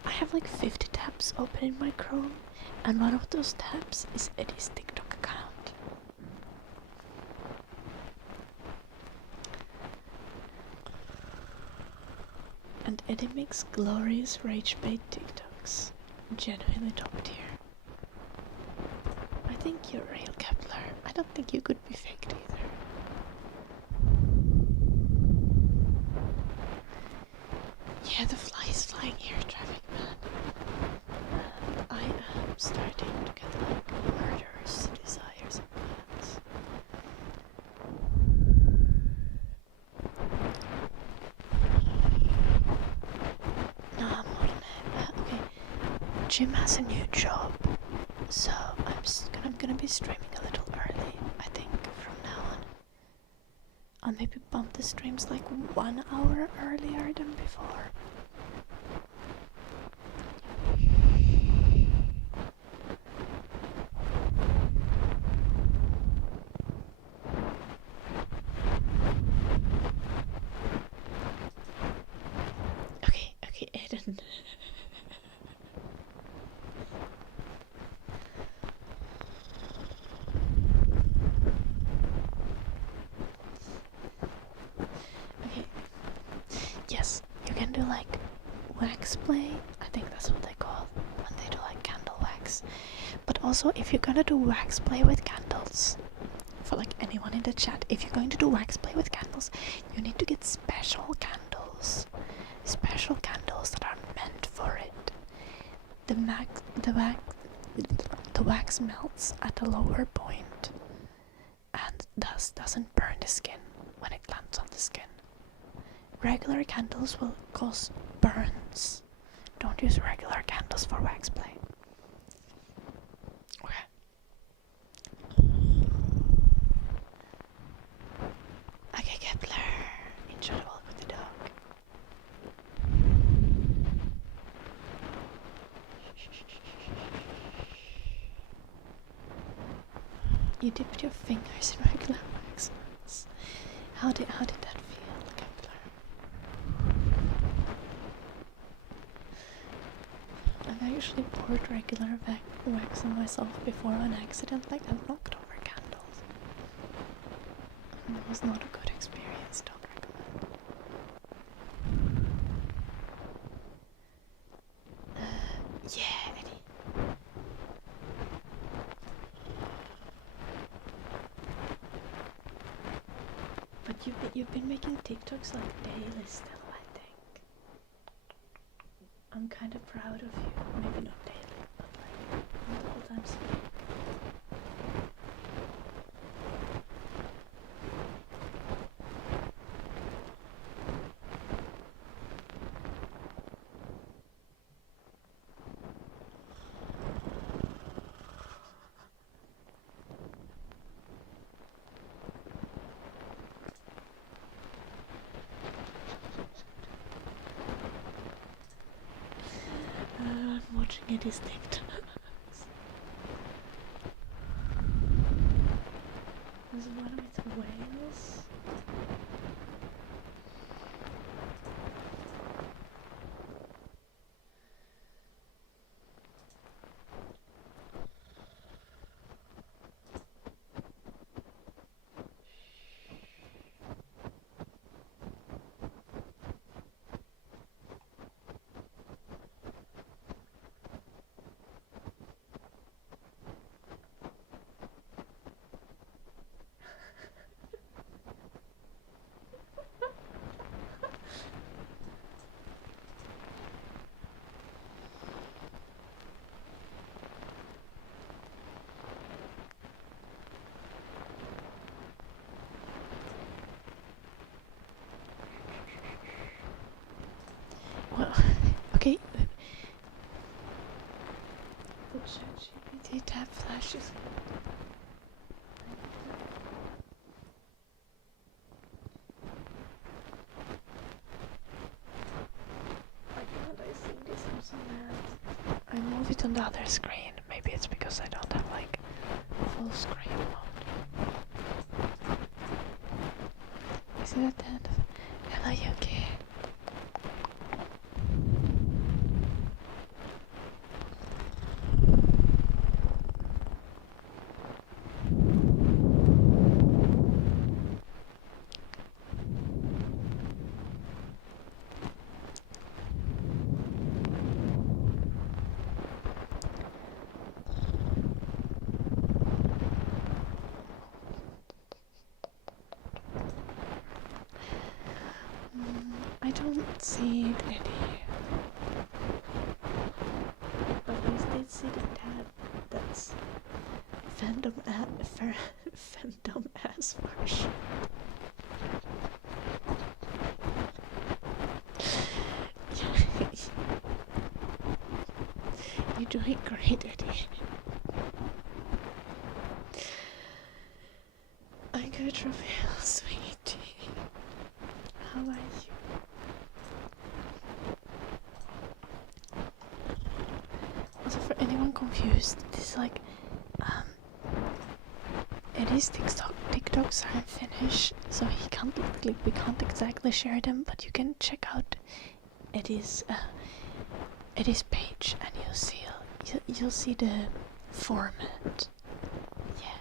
I have like 50 tabs open in my Chrome, and one of those tabs is Eddie's TikTok account. And Eddie makes glorious rage bait TikToks. Genuinely top tier. I think you're real, Kepler. I don't think you could be faked either. Yeah, the fly is flying here, traffic man. And I am starting to get like murderous desires and plans. No, I'm not on it. Okay. Jim has a new job, so I'm gonna be streaming a little early, I think, from now on. I'll maybe bump the streams like 1 hour earlier than before. Okay, Aiden. Okay. Yes, you can do like wax play. I think that's what they call when they do like candle wax. But also, if you're gonna do wax play with candles, for like anyone in the chat, if you're going to do wax play with candles, you need to get special candles. Special candles that are meant for it. The wax melts at a lower point and thus doesn't burn the skin when it lands on the skin. Regular candles will cause burns. Don't use regular candles for wax play. Okay, Kepler, enjoy the walk with the dog. You dipped your fingers in regular wax. How did that feel, Kepler? I've actually poured regular wax on myself before on accident, like I've knocked over candles. And it was not a good experience, don't recommend. Yeah, Eddie. But you've been making TikToks like daily still, I think. I'm kind of proud of you. Maybe not daily, but like multiple times a week. I'm watching Eddie's TikToks. There's one with whales. Well, okay. The ChatGPT tab flashes. Why can't I see this? I'm so mad. I move it on the other screen. Maybe it's because I don't have like full screen mode. Is it at the end of it? Hello, Yuki. I don't see it, Eddie. But I did see the tab that's fandom ass version. You're doing great, Eddie. I got real sweetie. How are you? Also, for anyone confused, this is like, Eddie's TikToks are in Finnish, so we can't exactly share them, but you can check out Eddie's page, and you'll see the format. Yeah.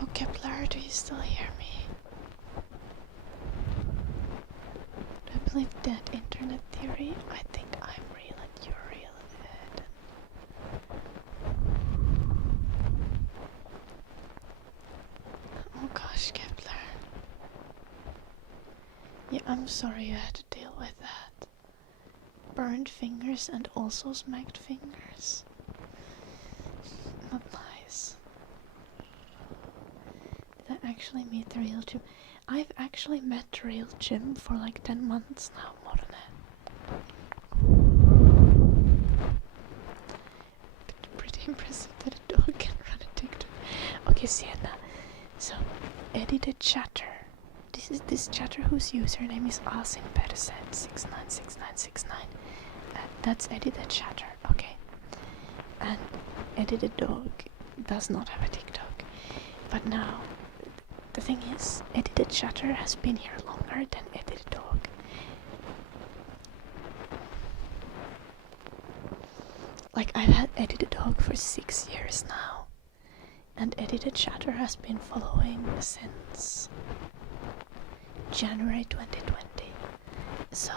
Oh, Kepler, do you still hear me? I believe that internet theory. I think I'm real and you're real. Oh gosh, Kepler. Yeah, I'm sorry you had to deal with that. Burned fingers and also smacked fingers. Not nice. Did I actually meet the real Jim? I've actually met the real Jim for like 10 months now, more than that. Pretty impressive that a dog can run a TikTok. Okay, Sienna. So, Eddie the Chatter. This chatter whose username is AsimPedicent696969. That's Eddie the Chatter, okay. And Eddie the dog does not have a TikTok. But now, The thing is, edited chatter has been here longer than edited dog. Like, I've had edited dog for 6 years now, and edited chatter has been following since January 2020. So,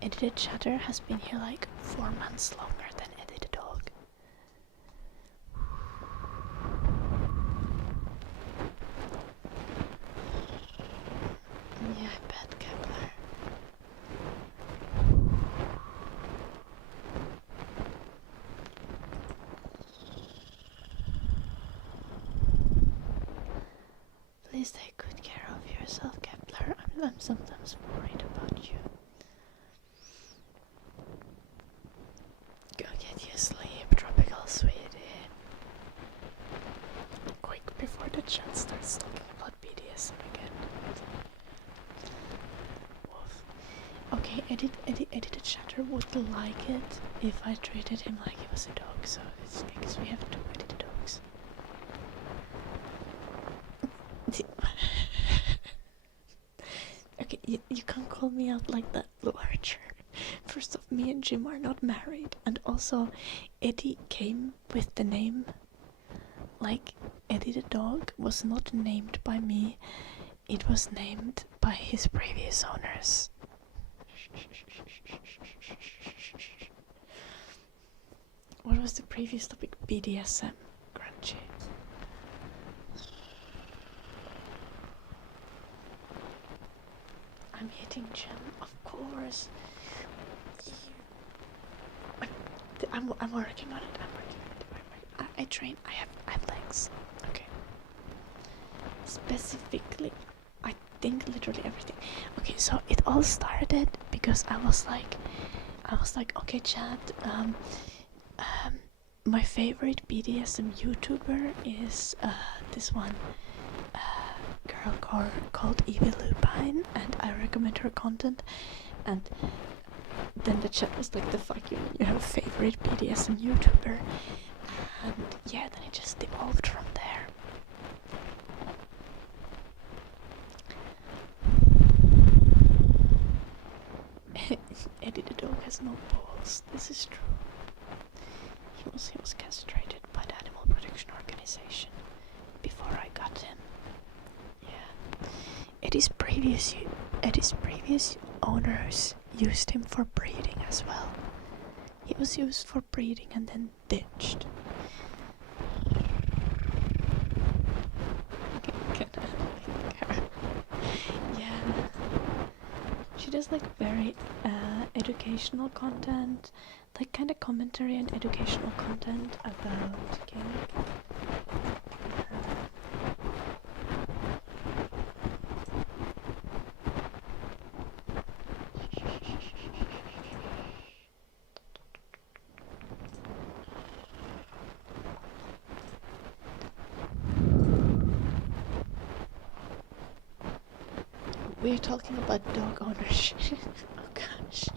edited chatter has been here like 4 months longer than edited dog. Yeah, I bet, Kepler. Please take good care of yourself, Kepler. I'm sometimes worried about you. Go get you sleep, tropical sweetie. Quick, before the chat starts talking about BDSM again. Woof. Okay, edited chatter would like it if I treated him like he was a dog, so it's because we have 2 edited dogs. Okay, you can't call me out like that, Blue Archer. First off, me and Jim are not married, and also Eddie came with the name. Like, Eddie the dog was not named by me, it was named by his previous owners. What was the previous topic? BDSM. Grungy. I'm hitting Jim, of course. I'm working on it. I train. I have legs. Okay. Specifically, I think literally everything. Okay, so it all started because I was like, okay, chat. My favorite BDSM YouTuber is this one girl called Evie Lupine, and I recommend her content. And then the chat was like, the fuck, you have a favorite BDSM YouTuber? And yeah, then it just evolved from there. Eddie the dog has no balls. This is true. He was castrated by the Animal Protection Organization before I got him. Yeah. Eddie's previous owners used him for breeding as well. He was used for breeding and then ditched. Yeah. She does like very educational content, like kind of commentary and educational content about kink. We're talking about dog ownership. Oh gosh.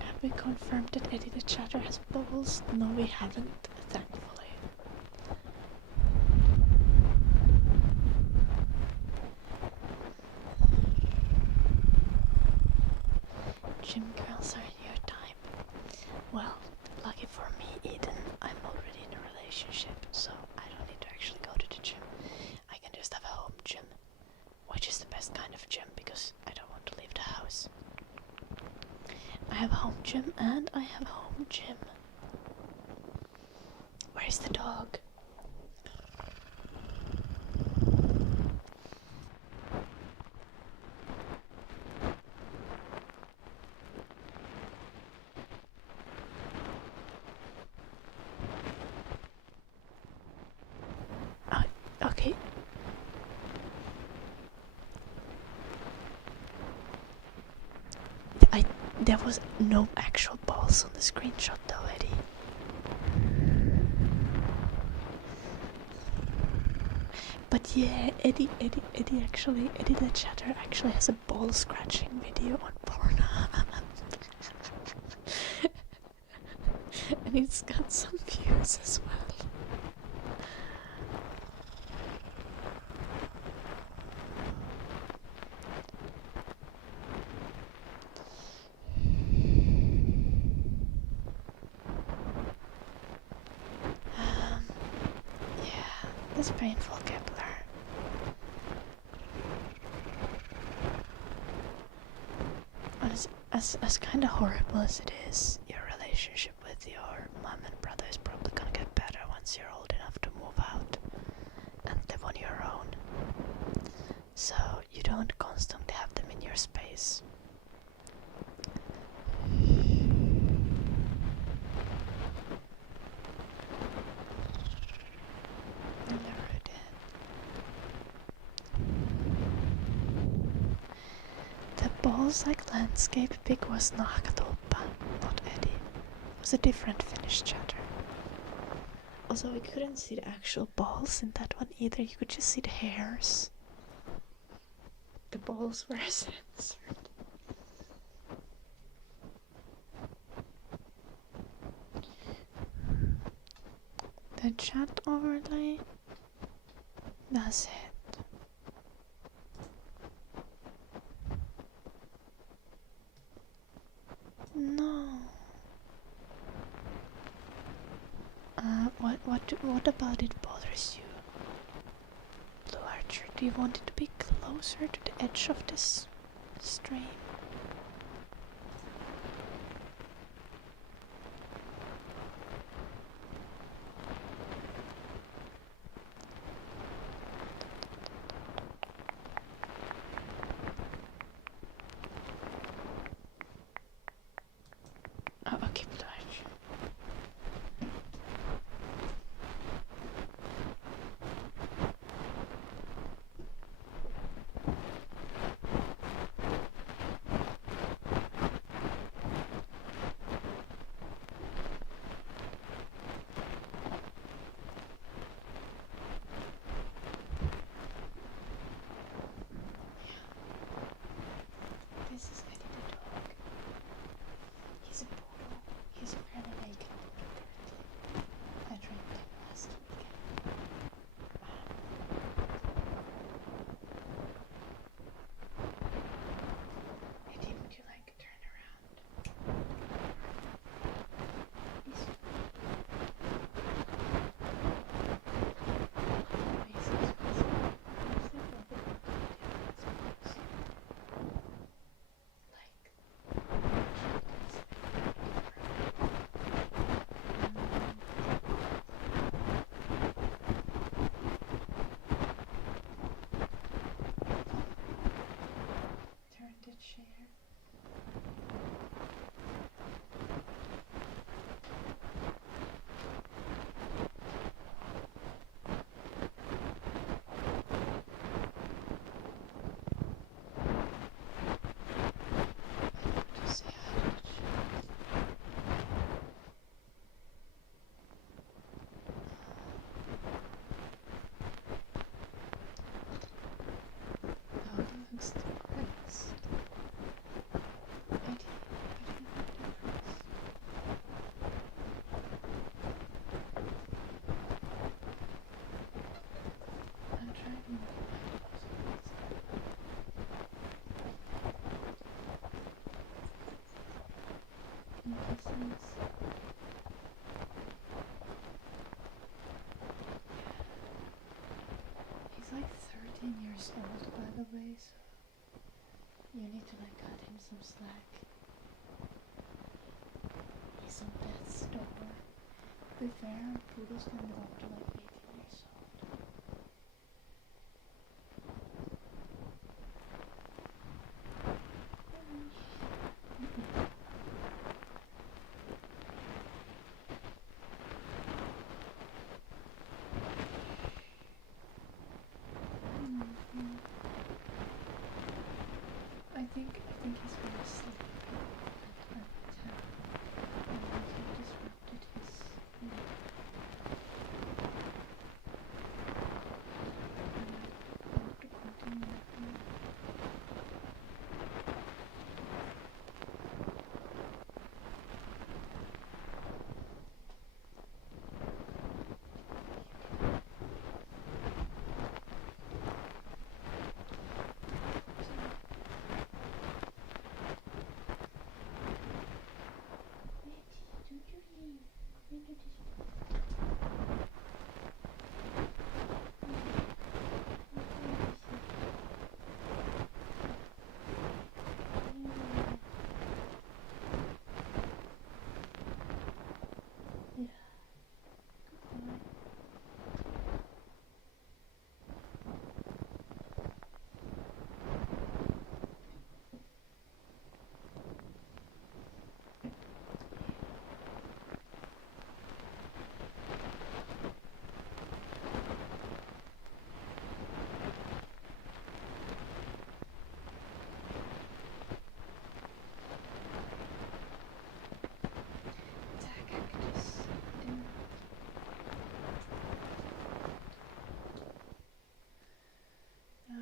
Have we confirmed that Eddie the Chatter has balls? No, we haven't, thankfully. Gym girls are in your type. Well, lucky for me, Eden, I'm already in a relationship, so I don't need to actually go to the gym. I can just have a home gym, which is the best kind of gym because I don't want to leave the house. I have a home gym and I have a home gym. Where's the dog? Okay. There was no actual balls on the screenshot though, Eddie. But yeah, Eddie the Chatter actually has a ball scratching video on Pornhub. And it's got some views as well. Yeah, this painful Kepler. As kind of horrible as it is, your relationship with your mom and brother is probably gonna get better once you're old enough to move out and live on your own. So you don't constantly have them in your space. Never did. The Balzac landscape pic was Nachtoppa, not Eddie. It was a different Finnish chatter. Also, we couldn't see the actual balls in that one either. You could just see the hairs. The balls were censored. The chat overlay. That's it. No. What about it bothers you? Blue Archer, do you want it to be closer to the edge of this stream? Oh, okay, Blue Archer. This is Eddie the dog. He's a poodle. He's a fairly naked poodle. I trained him last weekend. Eddie, would you like to turn around? He's turn the chair. Just say hi to the chair. Oh, that's the crest. Eddie, what do you want to crest? I'm trying to move my clothes. He's like 13 years old, by the way, so you need to like cut him some slack. He's on death's door. To be fair, poodles can live up to like 18 years old. I think he's very sleepy at 10. And I think disrupted his sleep.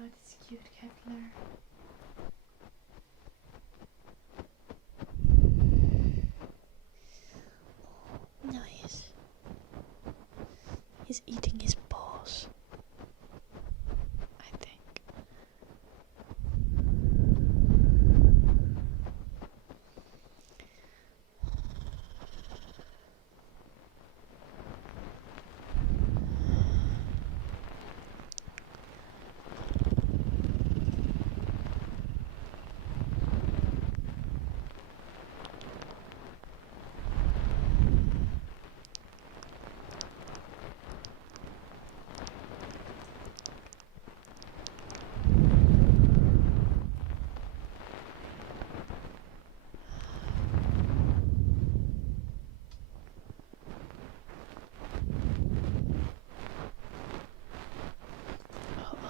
this cute Kepler. Nice. He's eating his paws, I think.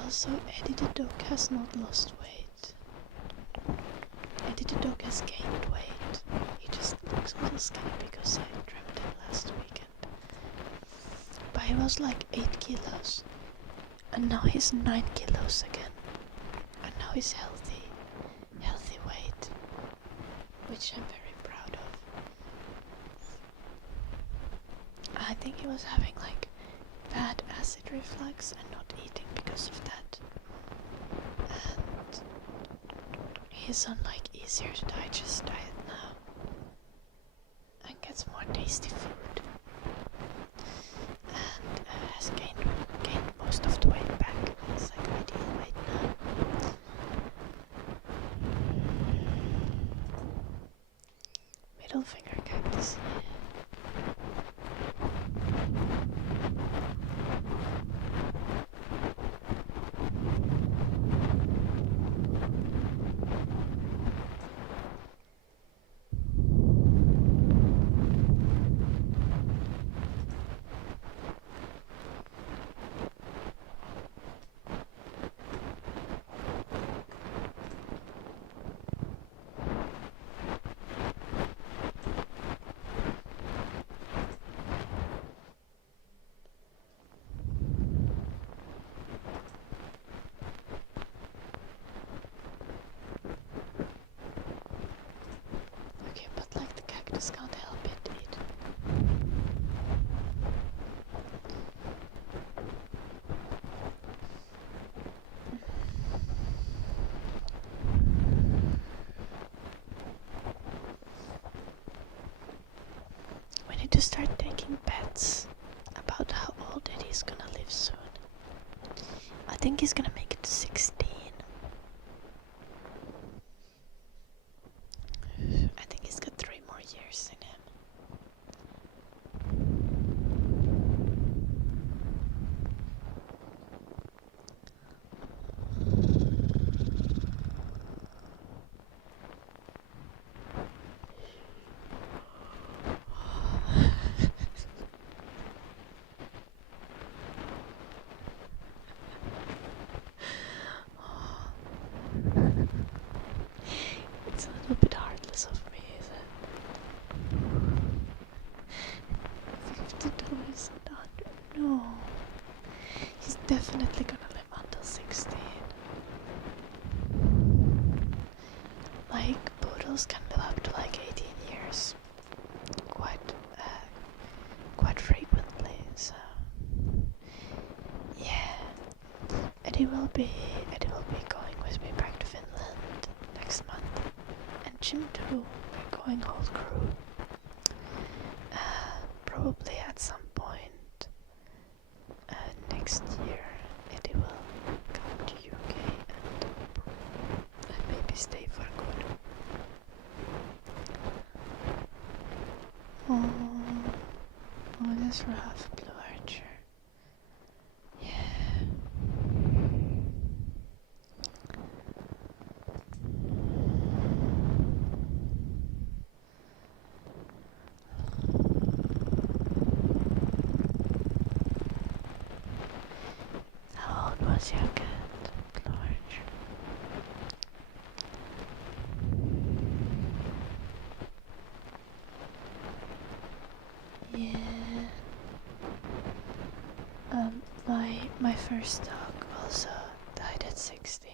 Also, Eddie the dog has not lost weight. Eddie the dog has gained weight. He just looks a little skinny because I trimmed him last weekend. But he was like 8 kilos. And now he's 9 kilos again. And now he's healthy weight. Which I'm very proud of. I think he was having like bad acid reflux and not eating because of that. And he's on like easier to digest diet now. And gets more tasty food. And has gained most of the weight back. He's like ideal weight now. Middle finger cactus. Okay, but like the cactus can't help it eat. We need to start taking bets about how old Eddie's gonna live soon. I think he's gonna make it to 16. I think he's got 3 more years in him. It's a little bit heartless of me, is it? $50 and under. No. He's definitely gonna live until 16. Like, poodles can live up to like 18 years. Quite frequently, so yeah. Eddie will be going with me back to Finland next month. And Jim too. We're going whole crew. Probably at some point next year Eddie will come to UK and maybe stay for good. Oh, this rough blue archer. Yeah. How old was your cat, Blue Archer? Yeah. My first dog also died at 16. 16.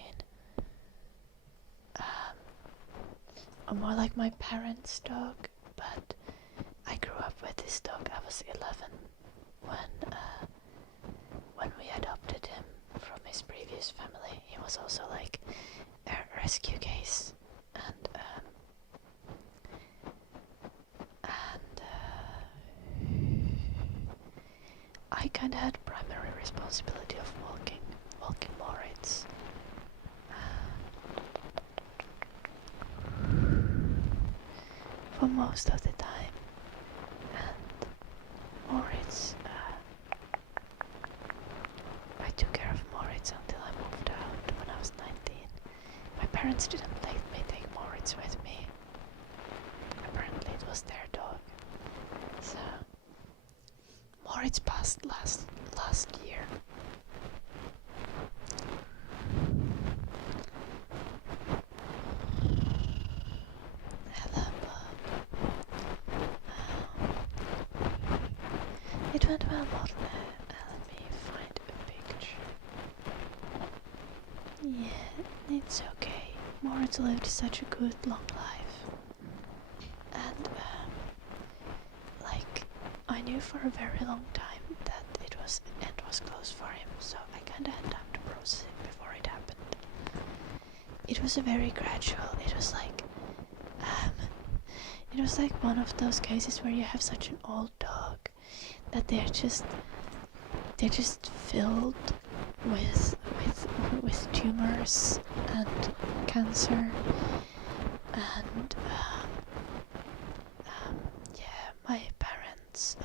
Or more like my parents' dog, but I grew up with this dog. I was 11 when we adopted him from his previous family. He was also like a rescue case, and I kind of had primary responsibility of walking Moritz. For most of the time, and Moritz, I took care of Moritz until I moved out when I was 19. My parents didn't let me take Moritz with me. Apparently it was their dog. So Moritz passed last year. Hello, Bob. It went well, Morten. Let me find a picture. Yeah, it's okay. Moritz lived such a good long life. And like, I knew for a very long time that it was close for him, so I kinda had time to process it before it happened. It was a very gradual, it was like one of those cases where you have such an old dog that they're just filled with tumors and cancer, and yeah, my parents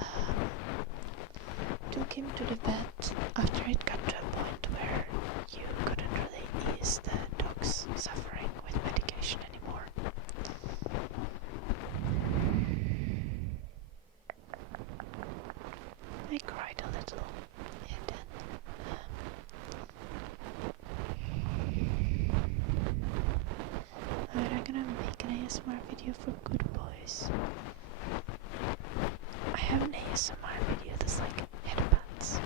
took him to the vet after it got to a point where you couldn't really ease the dog's suffering with medication anymore. I cried a little, and then I'm gonna make an ASMR video for good boys. I have an ASMR video that's like headbands.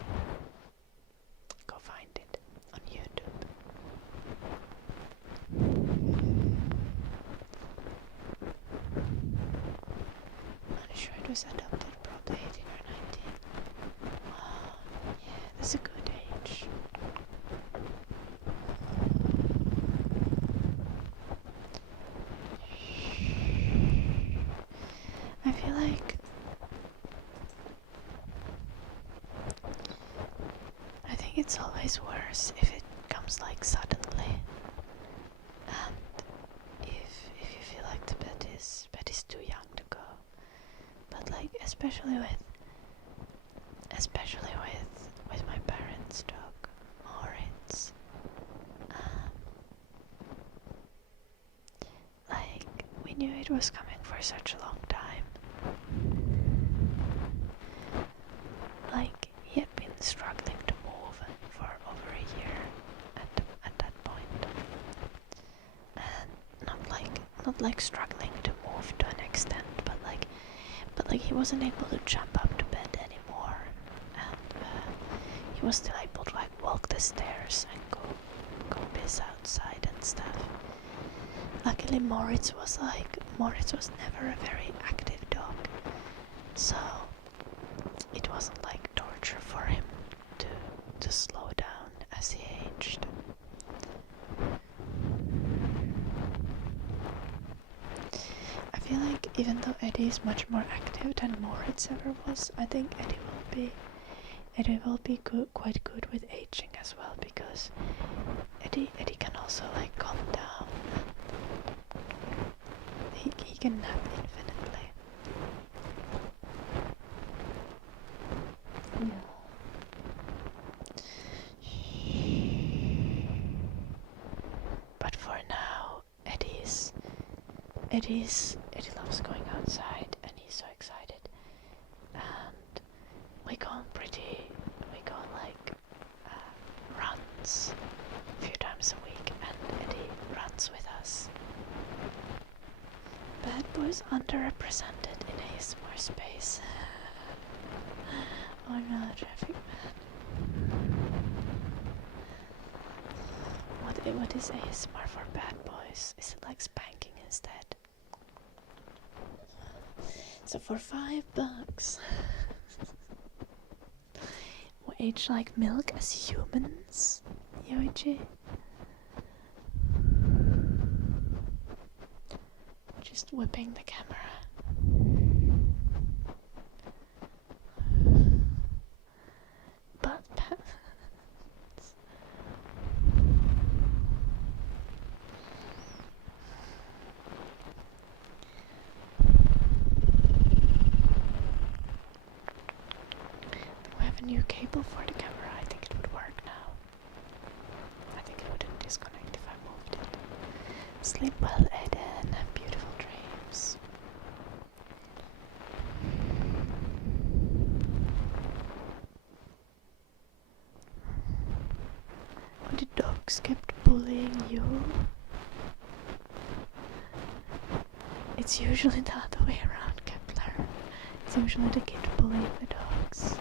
Go find it on YouTube. I'm sure it was adopted probably 18 or 19. Yeah, that's a good age. I feel like it's always worse if it comes like suddenly, and if you feel like the pet is too young to go. But like especially with my parents' dog, Moritz, like we knew it was coming for such a long time. Like he had been struggling to move for over a year at that point, and not like struggling to move to an extent, but like he wasn't able to jump up to bed anymore, and he was still able to like walk the stairs and go piss outside and stuff. Luckily Moritz was never a very active dog, so it wasn't like torture for him to slow down as he aged. I feel like even though Eddie is much more active than Moritz ever was, I think Eddie will be quite good with aging as well, because Eddie can also like calm down, and he can nap infinitely. Yeah. But for now, Eddie loves going outside, and he's so excited. And we go on like runs a few times a week, and Eddie runs with us. Bad boys underrepresented in ASMR space. I'm not a traffic man. What what is ASMR for bad boys? Is it like spanking instead? So for $5, we age like milk as humans, Yoichi. Just whipping the camera. Butt pants. We have a new cable for the camera. I think it would work now. I think it wouldn't disconnect if I moved it. Sleep well, Eden. Beautiful dreams. When the dogs kept bullying you, it's usually the other way around, Kepler. It's usually the kid bullying the dogs.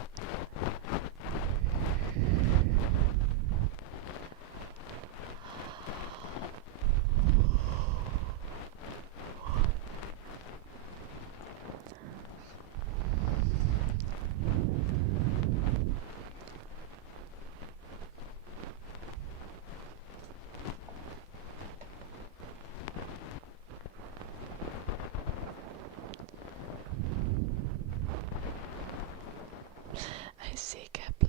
I see, Kepler.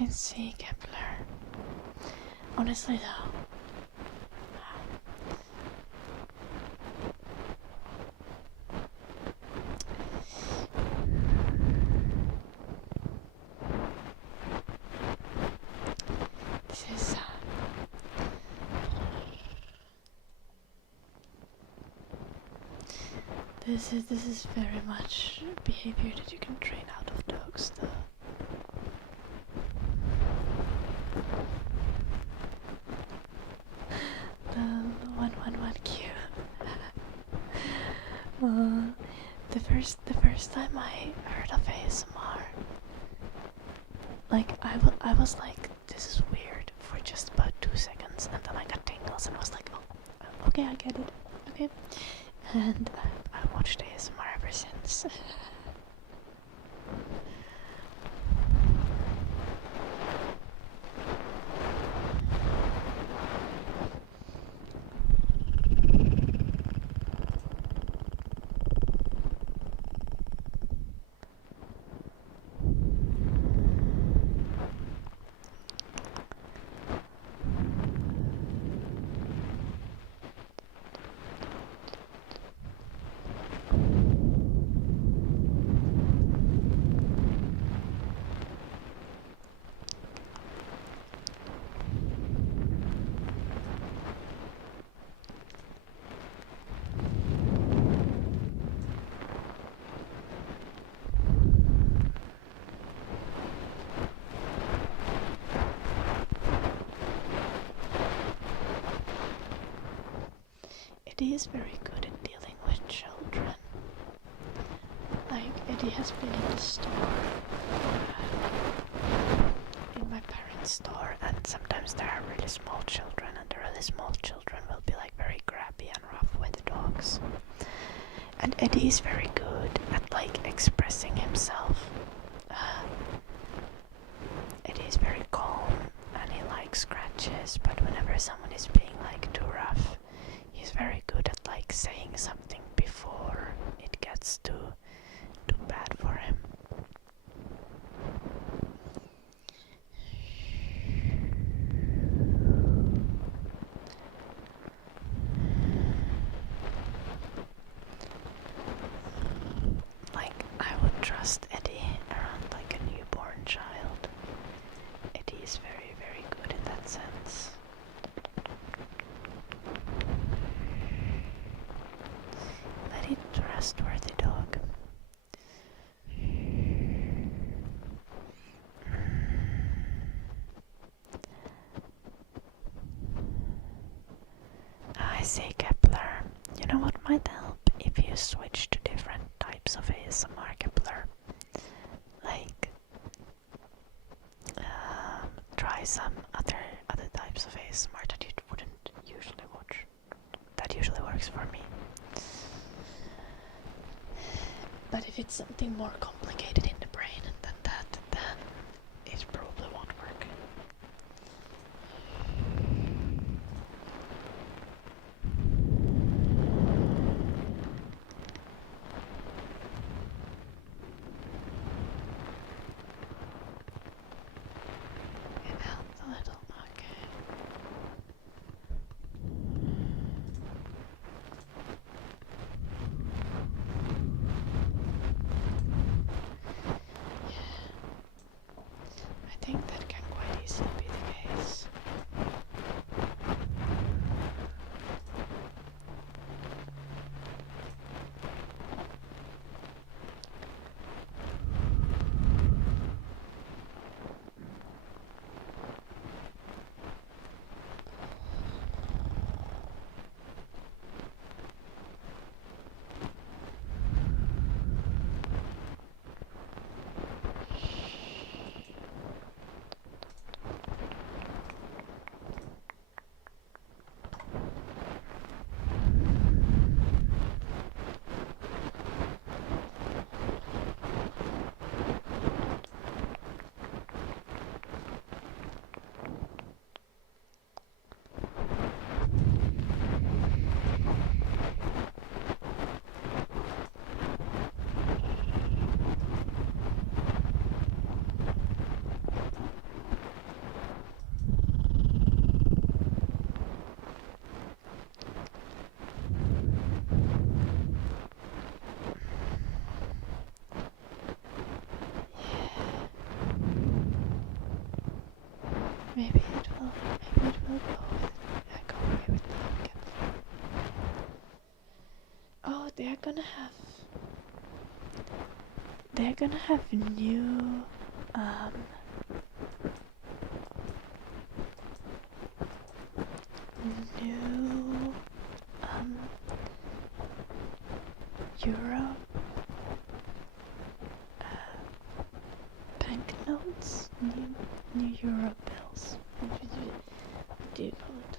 I see, Kepler. Honestly though, this is very much behavior that you can train out of dogs though. The 111Q. The first time I heard of ASMR, like I was like, this is weird for just about 2 seconds, and then I got tingles and I was like, oh, okay, I get it, okay, and I watched ASMR ever since. Eddie is very good at dealing with children. Like, Eddie has been in the store, in my parents' store, and sometimes there are really small children, and the really small children will be like very grabby and rough with the dogs. And Eddie is very good at like expressing himself. Eddie is very calm, and he likes scratches, but whenever someone is being like too rough, he's very good at like saying something before it gets too bad for him. Like, I would trust Eddie around like a newborn child. Eddie is very, very good in that sense. trustworthy dog. I say Kepler. You know what might help if you switch to different types of ASMR, Kepler? Like, try some other types of ASMR that you wouldn't usually watch. That usually works for me. But if it's something more complicated in the brain than that, then it probably won't work. It helped a little, okay. I think that can quite easily be the case. Maybe it will go away with time, Kepler. Oh, they're gonna have new new euro banknotes, new euro bills. What do you call it?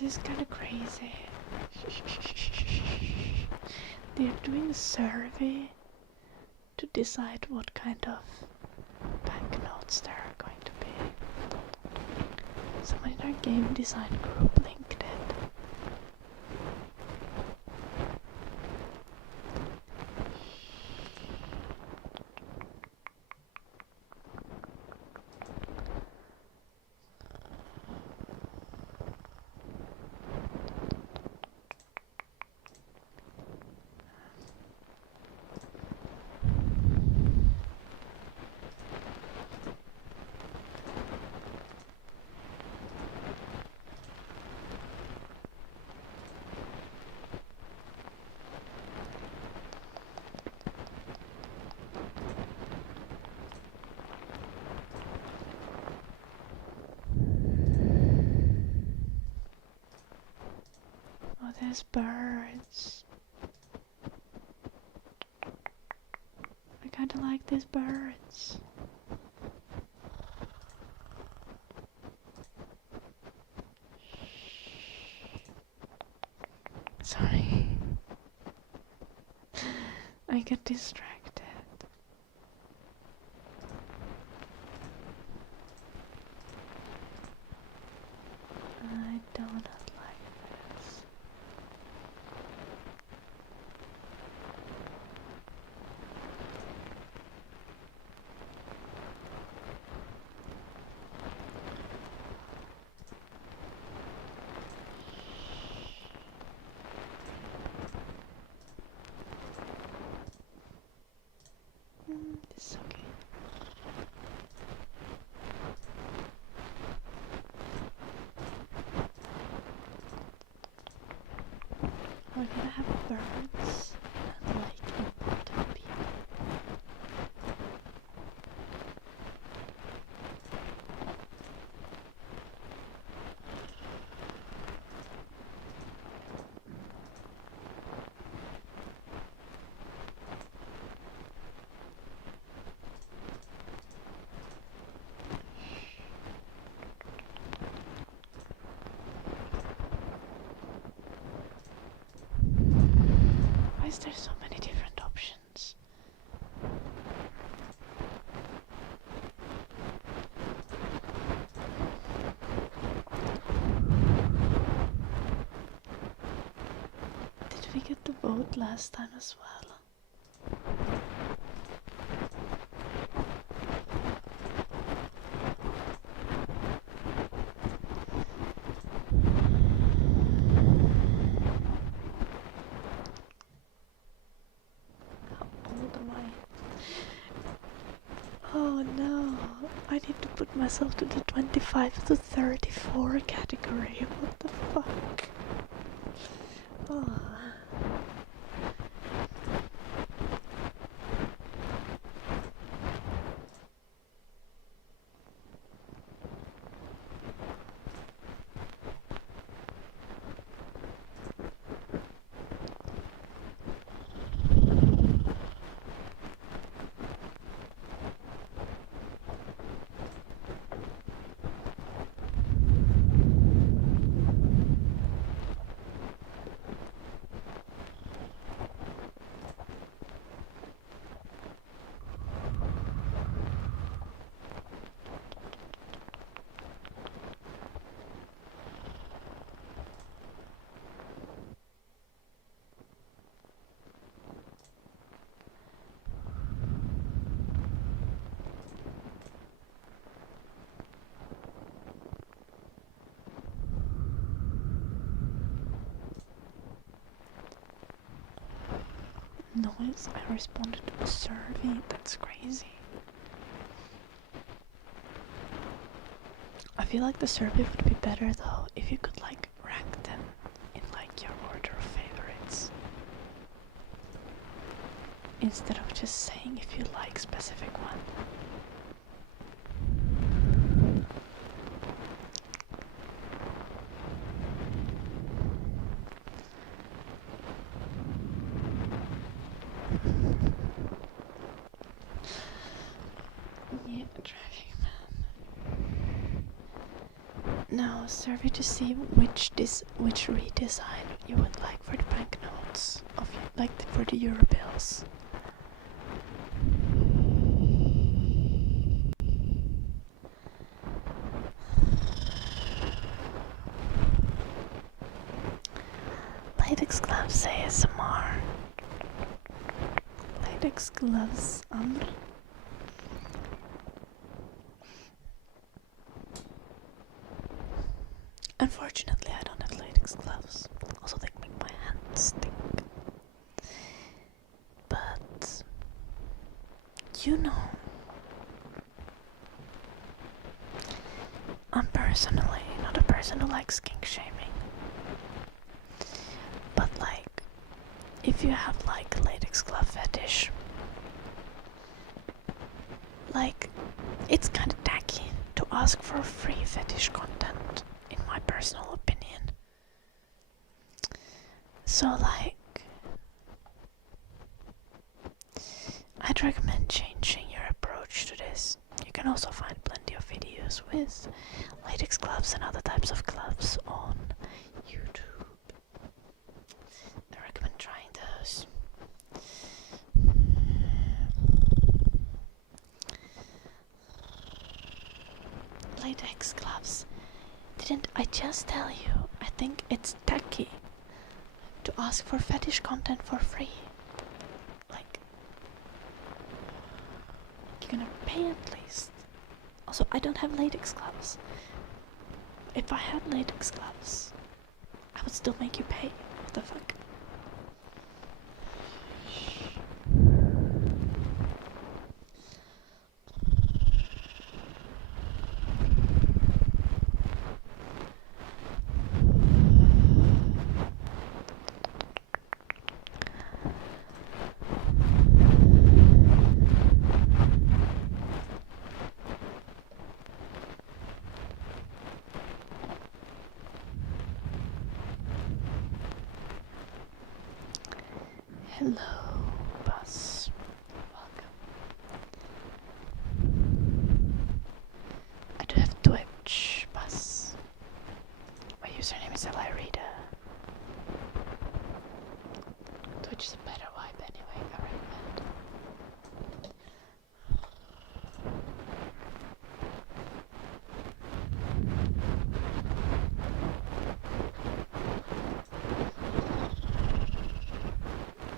This is kind of crazy. They're doing a survey to decide what kind of banknotes there are going to be. Someone in our game design group linked it. these birds. I kinda like these birds. Sorry. I get distracted. I do not like this. This is okay. We're gonna have birds and like important people. Why is there so many different options? Did we get the vote last time as well? How old am I? Oh no, I need to put myself to the 25 to 34 category. What the fuck? Oh. Noise, I responded to a survey. That's crazy. I feel like the survey would be better though if you could like rank them in like your order of favorites, instead of just saying if you like specific one. Yeah, traffic man. Now, survey to see which redesign you would like for the banknotes of for the euro bills. Latex gloves ASMR. Latex gloves Amr. Unfortunately, I don't have latex gloves. Also, they make my hands stink. But you know, I'm personally not a person who likes kink shaming. But like, if you have like a latex glove fetish, like, it's kind of tacky to ask for free fetish content, in my personal opinion. So like, I'd recommend changing your approach to this. You can also find plenty of videos with latex gloves and other types of gloves on YouTube. I recommend trying those. Latex gloves. Didn't I just tell you? I think it's tacky to ask for fetish content for free. Like, you're gonna pay at least. Also, I don't have latex gloves. If I had latex gloves, I would still make you pay. What the fuck? Hello, Buzz. Welcome. I do have Twitch, Buzz. My username is Elirida. Twitch is a better vibe anyway, I recommend.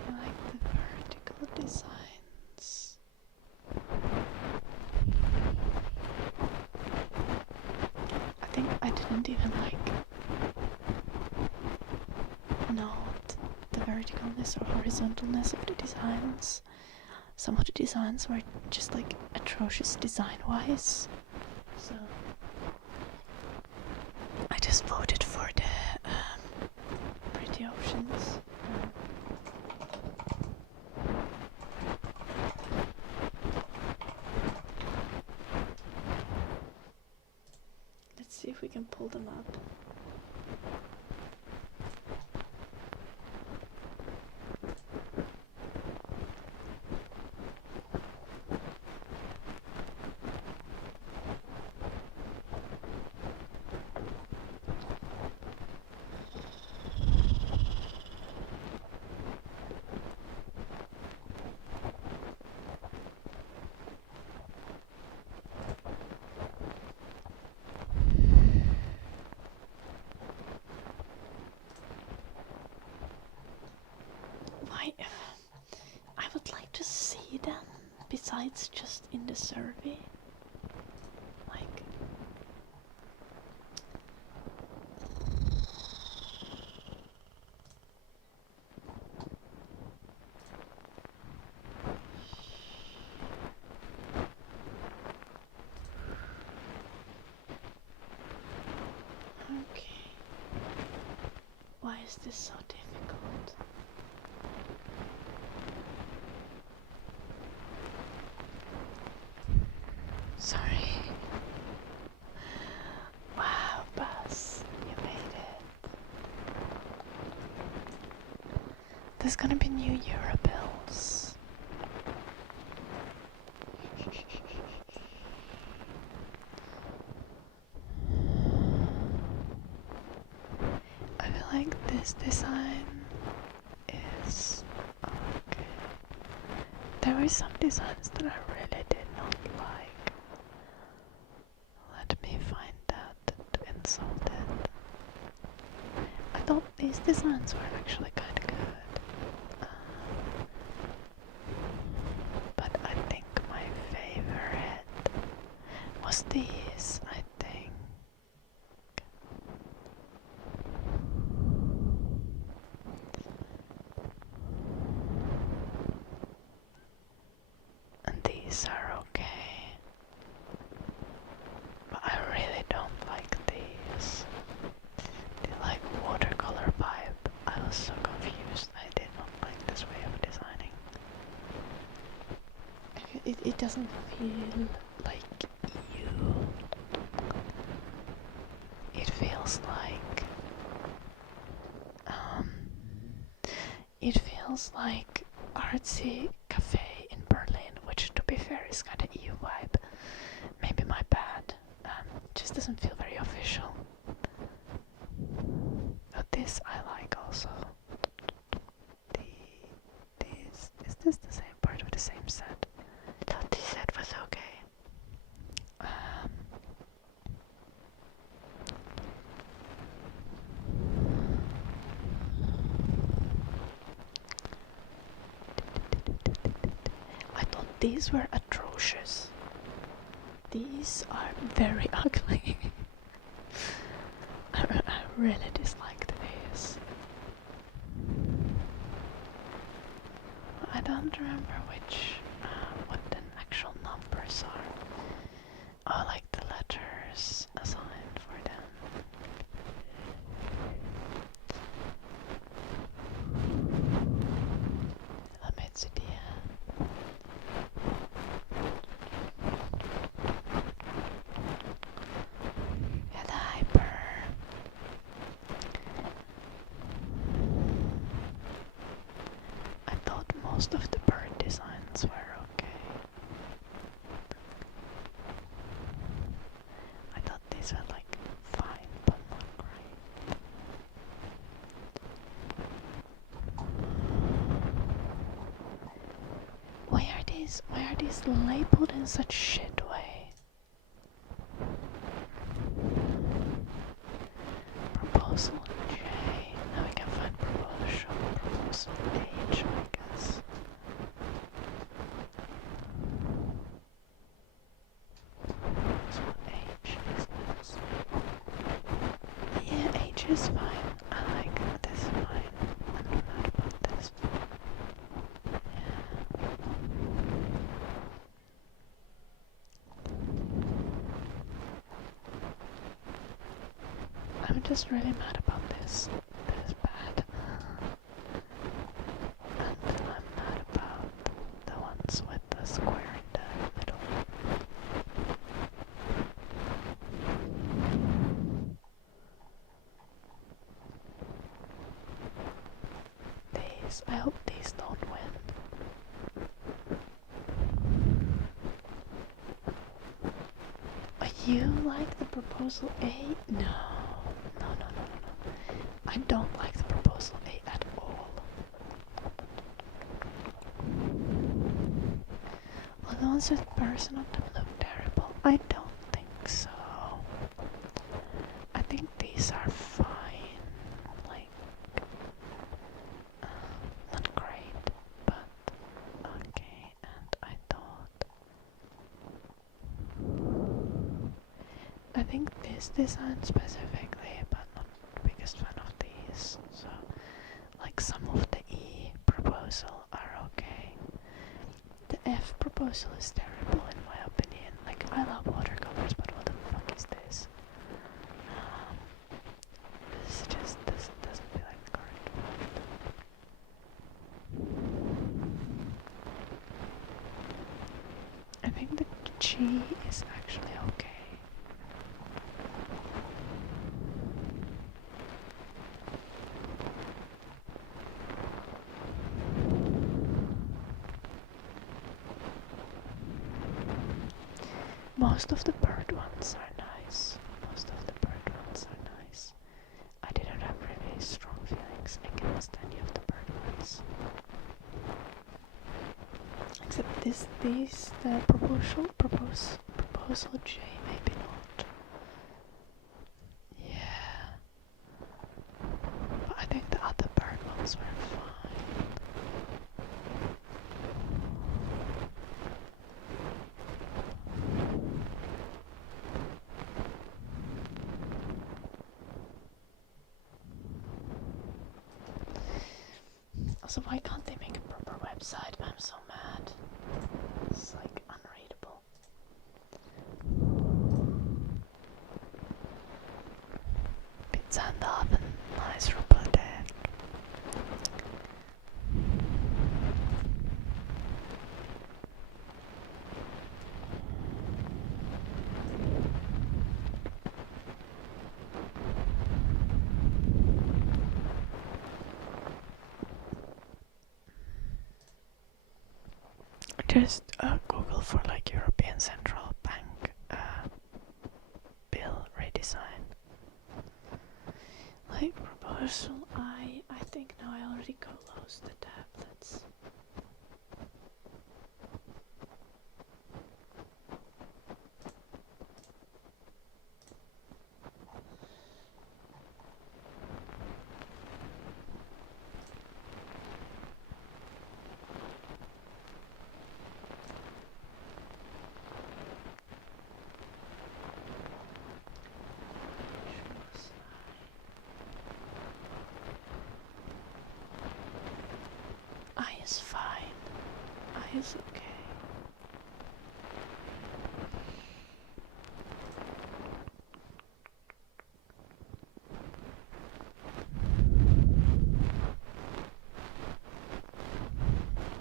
I like the vertical designs. I think I didn't even note the verticalness or horizontalness of the designs. Some of the designs were just like atrocious design-wise. So I just voted for the pretty options. Let's see if we can pull them up. I would like to see them besides just in the survey. Like, okay. Why is this so difficult? Sorry. Wow, Buzz, you made it. There's gonna be new Euro bills. I feel like this design is okay. There were some designs that I really did not like. Let me find that to insult it. I thought these designs were actually kind of good. But I think my favorite was these, I think. And these are okay. But I really don't like these. They like watercolor vibe. I was so confused. I did not like this way of designing. It doesn't feel like you. It feels like it feels like artsy cafe in Berlin, which to be fair is kind of EU vibe. Maybe my bad. Just doesn't feel very official. But this I like also. Is this the same part of the same set? I thought the set was okay. I thought these were atrocious. These are very ugly. I really disliked these. I don't remember what the actual numbers are. Oh, like the letters assigned for them. Let me see the hyper. I thought most of the bird designs were okay. I thought these were like fine, but not great. Why are these labeled in such shit way? Proposal J. Now we can find proposal H, I guess. Proposal H is this. Yeah, H is fine. I like this fine. I'm not mad about this. I'm just really mad about this. This is bad. And I'm mad about the ones with the square in the middle. I hope these don't win. You like the proposal A? No. I don't like the proposal A at all. Well, the ones with person on them look terrible. I don't think so. I think these are fine. Like, not great, but okay. And I think this design specifically, but not the biggest fan of these. So, like some of the E proposal are okay. The F proposal is terrible in my opinion. Like, I love watercolors, but what the fuck is this? This doesn't feel like the correct one. I think the G is actually okay. Most of the bird ones are nice. I didn't have really strong feelings against any of the bird ones. Except the proposal J, maybe not. Yeah. But I think the other bird ones were fine. Also, why can't they make a proper website? I'm so mad. It's like unreadable. Pizza in the oven. Nice robot there. just Google for like European Central Bank bill redesign. Like proposal, I think now I already closed the tablets. I is fine. I is okay.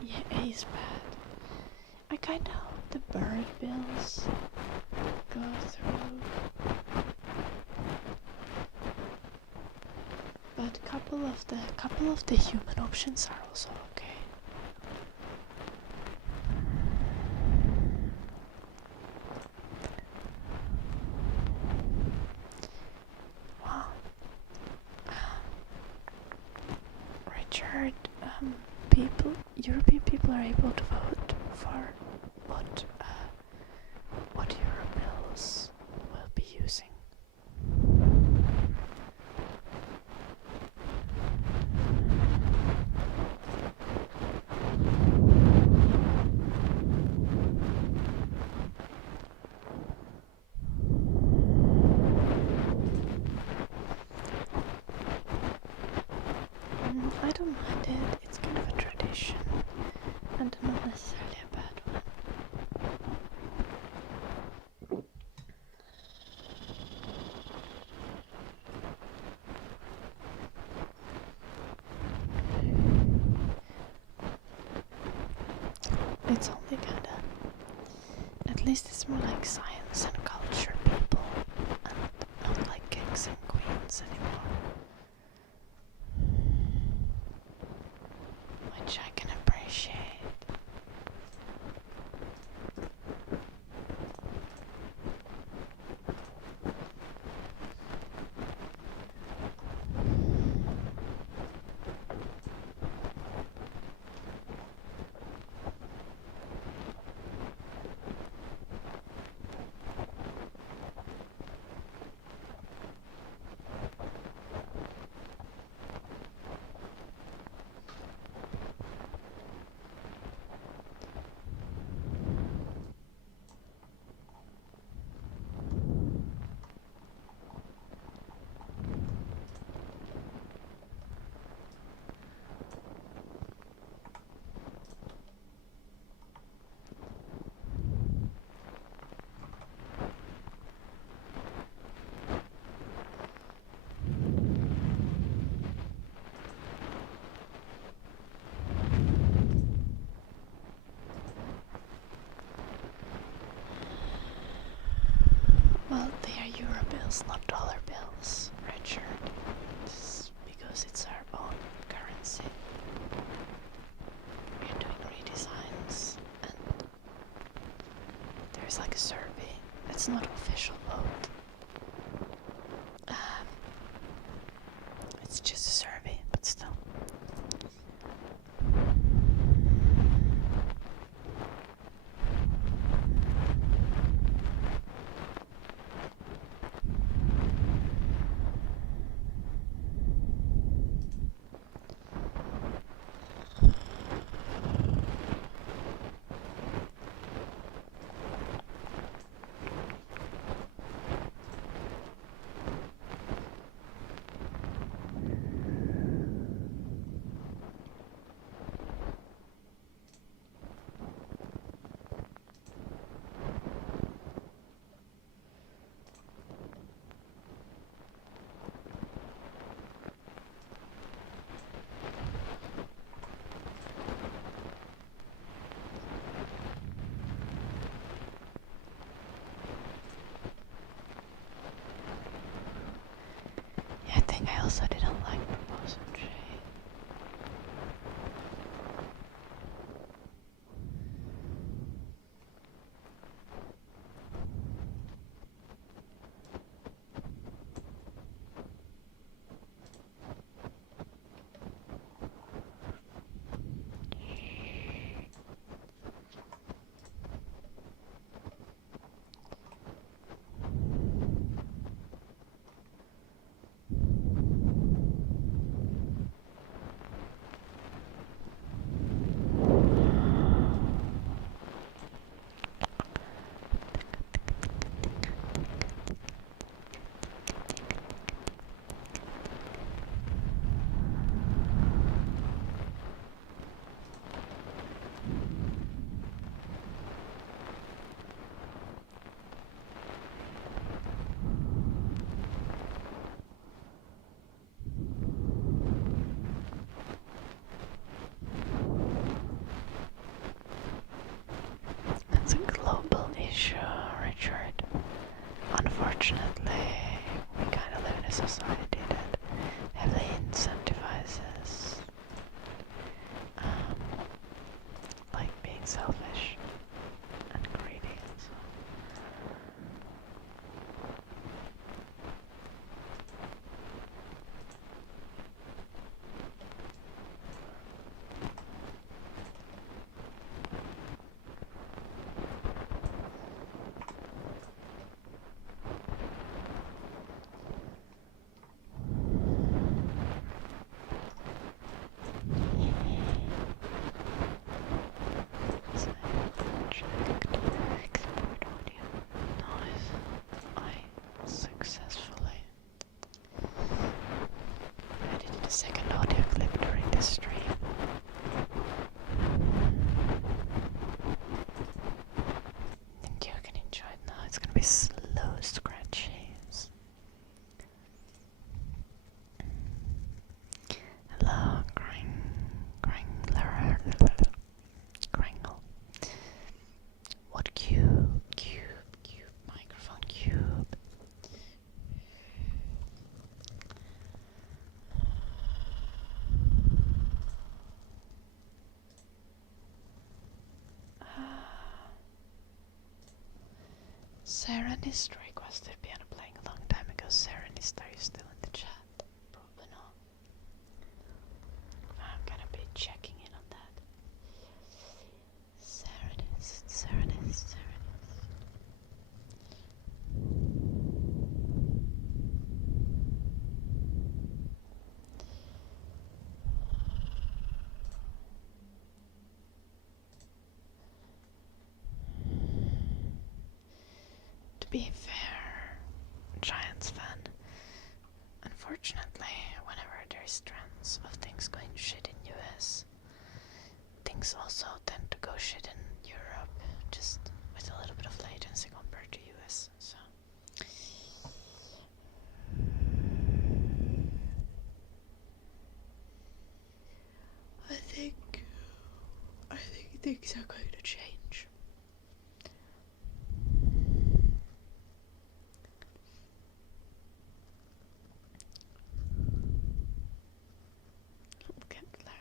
Yeah, A is bad. I kinda hope the bird bills go through. But a couple of the human options are also okay. Wow. Richard, European people are able to vote for what Euro bills will be using. I don't mind it, it's kind of a tradition, and not necessarily a bad one. It's only kinda, at least it's more like science and culture people, and not like kings and queens anymore. Which I can appreciate. Well, they are euro bills, not dollar bills, Richard. It's because it's our own currency. We're doing redesigns, and there's like a survey. It's not an official vote. It's just a survey, but still. Serenist requested piano playing a long time ago. Serenist, are you still in the chat? Probably not. I'm gonna be checking in on that. Serenist, Serenist, Serenist. To be fair, Giants fan, unfortunately, whenever there's trends of things going shit in US, things also tend to go shit in Europe, just with a little bit of latency compared to US, so. I think things are going to change. Kepler.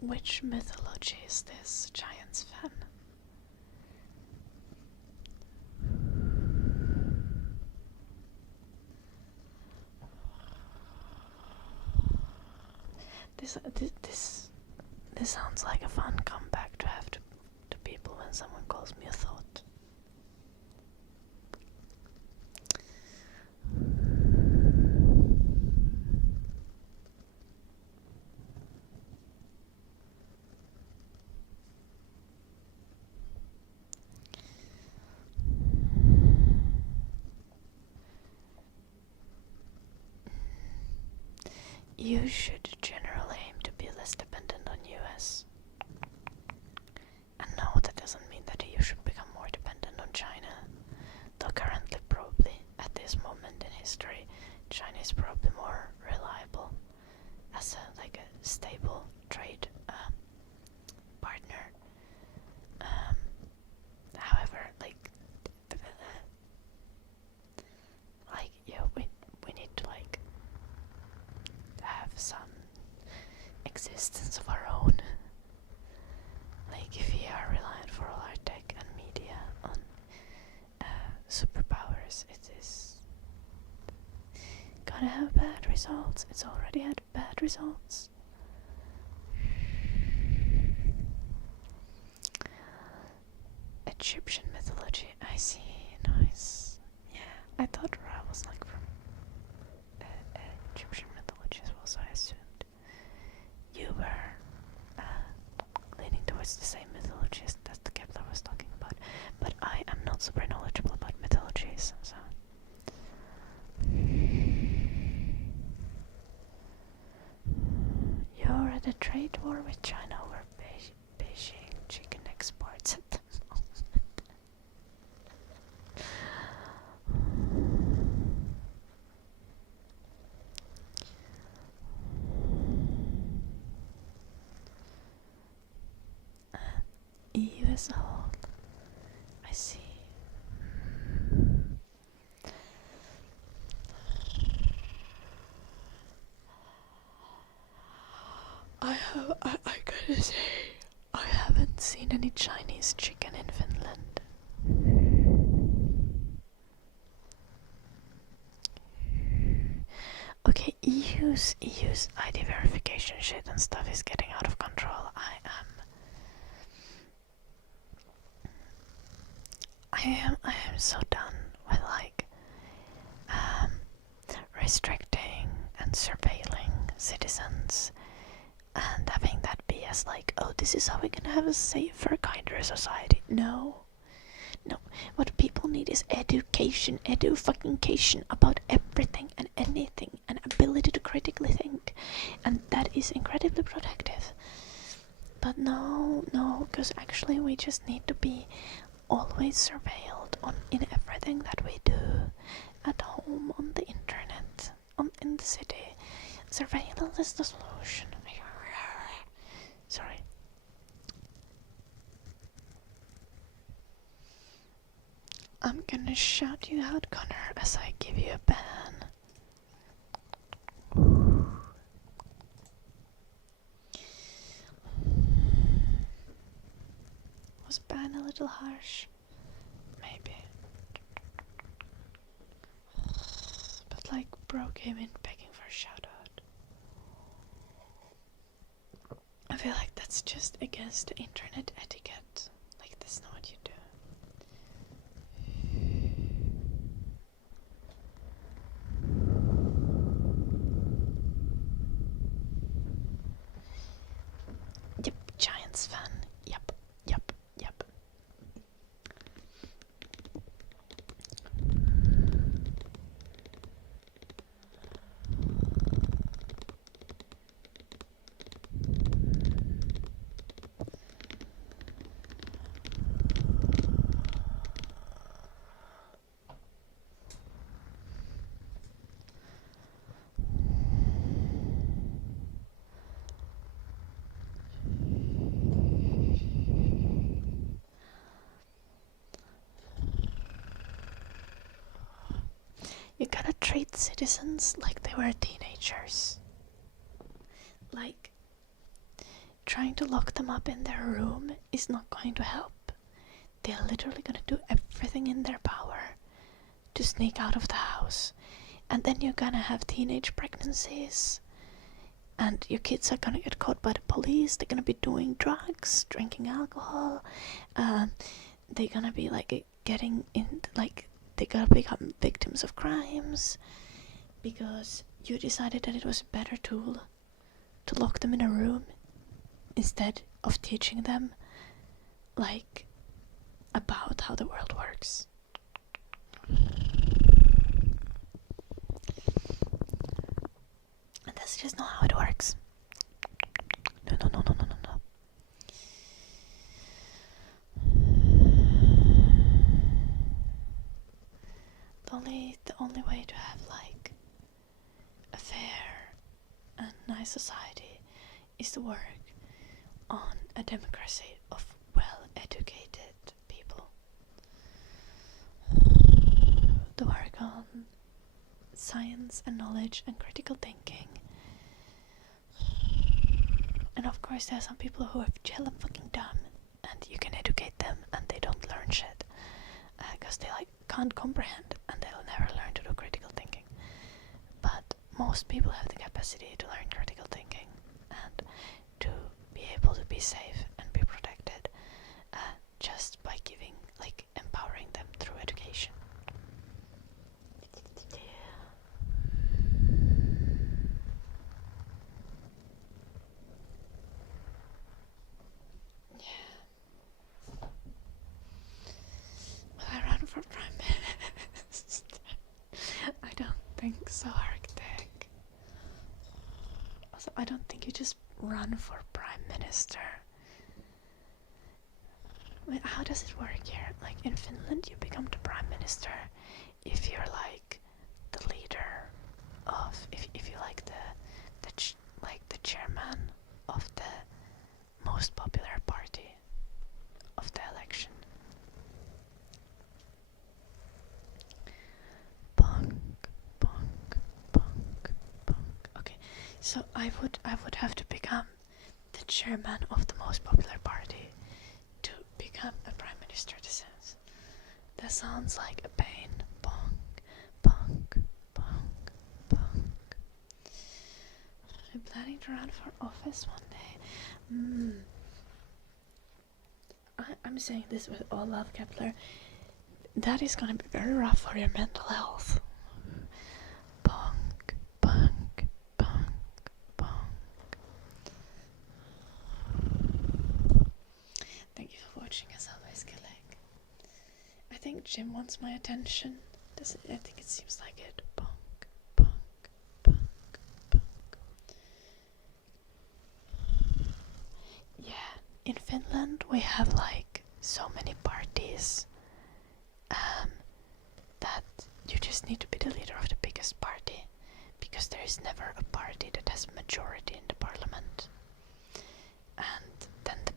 Which mythology is this, Giants fan? This sounds like a fun comeback to have to people when someone calls me a thought. You should generally aim to be less dependent on US. And no, that doesn't mean that you should become more dependent on China. Though currently, probably, at this moment in history, China is probably more reliable as a stable trade partner. However, we need to have some existence of our own. If we are reliant for all our tech and media on superpowers, it is gonna have bad results. It's already had bad results. Egyptian mythology, I see, nice. Yeah, I thought Ra was from Egyptian mythology as well, so I assumed you were leaning towards the same mythologies that the Kepler was talking about. But I am not super knowledgeable about mythologies, so. You're at a trade war with China over Beijing chicken exports at the moment. EU as a whole, I see. I gotta say, I haven't seen any Chinese chicken in Finland. Okay, EU's ID verification shit and stuff is getting out of control. I am so done with restricting and surveilling citizens and having that be as oh, this is how we can have a safer, kinder society. No. What people need is education, edu-fucking-cation about everything and anything, and ability to critically think, and that is incredibly protective. But no, because actually we just need to be always surveilled in everything that we do, at home, on the internet, in the city. Surveillance is the solution. Sorry. I'm gonna shout you out, Connor, as I give you a ban. Was ban a little harsh? Maybe. But like, bro came in begging for a shout out. I feel like that's just against the internet etiquette. Like, that's not what you do. Yep, Giants fan. Yep, yep, yep. You gotta treat citizens like they were teenagers. Like, trying to lock them up in their room is not going to help. They're literally gonna do everything in their power to sneak out of the house. And then you're gonna have teenage pregnancies. And your kids are gonna get caught by the police. They're gonna be doing drugs, drinking alcohol. They're gonna be like getting in, like, they gotta become victims of crimes because you decided that it was a better tool to lock them in a room instead of teaching them, like, about how the world works. And that's just not how it works. No. The only way to have like a fair and nice society is to work on a democracy of well-educated people. To work on science and knowledge and critical thinking. And of course there are some people who are hella fucking dumb and you can educate them and they don't learn shit. Because they like can't comprehend and they'll never learn to do critical thinking. But most people have the capacity to learn critical thinking and to be able to be safe and be protected just by giving, like, empowering them through education. Will I run for prime minister? I don't think so, Arctic. Also, I don't think you just run for prime minister. Wait, how does it work here? Like, in Finland, you become the prime minister if you're like the leader of, if you like the chairman of the most popular party of the election. Bonk. Okay, so I would have to become the chairman of the most popular party to become a prime minister. That sounds like a pain. Bonk. I'm planning to run for office one day. I'm saying this with all love, Kepler. That is gonna be very rough for your mental health. Bonk. Thank you for watching as always, Kelleg. I think Jim wants my attention. I think it seems like it. Bonk. Yeah, in Finland we have like so many parties that you just need to be the leader of the biggest party because there is never a party that has majority in the parliament. And then the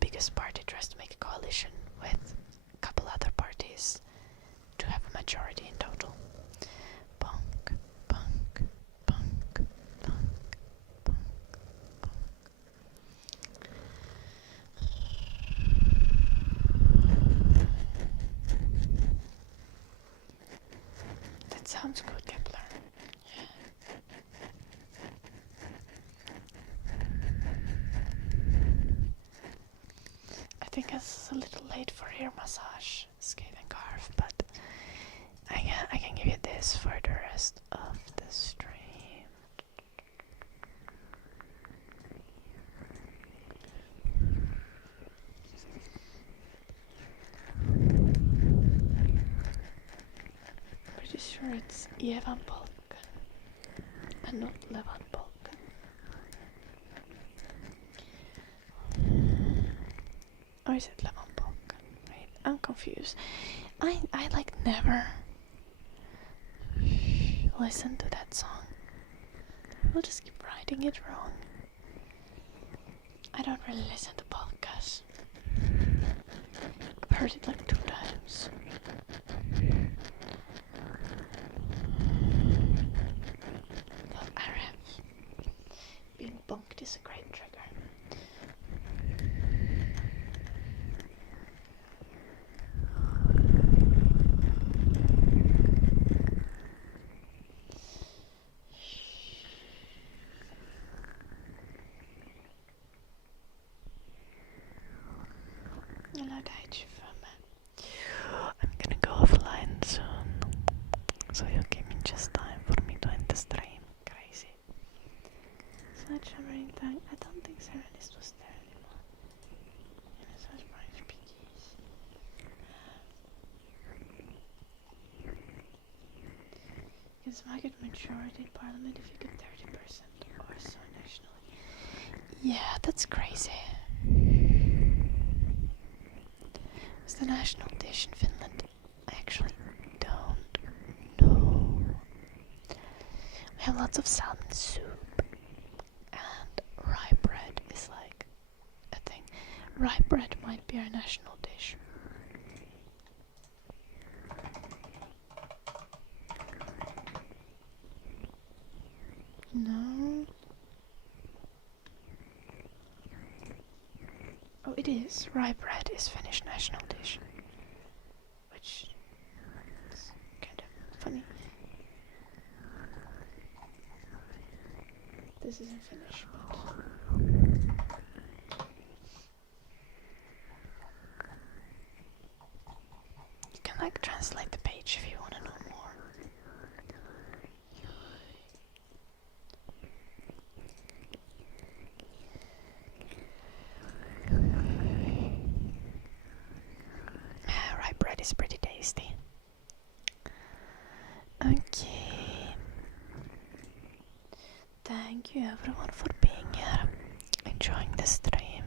biggest party tries to make a coalition with a couple other parties sounds good, Kepler. I think it's a little late for hair massage, scathing carve, but I can give you this for the rest of the stream. Pretty sure it's Evan Balkan and not Levan Balkan. Or is it Levan Balkan? Wait, I'm confused. I like never listen to that song. We'll just keep writing it wrong. I don't really listen to podcasts. I've heard it like 2 times. But RF being bunked is a great trigger. I'm gonna go offline soon, so you'll give me just time for me to end the stream. Crazy. Such a ring time. I don't think Serenist was there anymore. And such bright piggies. Because market majority in parliament if you get 30% or so nationally. Yeah, that's crazy. What's the national dish in Finland? I actually don't know. We have lots of salmon soup, and rye bread is like a thing. Rye bread might be our national dish. No. Oh, it is. Rye bread is Finnish national dish. Which is kind of funny. This isn't Finnish, but... You can like translate the page if you want to know more. Rye bread is pretty tasty. Okay. Thank you everyone for being here, enjoying the stream.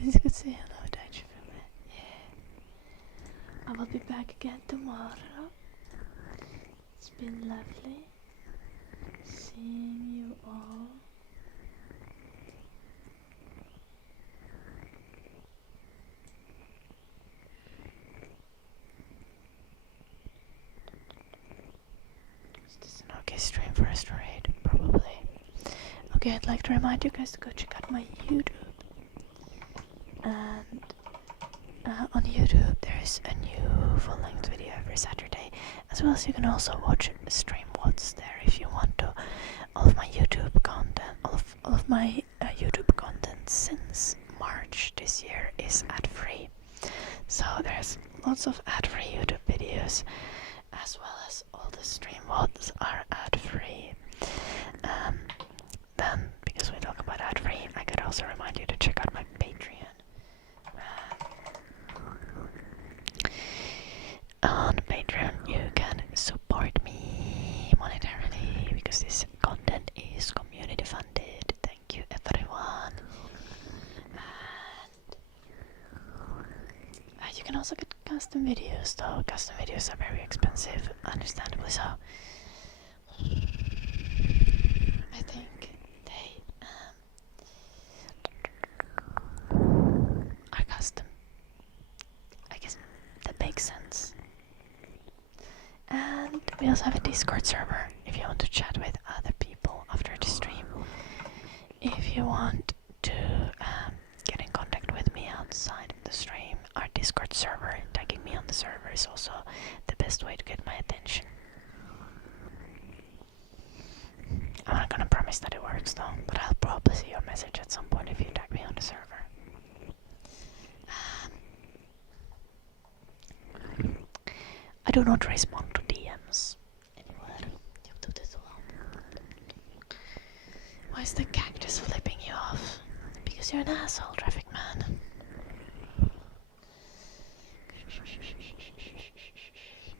This could say hello, Dutch from it. Yeah. I will be back again tomorrow. It's been lovely seeing you all. Is this an okay stream for us to raid? Probably. Okay, I'd like to remind you guys to go check out my YouTube. And on YouTube there is a new full-length video every Saturday, as well as you can also watch stream what's there if you want to. All of my YouTube content, all of my YouTube content since March this year is ad-free. So there's lots of ad-free YouTube videos, as well as all the stream mods are ad-free. Then, because we talk about ad-free, I could also remind you to check out my Patreon. On Patreon you can support me monetarily, because this content is community funded. Thank you everyone. And you can also get custom videos, though custom videos are very expensive, understandably so. I think they are custom. I guess that makes sense. And we also have a Discord server if you want to chat with other people after the stream. If you want to get in contact with me outside of the stream, Discord server. Tagging me on the server is also the best way to get my attention. I'm not gonna promise that it works though, but I'll probably see your message at some point if you tag me on the server. I do not respond to DMs anywhere. Why is the cactus flipping you off? Because you're an asshole, traffic man.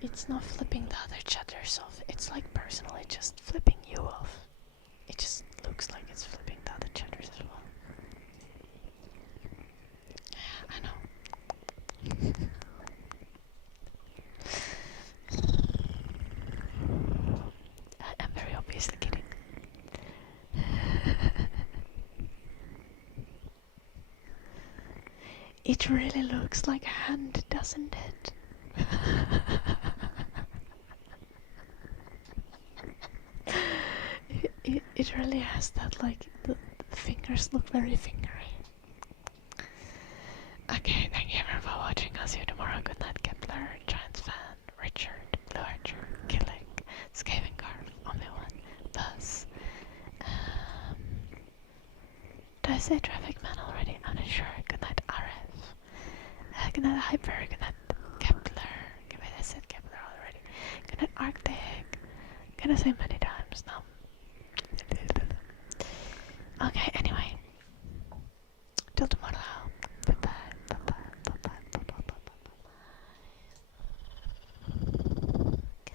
It's not flipping the other chatters off. It's like personally just flipping you off. It just looks like it's flipping the other chatters as well. I know. I'm very obviously kidding. It really looks like a hand, doesn't it? It really has that, like, the fingers look very fingery. Okay, thank you everyone for watching. I'll see you tomorrow. Good night, Kepler, Giants fan, Richard, Blue Archer, Killick, Skaven Carve, Only One, Buzz. Did I say Traffic Man already? I'm not sure. Good night, RF. Good night, Hyper. Good night, Kepler. Okay, wait, I said Kepler already. Good night, Arctic. Gonna say many times now. Okay,